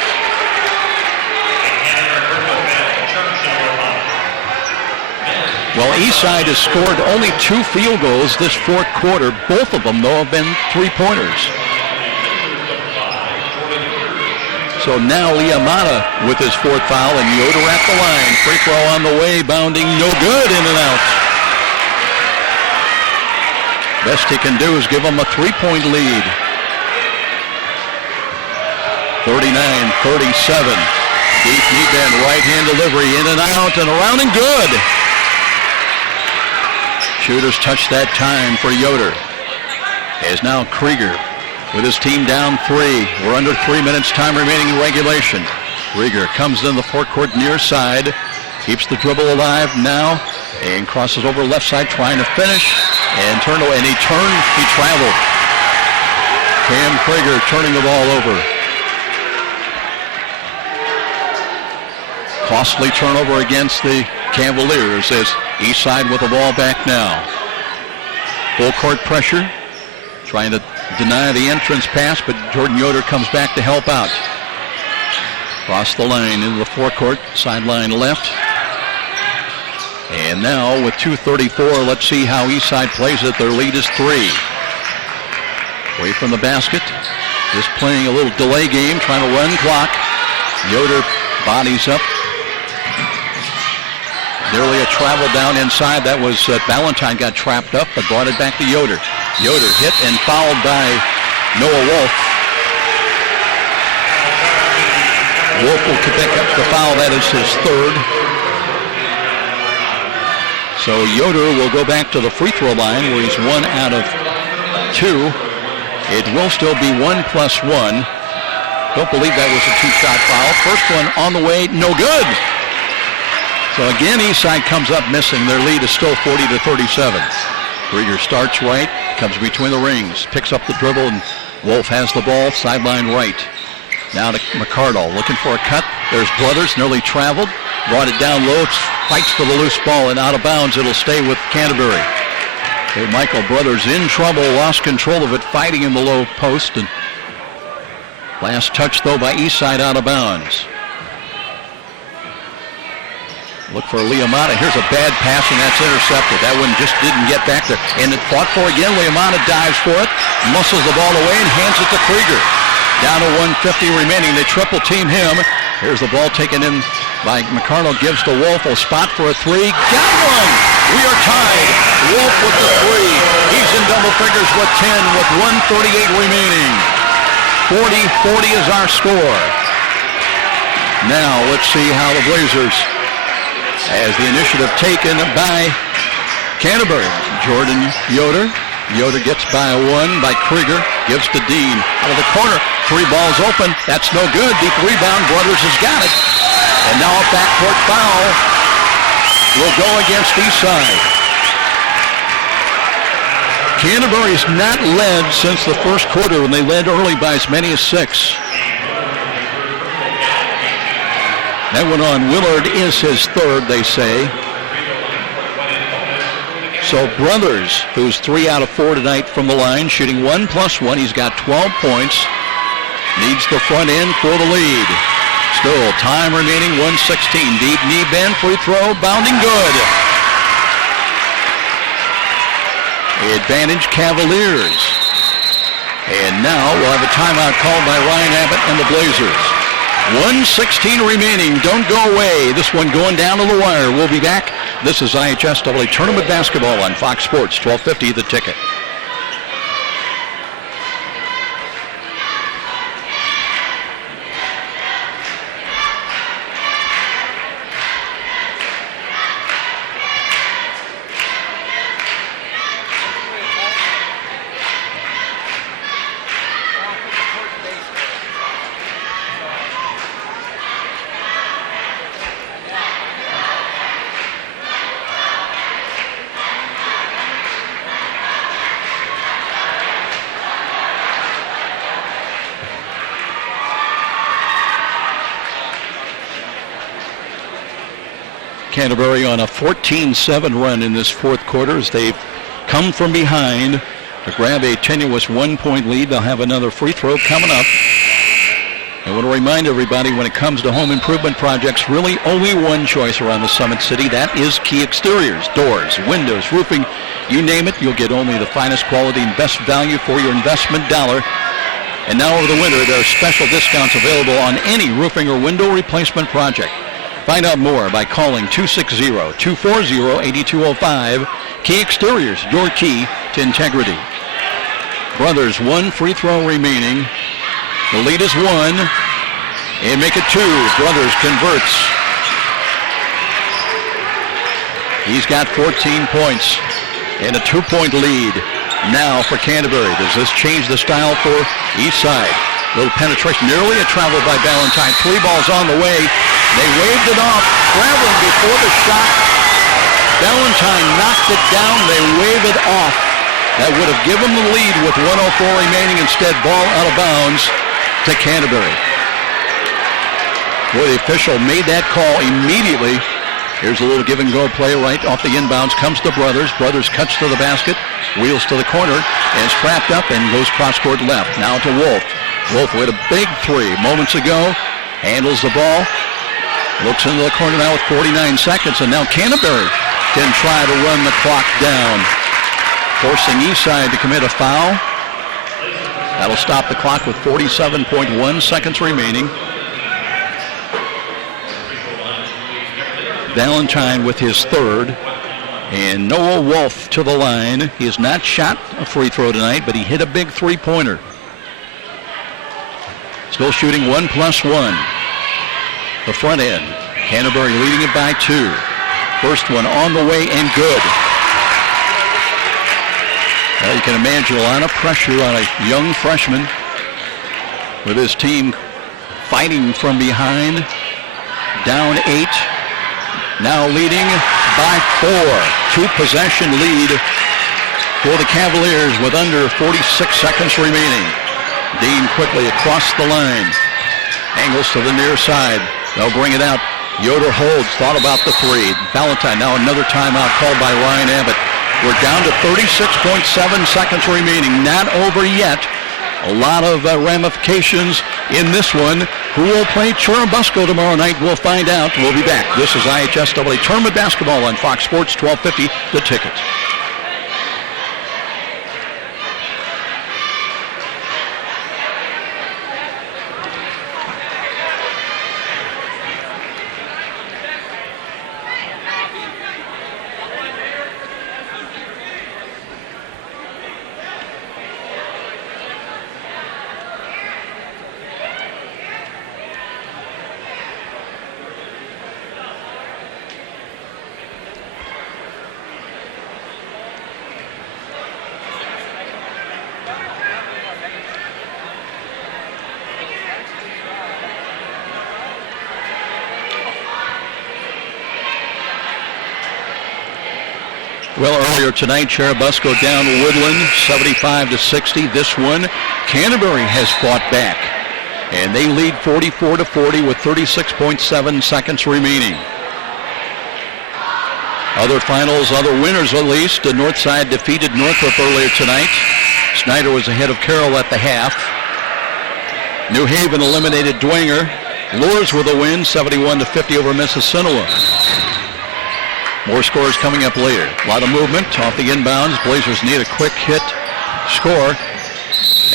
Well, Eastside has scored only 2 field goals this 4th quarter. Both of them, though, have been 3-pointers. So now Liamata with his 4th foul, and Yoder at the line. Free throw on the way, bounding, no good, in and out. Best he can do is give them a 3-point lead. 39-37. Deep deep end, right-hand delivery, in and out, and around and good. Shooters touch that time for Yoder. As now Krieger with his team down 3. We're under 3 minutes time remaining in regulation. Krieger comes in the forecourt near side, keeps the dribble alive now, and crosses over left side trying to finish, and he traveled. Cam Krieger turning the ball over. Costly turnover against the Cavaliers as Eastside with the ball back now. Full court pressure, trying to deny the entrance pass, but Jordan Yoder comes back to help out. Across the line into the forecourt, sideline left. And now with 2:34, let's see how Eastside plays it. Their lead is 3. Away from the basket, just playing a little delay game, trying to run clock. Yoder bodies up. Nearly a travel down inside. That was Valentine got trapped up, but brought it back to Yoder. Yoder hit and fouled by Noah Wolf. Wolf will pick up the foul. That is his 3rd. So Yoder will go back to the free throw line where he's 1 out of 2. It will still be 1+1. Don't believe that was a 2-shot foul. First one on the way, no good. So again, Eastside comes up missing. Their lead is still 40-37. Krieger starts right, comes between the rings, picks up the dribble, and Wolf has the ball, sideline right. Now to McCardle, looking for a cut. There's Brothers, nearly traveled, brought it down low, fights for the loose ball, and out of bounds. It'll stay with Canterbury. Okay, Michael Brothers in trouble, lost control of it, fighting in the low post, and last touch though by Eastside out of bounds. Look for Liamata. Here's a bad pass, and that's intercepted. That one just didn't get back there. And it fought for again. Liamata dives for it, muscles the ball away, and hands it to Krieger. Down to 1:50 remaining. They triple team him. Here's the ball taken in by McCardle. Gives to Wolf. A spot for a 3. Got one! We are tied. Wolf with the 3. He's in double figures with 10 with 1:38 remaining. 40-40 is our score. Now let's see how the Blazers, as the initiative taken by Canterbury. Jordan Yoder. Yoder gets by 1 by Krieger. Gives to Dean. Out of the corner. 3 balls open. That's no good. Deep rebound. Brothers has got it. And now a backcourt foul will go against Eastside. Canterbury's not led since the first quarter when they led early by as many as 6. That one on Willard is his 3rd, they say. So Brothers, who's 3 out of 4 tonight from the line, shooting 1+1. He's got 12 points. Needs the front end for the lead. Still time remaining, 1:16. Deep knee bend, free throw, bounding good. Advantage Cavaliers. And now we'll have a timeout called by Ryan Abbott and the Blazers. 1:16 remaining. Don't go away. This one going down to the wire. We'll be back. This is IHSAA Tournament Basketball on Fox Sports, 1250 The Ticket. Canterbury on a 14-7 run in this 4th quarter as they've come from behind to grab a tenuous 1-point lead. They'll have another free throw coming up. I want to remind everybody, when it comes to home improvement projects, really only one choice around the Summit City. That is Key Exteriors. Doors, windows, roofing, you name it, you'll get only the finest quality and best value for your investment dollar. And now over the winter, there are special discounts available on any roofing or window replacement project. Find out more by calling 260-240-8205. Key Exteriors, your key to integrity. Brothers, 1 free throw remaining. The lead is 1. And make it 2. Brothers converts. He's got 14 points and a 2-point lead now for Canterbury. Does this change the style for Eastside? Little penetration, nearly a travel by Valentine. 3 balls on the way. They waved it off, traveling before the shot. Valentine knocked it down. They wave it off. That would have given the lead with 1:04 remaining. Instead, ball out of bounds to Canterbury. Boy, the official made that call immediately. Here's a little give-and-go play right off the inbounds. Comes to Brothers. Brothers cuts to the basket, wheels to the corner, and is trapped up and goes cross-court left. Now to Wolf. Wolf with a big three moments ago. Handles the ball. Looks into the corner now with 49 seconds, and now Canterbury can try to run the clock down, forcing Eastside to commit a foul. That'll stop the clock with 47.1 seconds remaining. Valentine with his third, and Noah Wolf to the line. He has not shot a free throw tonight, but he hit a big three-pointer. Still shooting 1+1. The front end. Canterbury leading it by 2. First one on the way and good. Well, you can imagine a lot of pressure on a young freshman with his team fighting from behind. Down 8. Now leading by 4. 2-possession lead for the Cavaliers with under 46 seconds remaining. Dean quickly across the line. Angles to the near side. They'll bring it out. Yoder holds. Thought about the three. Valentine now another timeout called by Ryan Abbott. We're down to 36.7 seconds remaining. Not over yet. A lot of ramifications in this one. Who will play Churubusco tomorrow night? We'll find out. We'll be back. This is IHSAA Tournament Basketball on Fox Sports 1250. The Ticket. Well, earlier tonight, Churubusco down Woodlan 75-60. This one, Canterbury has fought back, and they lead 44-40 with 36.7 seconds remaining. Other finals, other winners at least. The Northside defeated Northrop earlier tonight. Snyder was ahead of Carroll at the half. New Haven eliminated Dwenger. Lures with a win, 71-50 over Mississinawa. More scores coming up later. A lot of movement off the inbounds. Blazers need a quick hit score.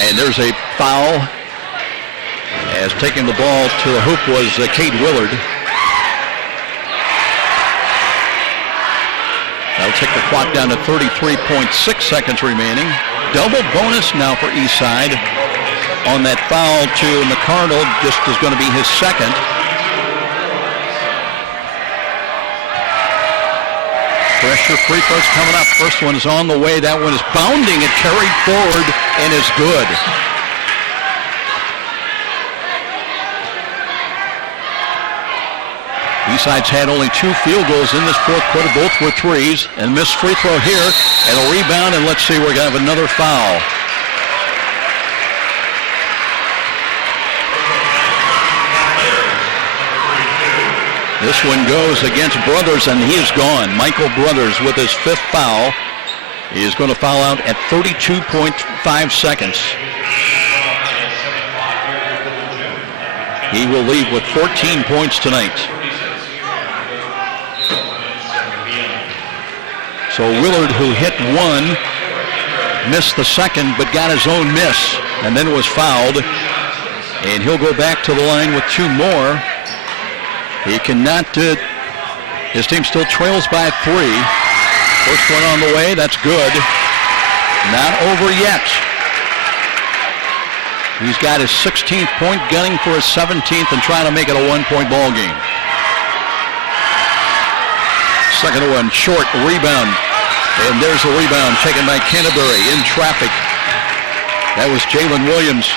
And there's a foul, as taking the ball to the hoop was Kate Willard. That'll take the clock down to 33.6 seconds remaining. Double bonus now for Eastside on that foul to McCardle. Just is going to be his second. Pressure free throws coming up. First one is on the way. That one is bounding. It carried forward and is good. Eastside's had only 2 field goals in this fourth quarter. Both were threes. And missed free throw here. And a rebound. And let's see, we're going to have another foul. This one goes against Brothers, and he is gone. Michael Brothers with his 5th foul. He is going to foul out at 32.5 seconds. He will leave with 14 points tonight. So Willard, who hit one, missed the second, but got his own miss, and then was fouled. And he'll go back to the line with 2 more. He cannot, his team still trails by 3. First one on the way, that's good. Not over yet. He's got his 16th point, gunning for his 17th and trying to make it a 1-point ball game. Second one, short, rebound. And there's a rebound taken by Canterbury in traffic. That was Jalen Williams.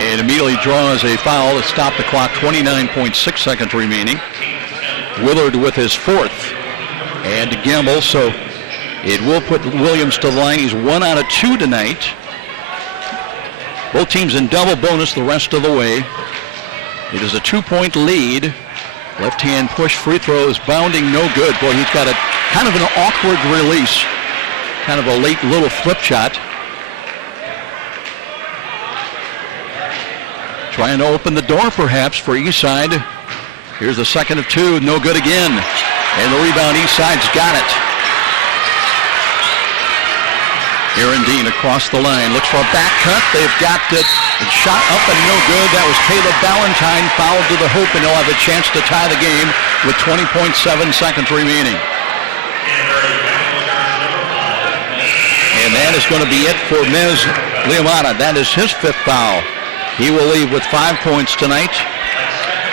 And immediately draws a foul to stop the clock, 29.6 seconds remaining. Willard with his fourth, and Gamble. So it will put Williams to the line. He's 1 out of 2 tonight. Both teams in double bonus the rest of the way. It is a 2-point lead. Left-hand push free throw is bounding, no good. Boy, he's got a kind of an awkward release. Kind of a late little flip shot. Trying to open the door perhaps for Eastside. Here's the second of 2, no good again. And the rebound, Eastside's got it. Aaron Dean across the line, looks for a back cut. They've got it. It's shot up and no good. That was Caleb Ballantyne, fouled to the hoop, and he'll have a chance to tie the game with 20.7 seconds remaining. And that is going to be it for Mez Liamata. That is his 5th foul. He will leave with 5 points tonight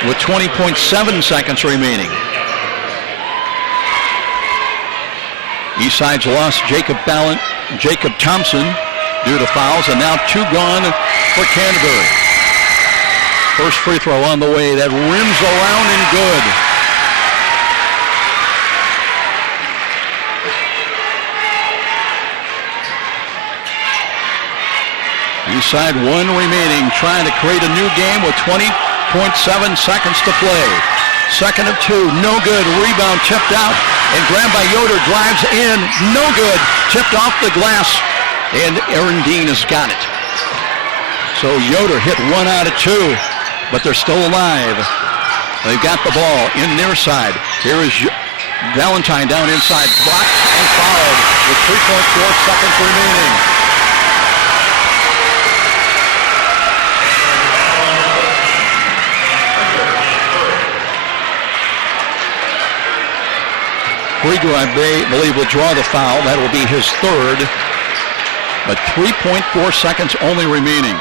with 20.7 seconds remaining. Eastside's lost Jacob Thompson due to fouls, and now 2 gone for Canterbury. First free throw on the way. That rims around and good. Eastside 1 remaining, trying to create a new game with 20.7 seconds to play. Second of 2, no good. Rebound tipped out and grabbed by Yoder. Drives in, no good. Tipped off the glass, and Aaron Dean has got it. So Yoder hit 1 out of 2, but they're still alive. They've got the ball in near side. Here is Ballantyne down inside, blocked and fouled with 3.4 seconds remaining. Krieger, I believe, will draw the foul. That will be his 3rd. But 3.4 seconds only remaining.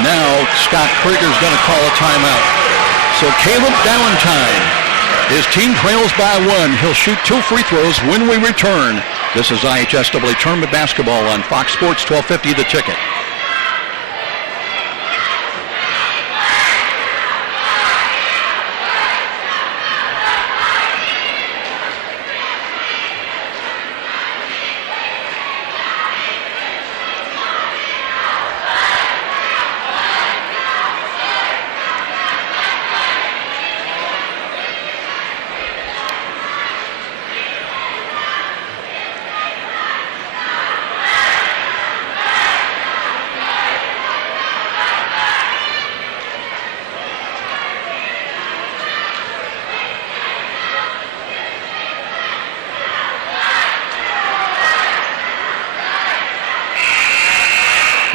Now Scott Krieger's going to call a timeout. So Caleb Ballantyne, his team trails by 1. He'll shoot 2 free throws when we return. This is IHSAA Tournament Basketball on Fox Sports 1250 The Ticket.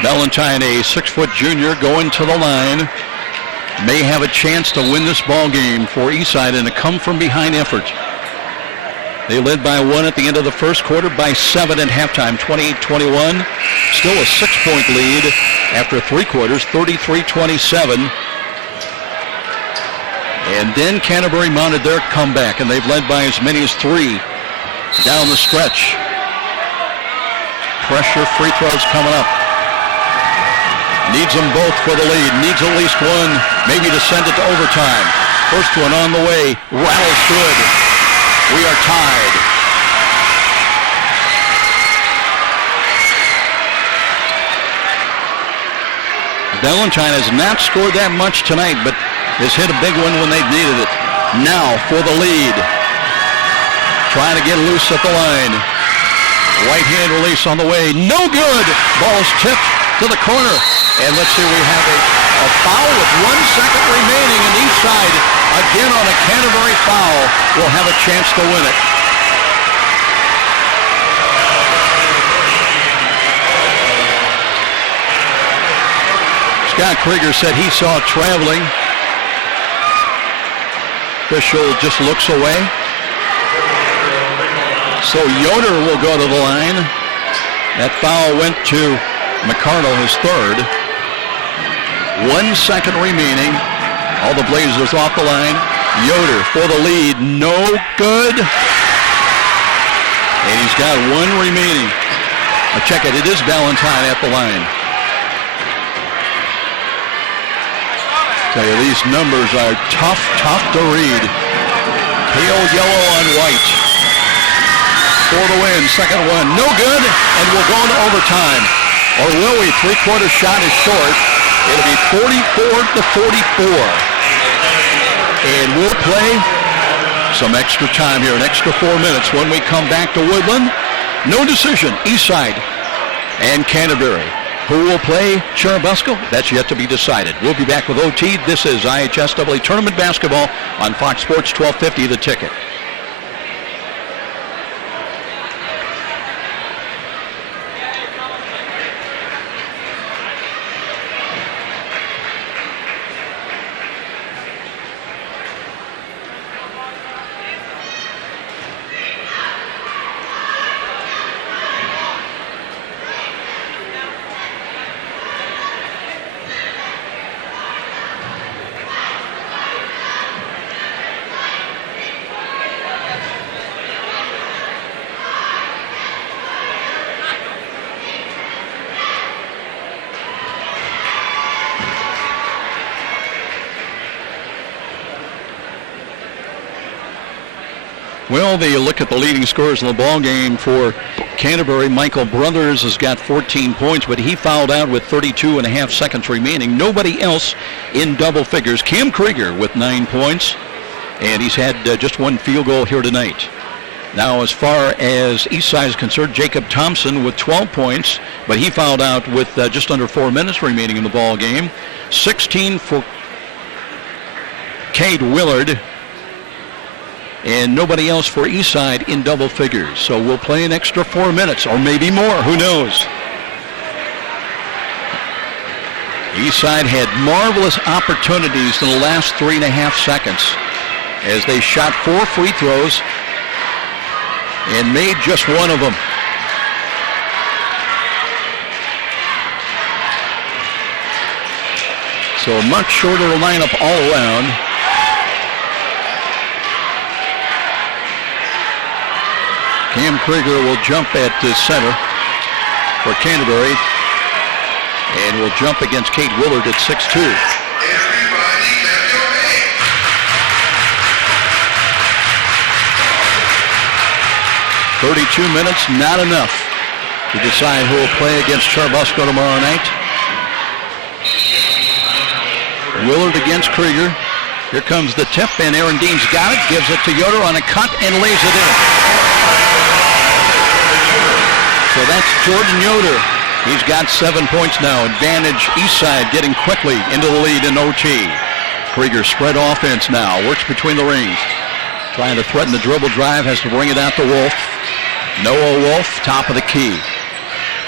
Ballantyne, a 6-foot junior, going to the line. May have a chance to win this ball game for Eastside in a come-from-behind effort. They led by 1 at the end of the first quarter, by 7 at halftime, 28-21. Still a 6-point lead after 3 quarters, 33-27. And then Canterbury mounted their comeback, and they've led by as many as 3 down the stretch. Pressure free throws coming up. Needs them both for the lead. Needs at least 1, maybe to send it to overtime. First one on the way. Rattles good. We are tied. Ballantyne has not scored that much tonight, but has hit a big one when they've needed it. Now for the lead. Trying to get loose at the line. Right hand release on the way. No good. Ball's tipped to the corner. And let's see, we have a foul with 1 second remaining, and Eastside, again on a Canterbury foul, will have a chance to win it. Scott Krieger said he saw it traveling. Official just looks away. So Yoder will go to the line. That foul went to McCardle, his 3rd. 1 second remaining. All the Blazers off the line. Yoder for the lead. No good. And he's got 1 remaining. Now check it. It is Ballantyne at the line. Tell you, these numbers are tough to read. Pale yellow on white. For the win, second one, no good, and we'll go into overtime. Or will we? Three-quarter shot is short. It'll be 44-44. And we'll play some extra time here, an extra 4 minutes when we come back to Woodlan. No decision, Eastside and Canterbury. Who will play Churubusco? That's yet to be decided. We'll be back with OT. This is IHSAA Tournament Basketball on Fox Sports 1250, The Ticket. Well, they look at the leading scorers in the ball game for Canterbury. Michael Brothers has got 14 points, but he fouled out with 32 and a half seconds remaining. Nobody else in double figures. Cam Krieger with 9 points, and he's had just one field goal here tonight. Now, as far as Eastside is concerned, Jacob Thompson with 12 points, but he fouled out with just under 4 minutes remaining in the ball game. 16 for Cade Willard. And nobody else for Eastside in double figures. So we'll play an extra 4 minutes, or maybe more, who knows. Eastside had marvelous opportunities in the last 3.5 seconds as they shot 4 free throws and made just one of them. So a much shorter lineup all around. Cam Krieger will jump at center for Canterbury and will jump against Cade Willard at 6'2". 32 minutes, not enough to decide who will play against Churubusco tomorrow night. Willard against Krieger. Here comes the tip, and Aaron Dean's got it, gives it to Yoder on a cut and lays it in. So that's Jordan Yoder. He's got 7 points now. Advantage Eastside getting quickly into the lead in OT. Krieger spread offense now. Works between the rings. Trying to threaten the dribble drive. Has to bring it out to Wolf. Noah Wolf, top of the key.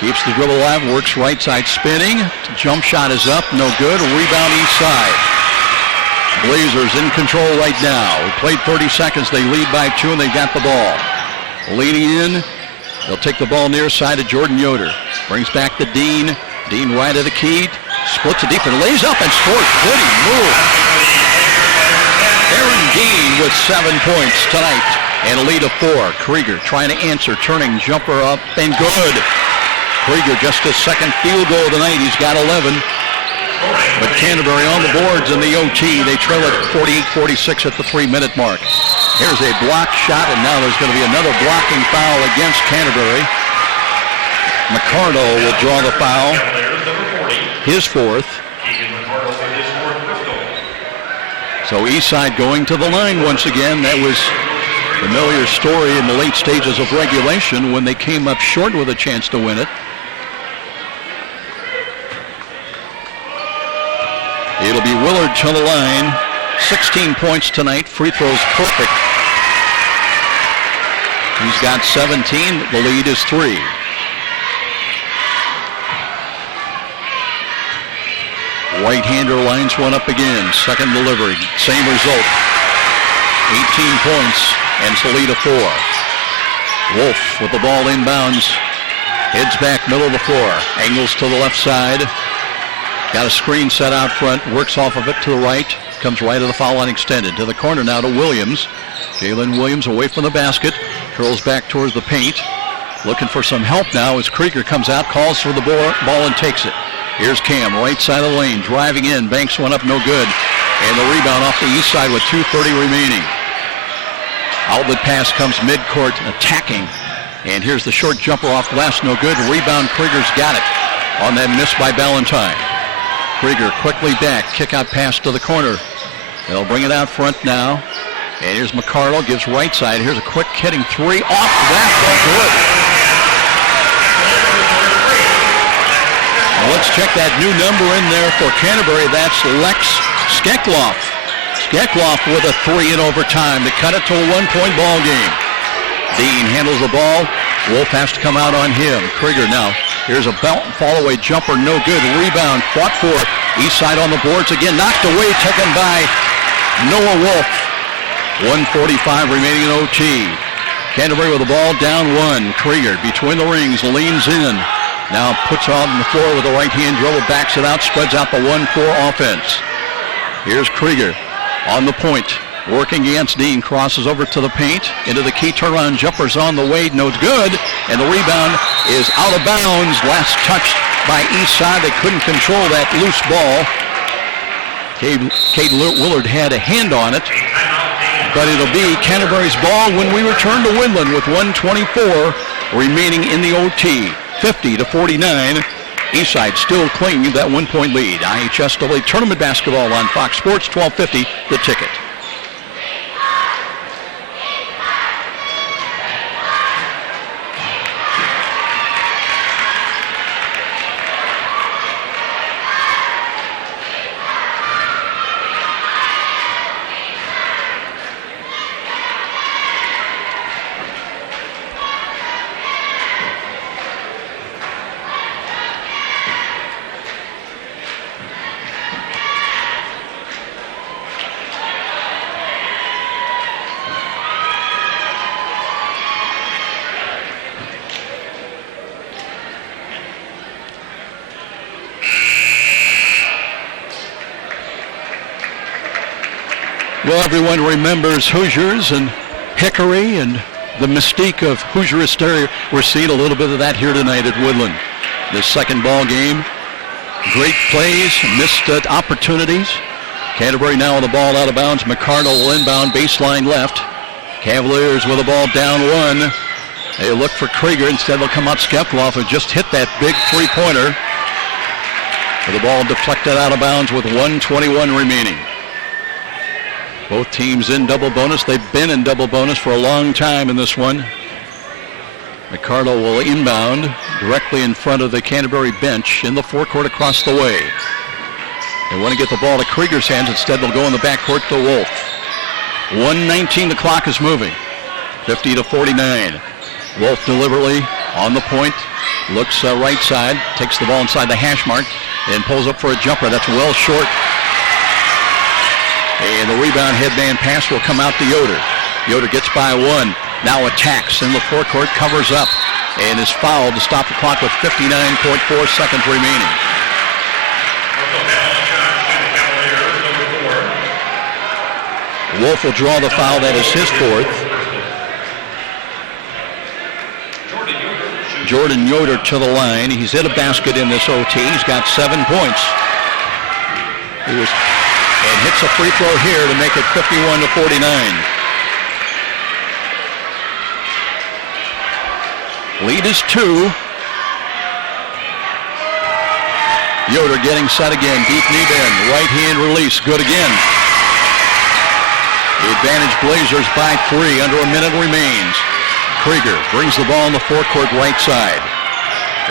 Keeps the dribble alive. Works right side spinning. Jump shot is up. No good. Rebound Eastside. Blazers in control right now. We played 30 seconds. They lead by 2 and they got the ball. Leading in. They'll take the ball near side of Jordan Yoder. Brings back to Dean. Dean right of the key. Splits it deep and lays up and scores. Goody move. Aaron Dean with 7 points tonight and a lead of 4. Krieger trying to answer. Turning jumper up and good. Krieger just his second field goal tonight. He's got 11. But Canterbury on the boards in the OT. They trail at 48-46 at the 3-minute mark. Here's a block shot, and now there's going to be another blocking foul against Canterbury. McCardle will draw the foul. His 4th. So Eastside going to the line once again. That was a familiar story in the late stages of regulation when they came up short with a chance to win it. It'll be Willard to the line. 16 points tonight. Free throws perfect. He's got 17. The lead is 3. Right-hander lines one up again. Second delivery. Same result. 18 points and it's a lead of 4. Wolf with the ball inbounds. Heads back middle of the floor. Angles to the left side. Got a screen set out front. Works off of it to the right. Comes right of the foul line extended. To the corner now to Williams. Jalen Williams away from the basket. Curls back towards the paint. Looking for some help now as Krieger comes out. Calls for the ball and takes it. Here's Cam, right side of the lane. Driving in. Banks one up, no good. And the rebound off the east side with 2:30 remaining. Outlet pass comes midcourt attacking. And here's the short jumper off glass, no good. Rebound, Krieger's got it on that miss by Ballantyne. Krieger quickly back, kick out pass to the corner. They'll bring it out front now. And here's McCardle, gives right side. Here's a quick hitting three off that, good. Well, let's check that new number in there for Canterbury. That's Lex Skekloff. Skekloff with a three in overtime to cut it to a 1-point ball game. Dean handles the ball. Wolf has to come out on him. Krieger now. Here's a belt fall-away jumper, no good. Rebound, fought for. Eastside on the boards again. Knocked away, taken by Noah Wolf. 1:45 remaining in OT. Canterbury with the ball down one. Krieger between the rings, leans in. Now puts on the floor with a right-hand dribble, backs it out, spreads out the 1-4 offense. Here's Krieger on the point. Working against Dean, crosses over to the paint, into the key turnaround, jumper's on the way, no good, and the rebound is out of bounds. Last touched by Eastside. They couldn't control that loose ball. Cade Willard had a hand on it, but it'll be Canterbury's ball when we return to Woodlan with 1:24 remaining in the OT. 50-49. Eastside still clinging that 1-point lead. IHSAA Tournament Basketball on Fox Sports, 1250, the ticket. Well, everyone remembers Hoosiers and Hickory and the mystique of Hoosier hysteria. We're seeing a little bit of that here tonight at Woodlan. This second ball game, great plays, missed opportunities. Canterbury now with the ball out of bounds. McCardle will inbound, baseline left. Cavaliers with the ball down one. They look for Krieger. Instead, they'll come out Skeploff, who just hit that big three-pointer. The ball deflected out of bounds with 1:21 remaining. Both teams in double bonus. They've been in double bonus for a long time in this one. McCardle will inbound directly in front of the Canterbury bench in the forecourt across the way. They want to get the ball to Krieger's hands. Instead, they'll go in the backcourt to Wolf. 1:19, the clock is moving. 50-49. Wolf deliberately on the point. Looks right side. Takes the ball inside the hash mark and pulls up for a jumper. That's well short. And the rebound headman pass will come out to Yoder. Yoder gets by one. Now attacks in the forecourt, covers up, and is fouled to stop the clock with 59.4 seconds remaining. Wolf will draw the foul. That is his fourth. Jordan Yoder to the line. He's hit a basket in this OT. He's got 7 points. And hits a free throw here to make it 51-49. Lead is 2. Yoder getting set again. Deep knee bend. Right hand release. Good again. The advantage Blazers by 3. Under a minute remains. Krieger brings the ball in the forecourt right side.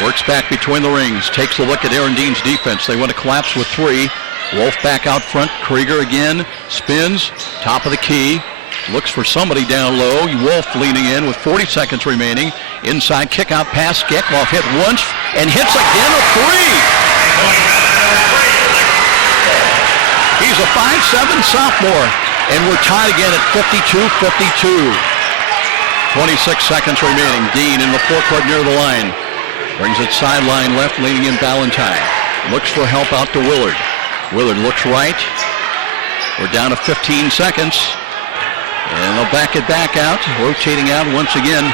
Works back between the rings. Takes a look at Aaron Dean's defense. They want to collapse with 3. Wolf back out front. Krieger again. Spins. Top of the key. Looks for somebody down low. Wolf leaning in with 40 seconds remaining. Inside kick out pass. Gekloff hit once and hits again a 3. He's a 5'7" sophomore. And we're tied again at 52-52. 26 seconds remaining. Dean in the forecourt near the line. Brings it sideline left, leaning in Ballantyne. Looks for help out to Willard. Willard looks right. We're down to 15 seconds. And they'll back it back out. Rotating out once again.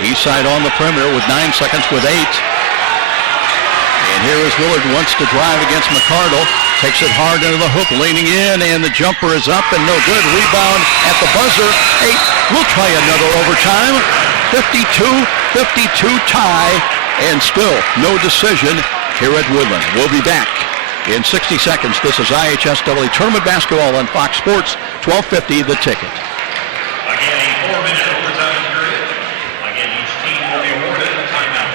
Eastside on the perimeter with 9 seconds with 8. And here is Willard, wants to drive against McCardle. Takes it hard into the hoop, leaning in, and the jumper is up and no good. Rebound at the buzzer. 8. We'll try another overtime. 52-52 tie, and still no decision here at Woodlan. We'll be back in 60 seconds. This is IHSAA Tournament Basketball on Fox Sports, 1250 The Ticket. Again, a 4-minute overtime period. Again, each team will be awarded a timeout.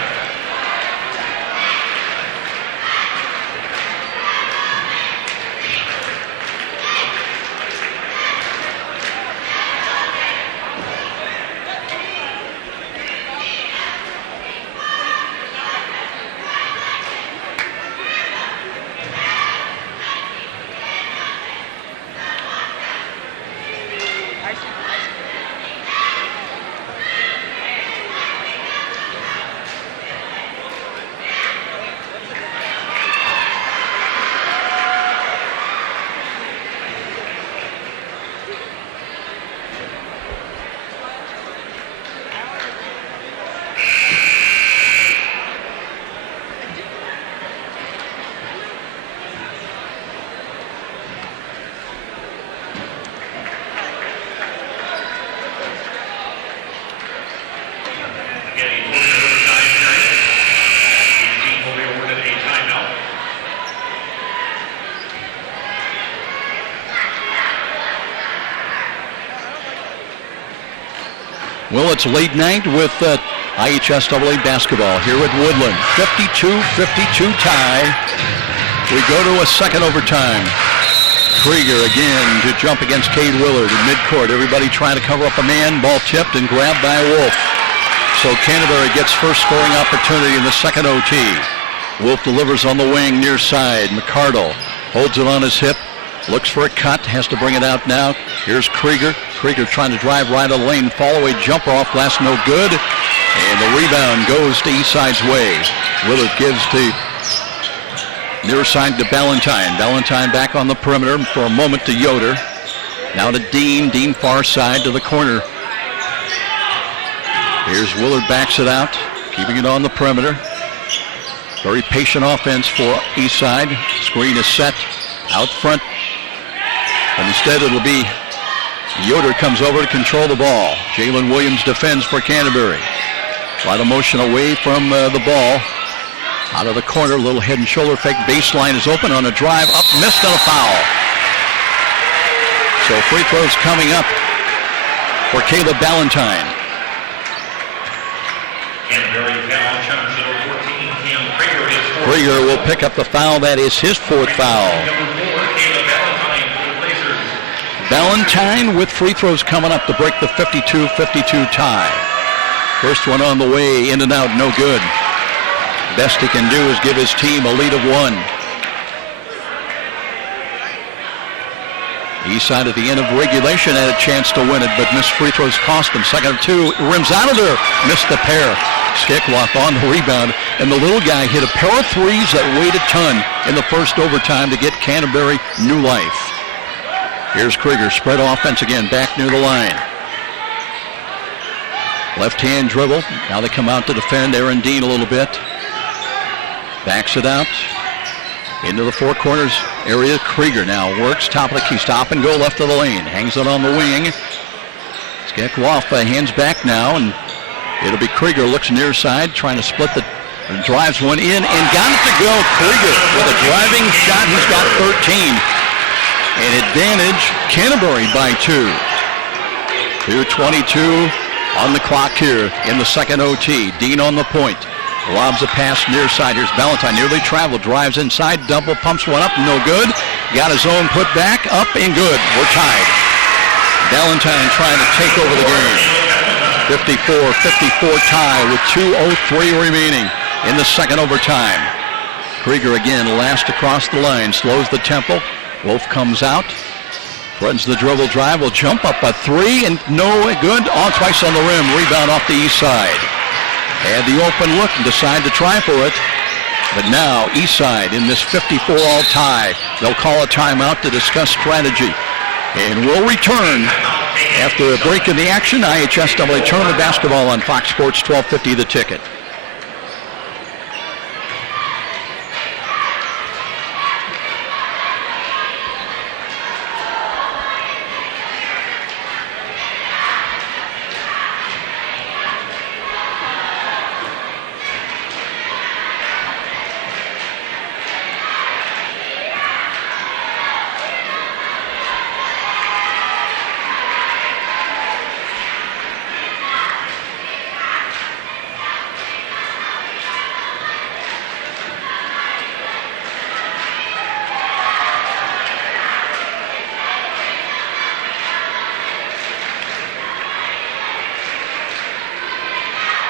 Well, it's late night with IHSAA basketball here at Woodlan. 52-52 tie. We go to a second overtime. Krieger again to jump against Cade Willard in midcourt. Everybody trying to cover up a man. Ball tipped and grabbed by Wolf. So Canterbury gets first scoring opportunity in the second OT. Wolf delivers on the wing near side. McCardle holds it on his hip. Looks for a cut. Has to bring it out now. Here's Krieger. Krieger trying to drive right of the lane. Fall-away jumper off glass, no good. And the rebound goes to Eastside's way. Willard gives to near side to Ballantyne. Ballantyne back on the perimeter for a moment to Yoder. Now to Dean. Dean far side to the corner. Here's Willard, backs it out, keeping it on the perimeter. Very patient offense for Eastside. Screen is set out front. And instead it'll be Yoder comes over to control the ball. Jalen Williams defends for Canterbury. A lot of motion away from the ball. Out of the corner, a little head and shoulder fake. Baseline is open on a drive. Up, missed on a foul. So free throws coming up for Caleb Ballantyne. Canterbury foul, shot number 14, Cam Krieger is fourth. Krieger will pick up the foul. That is his fourth foul. Number 4, Caleb Ballantyne for the Blazers. Ballantyne with free throws coming up to break the 52-52 tie. First one on the way, in and out, no good. Best he can do is give his team a lead of 1. Eastside at the end of regulation had a chance to win it, but missed free throws cost them. Second of 2, rims out of there, missed the pair. Skickwalk on the rebound, and the little guy hit a pair of threes that weighed a ton in the first overtime to get Canterbury new life. Here's Krieger, spread offense again, back near the line. Left-hand dribble. Now they come out to defend Aaron Dean a little bit. Backs it out. Into the four corners area. Krieger now works top of the key. Stop and go left of the lane. Hangs it on the wing. Skekloff hands back now, and it'll be Krieger. Looks near side, trying to split the... drives one in and got it to go. Krieger with a driving shot. He's got 13. An advantage, Canterbury by 2. 2:22 on the clock here in the second OT. Dean on the point. Lobs a pass near side. Here's Ballantyne, nearly traveled. Drives inside, double pumps one up, no good. Got his own put back, up and good. We're tied. Ballantyne trying to take over the game. 54-54 tie with 2:03 remaining in the second overtime. Krieger again last across the line, slows the tempo. Wolf comes out, threatens the dribble drive, will jump up a 3 and no good. All twice on the rim, rebound off the east side. Had the open look and decide to try for it. But now Eastside in this 54-all tie. They'll call a timeout to discuss strategy. And we'll return after a break in the action. IHSAA Tournament Basketball on Fox Sports 1250 The Ticket.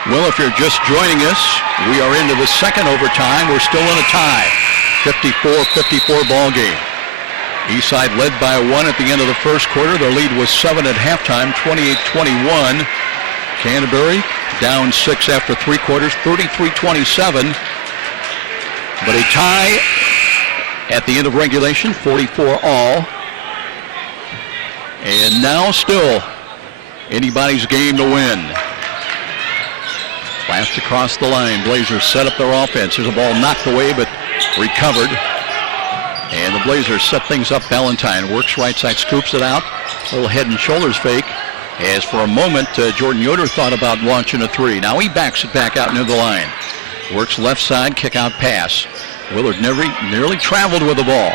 Well, if you're just joining us, we are into the second overtime. We're still in a tie. 54-54 ball game. Eastside led by 1 at the end of the first quarter. Their lead was 7 at halftime, 28-21. Canterbury down 6 after 3 quarters, 33-27. But a tie at the end of regulation, 44 all. And now still anybody's game to win. Blast across the line. Blazers set up their offense. There's a ball knocked away but recovered. And the Blazers set things up. Ballantyne works right side, scoops it out. Little head and shoulders fake. As for a moment, Jordan Yoder thought about launching a 3. Now he backs it back out near the line. Works left side, kick out pass. Willard nearly traveled with the ball.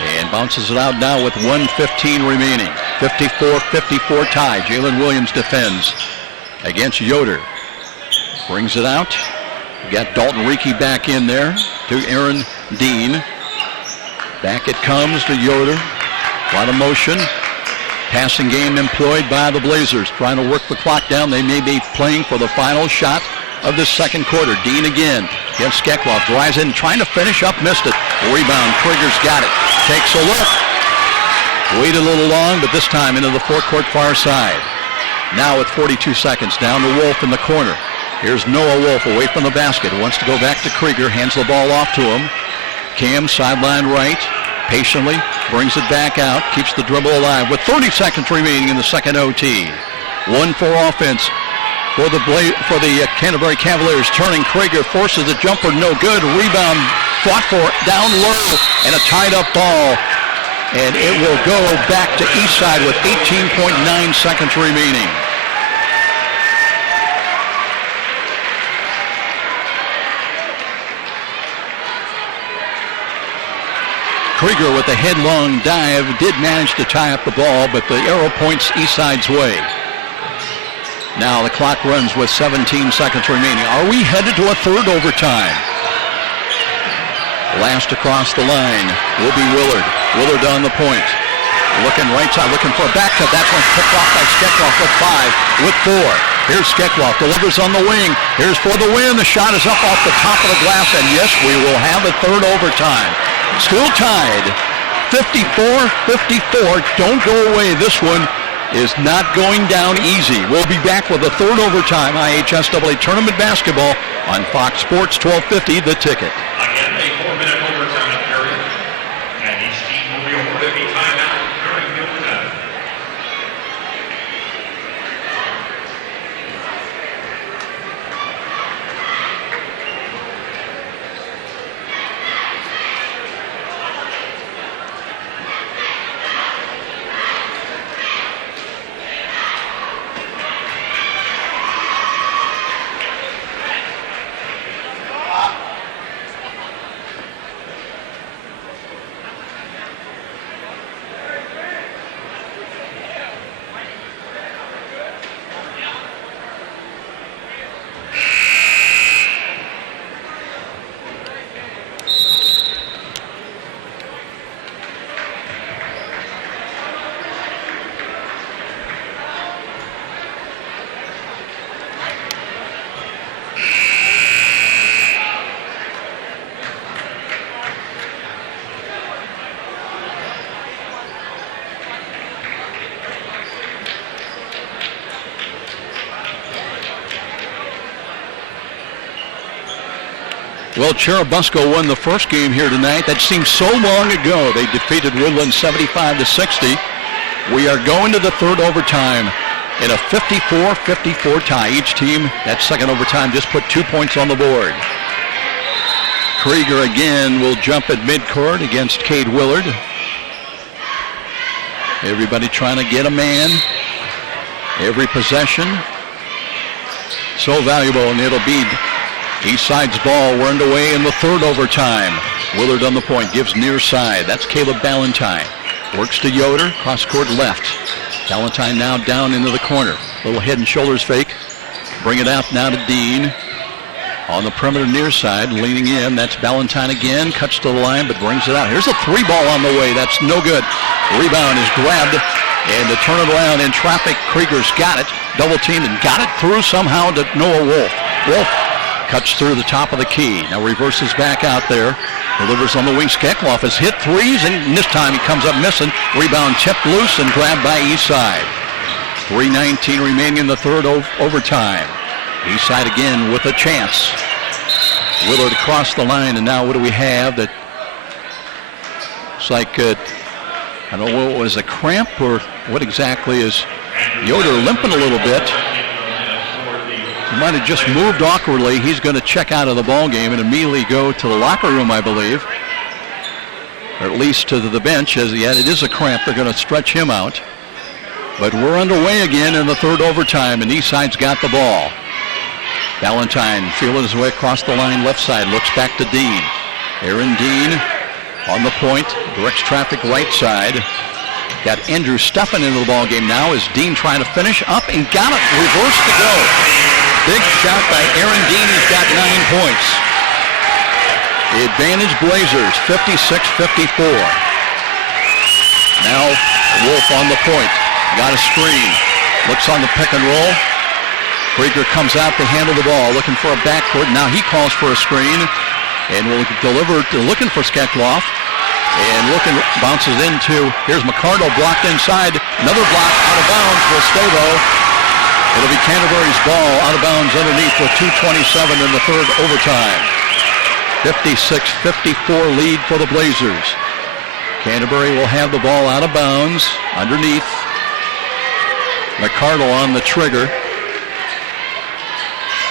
And bounces it out now with 1:15 remaining. 54-54 tie. Jalen Williams defends against Yoder. Brings it out. We got Dalton Reekie back in there to Aaron Dean. Back it comes to Yoder. A lot of motion. Passing game employed by the Blazers. Trying to work the clock down. They may be playing for the final shot of the second quarter. Dean again against Skekloff. Drives in, trying to finish up, missed it. Rebound, Krieger's got it. Takes a look. Waited a little long, but this time into the forecourt far side. Now with 42 seconds, down to Wolf in the corner. Here's Noah Wolf away from the basket. Wants to go back to Krieger, hands the ball off to him. Cam sideline right, patiently brings it back out, keeps the dribble alive with 30 seconds remaining in the second OT. 1-4 offense for the Canterbury Cavaliers. Turning, Krieger forces a jumper, no good. Rebound fought for down low, and a tied up ball. And it will go back to Eastside with 18.9 seconds remaining. Krieger with a headlong dive did manage to tie up the ball, but the arrow points Eastside's way. Now the clock runs with 17 seconds remaining. Are we headed to a third overtime? Last across the line will be Willard. Willard on the point. Looking right side, looking for a back cut. That one's picked off by Skekloff with 5, with 4. Here's Skekloff, delivers on the wing. Here's for the win. The shot is up off the top of the glass, and yes, we will have a third overtime. Still tied, 54-54. Don't go away. This one is not going down easy. We'll be back with a third overtime IHSAA tournament basketball on Fox Sports 1250, The Ticket. Again, a 4-minute overtime period, and each team will be awarded a timeout during the overtime. Well, Cherubusco won the first game here tonight. That seems so long ago. They defeated Woodlan 75-60. We are going to the third overtime in a 54-54 tie. Each team, that second overtime, just put 2 points on the board. Krieger again will jump at midcourt against Cade Willard. Everybody trying to get a man. Every possession so valuable, and it'll be Eastside's ball. We're underway in the third overtime. Willard on the point, gives near side. That's Caleb Ballantyne. Works to Yoder, cross court left. Ballantyne now down into the corner. Little head and shoulders fake. Bring it out now to Dean. On the perimeter near side, leaning in. That's Ballantyne again. Cuts to the line, but brings it out. Here's a 3 ball on the way. That's no good. Rebound is grabbed And to turn it around in traffic, Krieger's got it. Double teamed and got it through somehow to Noah Wolf. Wolf cuts through the top of the key. Now reverses back out there. Delivers on the wing. Skekloff has hit threes, and this time he comes up missing. Rebound tipped loose and grabbed by Eastside. 3:19 remaining in the third overtime. Eastside again with a chance. Willard across the line, and now what do we have? That it's like, I don't know what was a cramp or what exactly is. Yoder limping a little bit. He might have just moved awkwardly. He's going to check out of the ball game and immediately go to the locker room, I believe. Or at least to the bench, as yet it is a cramp. They're going to stretch him out. But we're underway again in the third overtime, and Eastside's got the ball. Valentine feeling his way across the line, left side, looks back to Dean. Aaron Dean on the point, directs traffic right side. Got Andrew Steffen into the ball game now as Dean trying to finish up and got it, reverse to go. Big shot by Aaron Dean, he's got 9 points. The advantage Blazers, 56-54. Now Wolf on the point, got a screen, looks on the pick and roll. Krieger comes out to handle the ball, looking for a backcourt. Now he calls for a screen and will deliver, looking for Skekloff. And looking, bounces into, here's McCardle blocked inside. Another block out of bounds will stay though. It'll be Canterbury's ball out of bounds underneath with 2:27 in the third overtime. 56-54 lead for the Blazers. Canterbury will have the ball out of bounds underneath. McCardle on the trigger.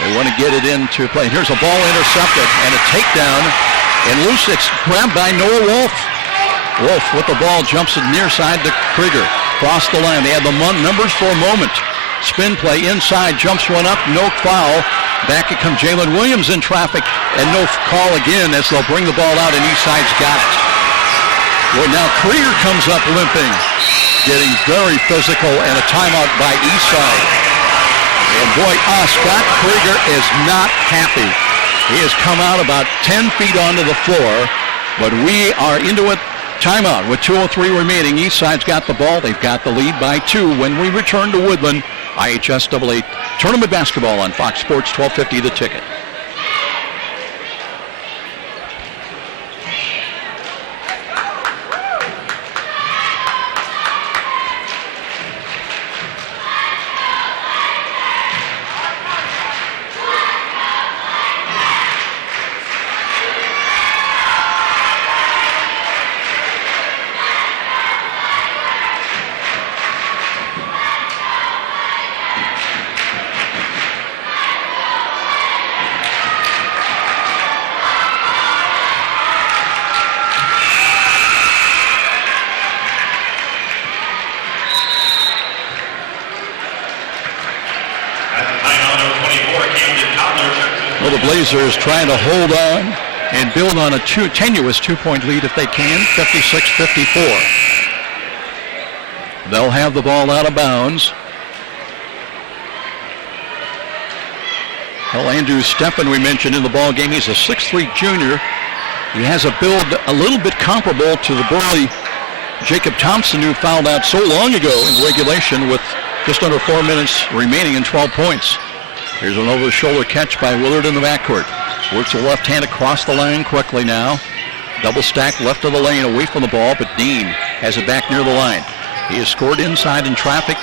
They want to get it into play. Here's a ball intercepted and a takedown. And loose, it's grabbed by Noah Wolf. Wolf with the ball jumps it near side to Krieger. Cross the line. They have the numbers for a moment. Spin play inside, jumps one up, no foul. Back it comes Jalen Williams in traffic, and no call again as they'll bring the ball out, and Eastside's got it. Well, now Krieger comes up limping, getting very physical, and a timeout by Eastside. And boy, Scott Krieger is not happy. He has come out about 10 feet onto the floor, but we are into it. Timeout with 2:03 remaining. Eastside's got the ball. They've got the lead by 2 when we return to Woodlan. IHSAA Tournament Basketball on Fox Sports 1250 The Ticket. Blazers trying to hold on and build on a tenuous 2-point lead if they can, 56-54. They'll have the ball out of bounds. Well, Andrew Steffen, we mentioned in the ball game, he's a 6'3" junior. He has a build a little bit comparable to the burly Jacob Thompson, who fouled out so long ago in regulation with just under 4 minutes remaining and 12 points. Here's an over-the-shoulder catch by Willard in the backcourt. Works the left hand across the line quickly now. Double stack left of the lane away from the ball, but Dean has it back near the line. He has scored inside in traffic.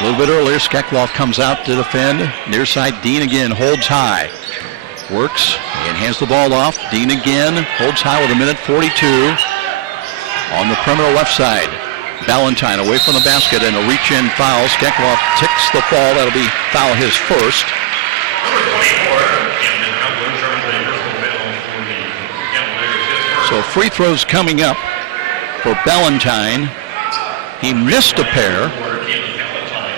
A little bit earlier, Skekloff comes out to defend. Near side, Dean again holds high. Works and hands the ball off. Dean again holds high with 1:42. On the perimeter left side, Valentine away from the basket and a reach-in foul. Skekloff ticks the fall. That'll be foul his first. So free throws coming up for Valentine. He missed a pair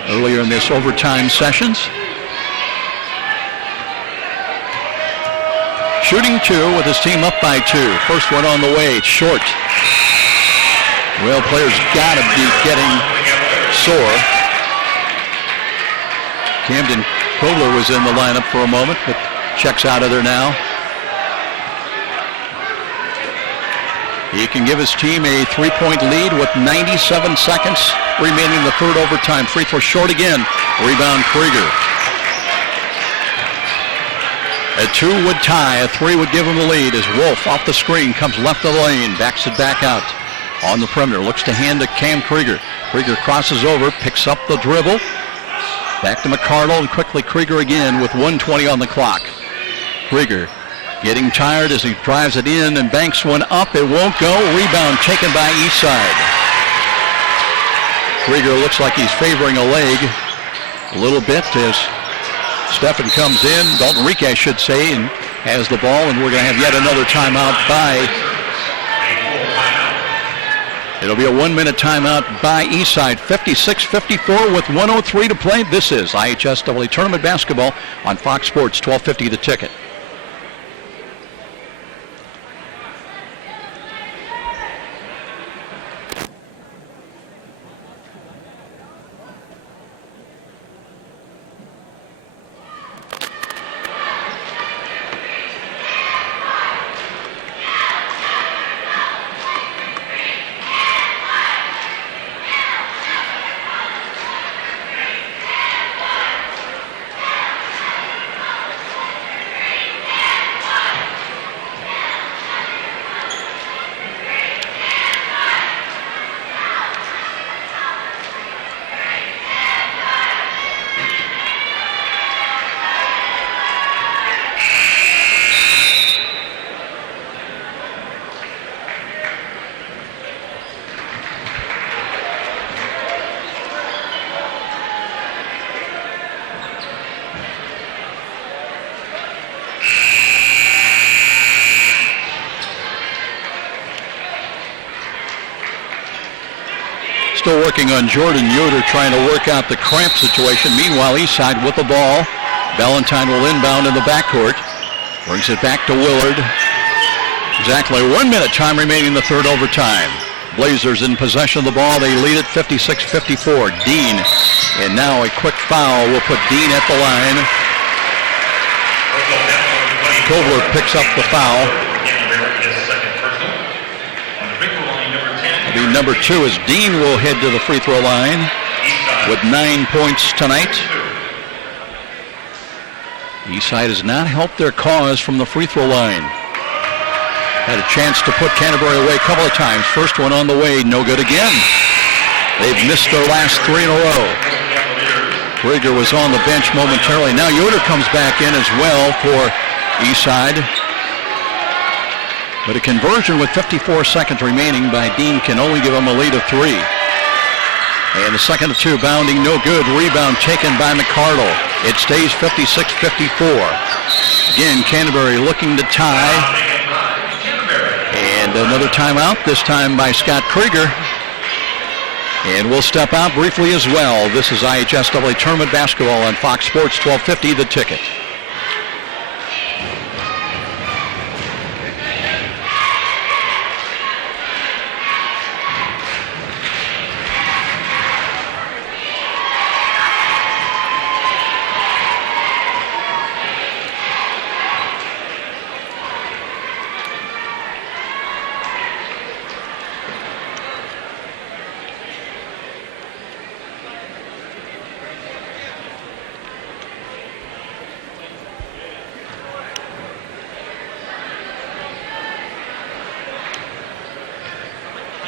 earlier in this overtime sessions. Shooting 2 with his team up by 2. First one on the way, it's short. Well, players got to be getting sore. Camden Kobler was in the lineup for a moment, but checks out of there now. He can give his team a 3-point lead with 97 seconds remaining in the third overtime. Free throw short again. Rebound Krieger. A 2 would tie, a 3 would give him the lead as Wolf off the screen comes left of the lane, backs it back out on the perimeter, looks to hand to Cam Krieger. Krieger crosses over, picks up the dribble, back to McCardle, and quickly Krieger again with 1:20 on the clock. Krieger getting tired as he drives it in and banks one up. It won't go. Rebound taken by Eastside. Krieger looks like he's favoring a leg a little bit as Stephan comes in, Dalton Rieke, I should say, and has the ball, and we're going to have yet another timeout by... It'll be a 1-minute timeout by Eastside. 56-54 with 1:03 to play. This is IHSAA Tournament Basketball on Fox Sports 1250 The Ticket. Still working on Jordan Yoder, trying to work out the cramp situation. Meanwhile, Eastside with the ball. Valentine will inbound in the backcourt. Brings it back to Willard. Exactly 1 minute time remaining in the third overtime. Blazers in possession of the ball. They lead it 56-54. Dean. And now a quick foul will put Dean at the line. Kovler picks up the foul. Number 2 is Dean will head to the free throw line with 9 points tonight. Eastside has not helped their cause from the free throw line. Had a chance to put Canterbury away a couple of times. First one on the way, no good again. They've missed their last 3 in a row. Krieger was on the bench momentarily. Now Yoder comes back in as well for Eastside. But a conversion with 54 seconds remaining by Dean can only give him a lead of 3. And the second of 2 bounding, no good. Rebound taken by McCardle. It stays 56-54. Again, Canterbury looking to tie. And another timeout, this time by Scott Krieger. And we'll step out briefly as well. This is IHSAA Tournament Basketball on Fox Sports 1250 The Ticket.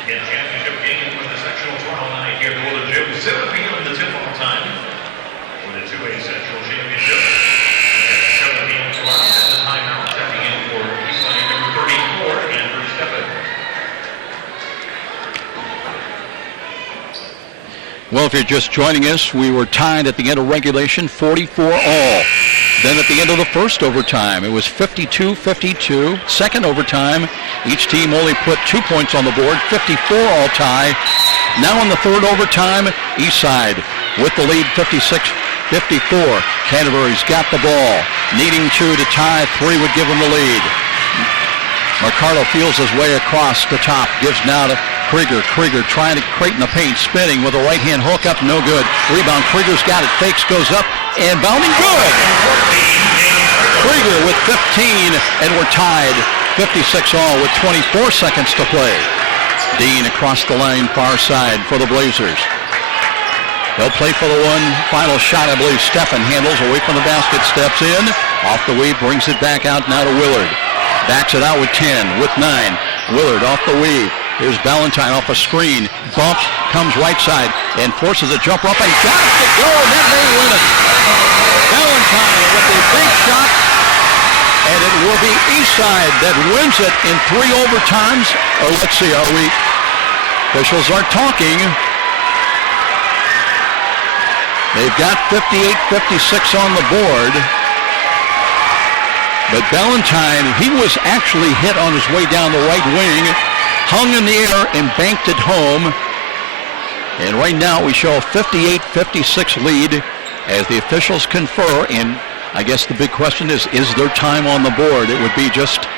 Championship game for the sectional tomorrow night here at the Woodlan Gym. 7 p.m. the tip-off time for the 2A sectional championship. At 7 p.m. tomorrow, at the timeout, stepping in for Eastside number 34, Andrew Stephan. Well, if you're just joining us, we were tied at the end of regulation, 44-all. Then at the end of the first overtime, it was 52-52. Second overtime, each team only put 2 points on the board, 54-all tie. Now in the third overtime, Eastside with the lead, 56-54. Canterbury's got the ball, needing 2 to tie. 3 would give them the lead. McCardle feels his way across the top, gives now to Krieger. Krieger trying to create in the paint, spinning with a right-hand hook up, no good. Rebound, Krieger's got it, fakes, goes up, and bounding, good! Krieger with 15, and we're tied 56-all with 24 seconds to play. Dean across the line, far side for the Blazers. They'll play for the one final shot. I believe Stefan handles away from the basket, steps in, off the weave, brings it back out now to Willard. Backs it out with 10, with 9. Willard off the weave. Here's Ballantyne off a screen. Bumps, comes right side, and forces a jumper up, and got it to go, and that may win it. Ballantyne with a big shot, and it will be Eastside that wins it in 3 overtimes. Or let's see, officials aren't talking. They've got 58-56 on the board. But Ballantyne, he was actually hit on his way down the right wing, hung in the air and banked it home. And right now we show a 58-56 lead as the officials confer. And I guess the big question is there time on the board? It would be just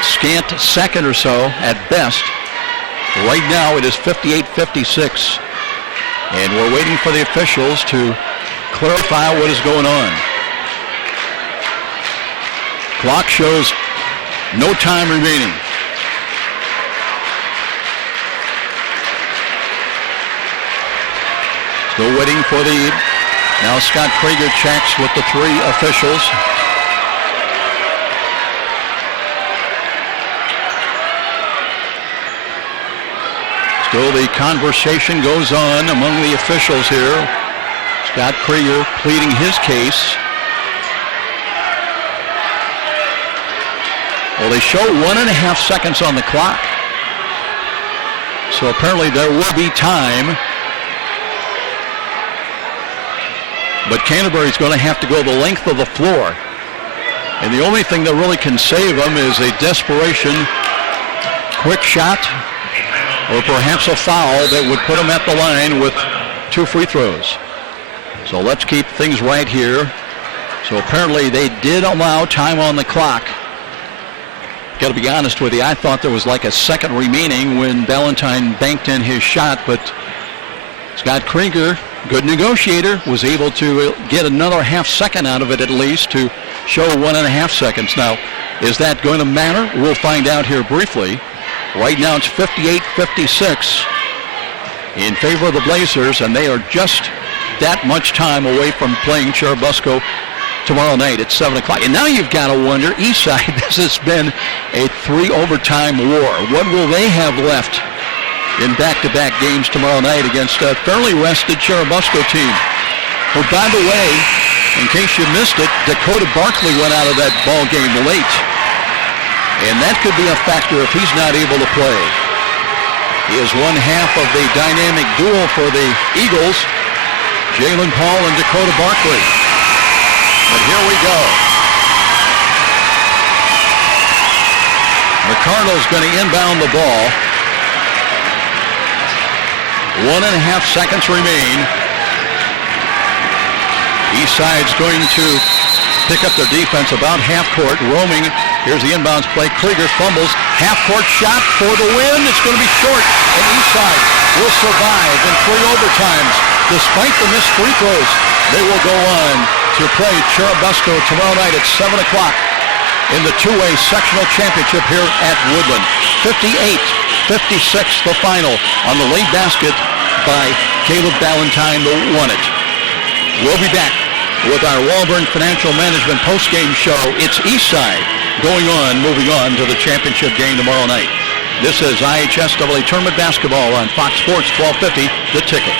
scant second or so at best. Right now it is 58-56. And we're waiting for the officials to clarify what is going on. Clock shows no time remaining. Still waiting for now Scott Krieger checks with the 3 officials. Still the conversation goes on among the officials here. Scott Krieger pleading his case. Well, they show 1.5 seconds on the clock. So apparently there will be time. But Canterbury's going to have to go the length of the floor. And the only thing that really can save them is a desperation quick shot or perhaps a foul that would put them at the line with 2 free throws. So let's keep things right here. So apparently they did allow time on the clock. Got to be honest with you, I thought there was like a second remaining when Ballantyne banked in his shot, but Scott Krieger, good negotiator, was able to get another half second out of it at least to show 1.5 seconds. Now, is that going to matter? We'll find out here briefly. Right now it's 58-56 in favor of the Blazers, and they are just that much time away from playing Churubusco tomorrow night at 7 o'clock. And now you've got to wonder, Eastside, this has been a 3 overtime war. What will they have left in back-to-back games tomorrow night against a fairly rested Churubusco team? Oh, by the way, in case you missed it, Dakota Barkley went out of that ball game late. And that could be a factor if he's not able to play. He is one half of the dynamic duo for the Eagles, Jalen Paul and Dakota Barkley. But here we go. McCardle's going to inbound the ball. 1.5 seconds remain. Eastside's going to pick up their defense about half court, roaming. Here's the inbounds play. Krieger fumbles. Half court shot for the win. It's going to be short, and Eastside will survive in 3 overtimes. Despite the missed free throws, they will go on to play Churubusco tomorrow night at 7 o'clock in the 2A sectional championship here at Woodlan. 58-56 the final on the late basket by Caleb Ballantyne, who won it. We'll be back with our Walburn Financial Management postgame show. It's Eastside moving on to the championship game tomorrow night. This is IHSAA Tournament Basketball on Fox Sports 1250, The Ticket.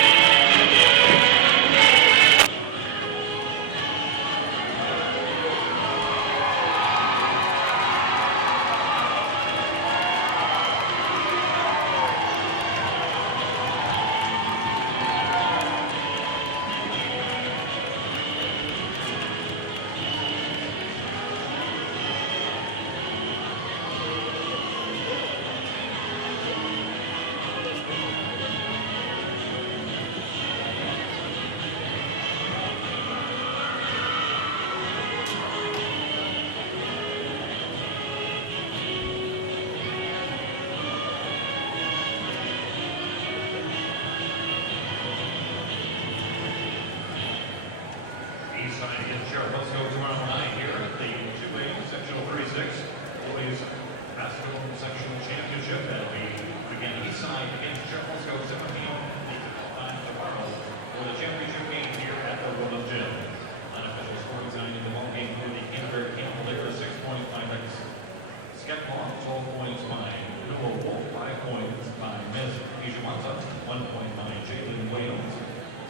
point by Jalen Wales,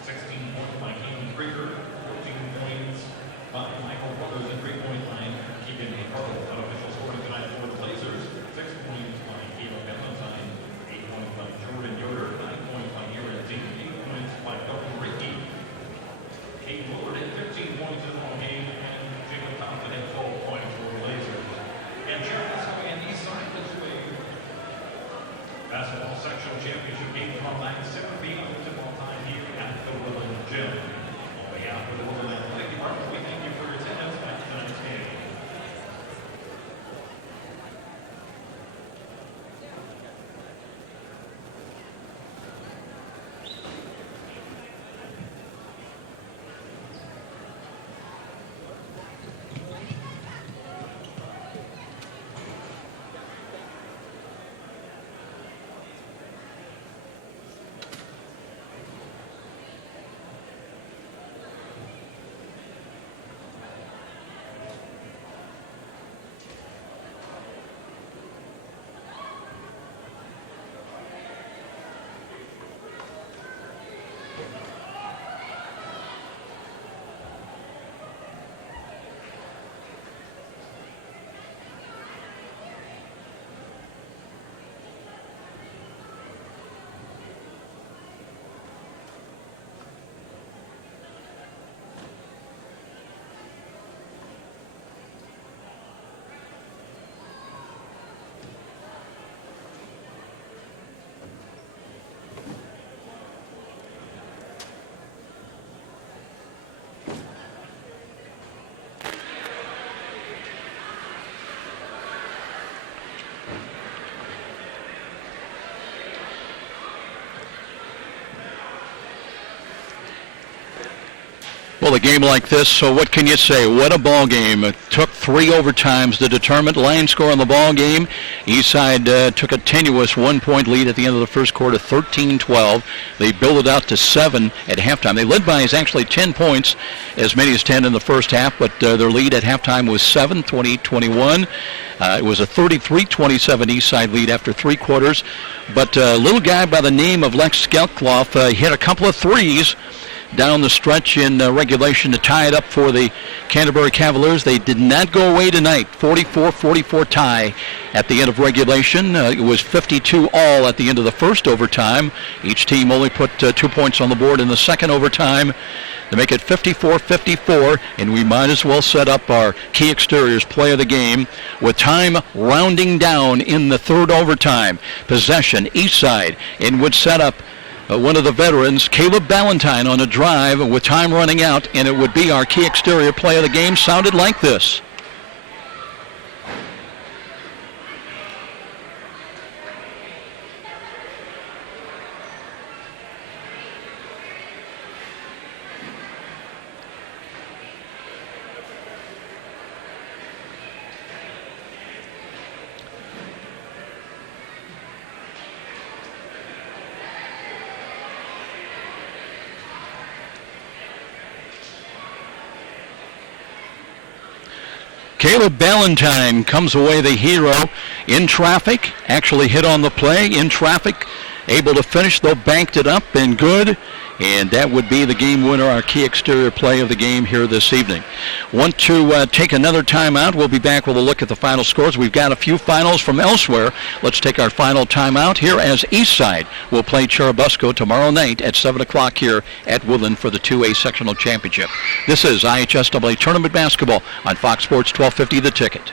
16 points by Keenan Krieger, 14 points by Michael Brothers, and 3-point line Keegan Hartle. Unofficial scoring tonight for the Blazers, 6 points by Caleb Valentine, 8 points by Jordan Yoder, 9 points by Aaron Dean, 8 points by Dalton Rickey. Kate Willard had 15 points in the ball game, and Jacob Thompson had 12 points for the Blazers. And Sheriff's and Eastside this way. Basketball sectional championship game tomorrow night, 7 p.m. football time here at the Woodlan Gym. On behalf of the Woodlan Athletic Department, we thank you for your attendance at tonight's game. Well, a game like this, so what can you say? What a ball game. It took 3 overtimes to determine line score on the ball game. Eastside took a tenuous 1-point lead at the end of the first quarter, 13-12. They built it out to 7 at halftime. They led by actually 10 points, as many as 10 in the first half, but their lead at halftime was 7, 20-21. It was a 33-27 Eastside lead after 3 quarters. But a little guy by the name of Lex Skelkloff hit a couple of threes down the stretch in regulation to tie it up for the Canterbury Cavaliers. They did not go away tonight. 44-44 tie at the end of regulation. It was 52 all at the end of the first overtime. Each team only put 2 points on the board in the second overtime to make it 54-54, and we might as well set up our Key Exteriors play of the game with time rounding down in the third overtime. Possession, Eastside, and would set up one of the veterans, Caleb Ballantyne, on a drive with time running out, and it would be our Key Exterior play of the game. Sounded like this. Caleb Ballantyne comes away the hero in traffic, actually hit on the play in traffic, able to finish, though banked it up and good. And that would be the game winner, our Key Exterior play of the game here this evening. Want to take another timeout? We'll be back with a look at the final scores. We've got a few finals from elsewhere. Let's take our final timeout here as Eastside will play Churubusco tomorrow night at 7 o'clock here at Woodland for the 2A Sectional Championship. This is IHSAA Tournament Basketball on Fox Sports 1250 The Ticket.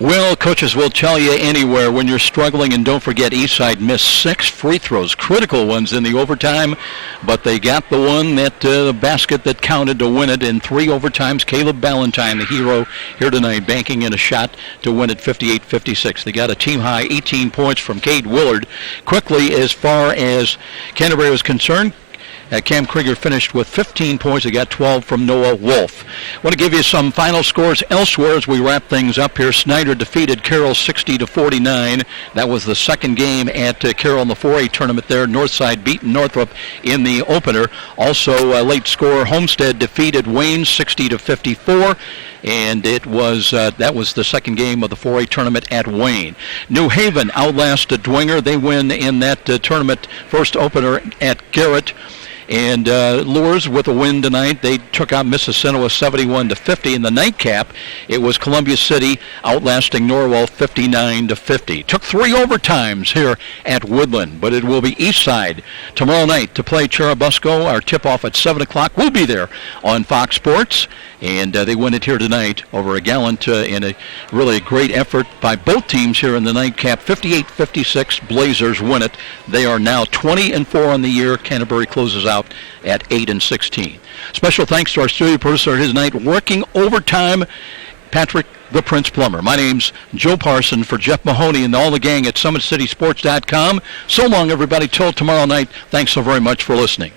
Well, coaches will tell you anywhere when you're struggling, and don't forget Eastside missed 6 free throws, critical ones in the overtime, but they got the one that the basket that counted to win it in 3 overtimes. Caleb Ballantyne, the hero here tonight, banking in a shot to win it 58-56. They got a team-high 18 points from Cade Willard. Quickly, as far as Canterbury was concerned, Cam Krieger finished with 15 points. He got 12 from Noah Wolf. I want to give you some final scores elsewhere as we wrap things up here. Snyder defeated Carroll 60-49. That was the second game at Carroll in the 4A tournament there. Northside beaten Northrop in the opener. Also, late score, Homestead defeated Wayne 60-54. And it was that was the second game of the 4A tournament at Wayne. New Haven outlasted Dwenger. They win in that tournament first opener at Garrett. And Lures with a win tonight. They took out Mississinawa 71-50. In the nightcap, it was Columbia City outlasting Norwell 59-50. Took 3 overtimes here at Woodlan, but it will be Eastside tomorrow night to play Churubusco. Our tip-off at 7 o'clock. We'll be there on Fox Sports. And they win it here tonight over a Gallant in a really great effort by both teams here in the nightcap. 58-56, Blazers win it. They are now 20-4 on the year. Canterbury closes out at 8-16. Special thanks to our studio producer his night working overtime, Patrick the Prince Plumber. My name's Joe Parson for Jeff Mahoney and all the gang at SummitCitySports.com. So long, everybody, till tomorrow night. Thanks so very much for listening.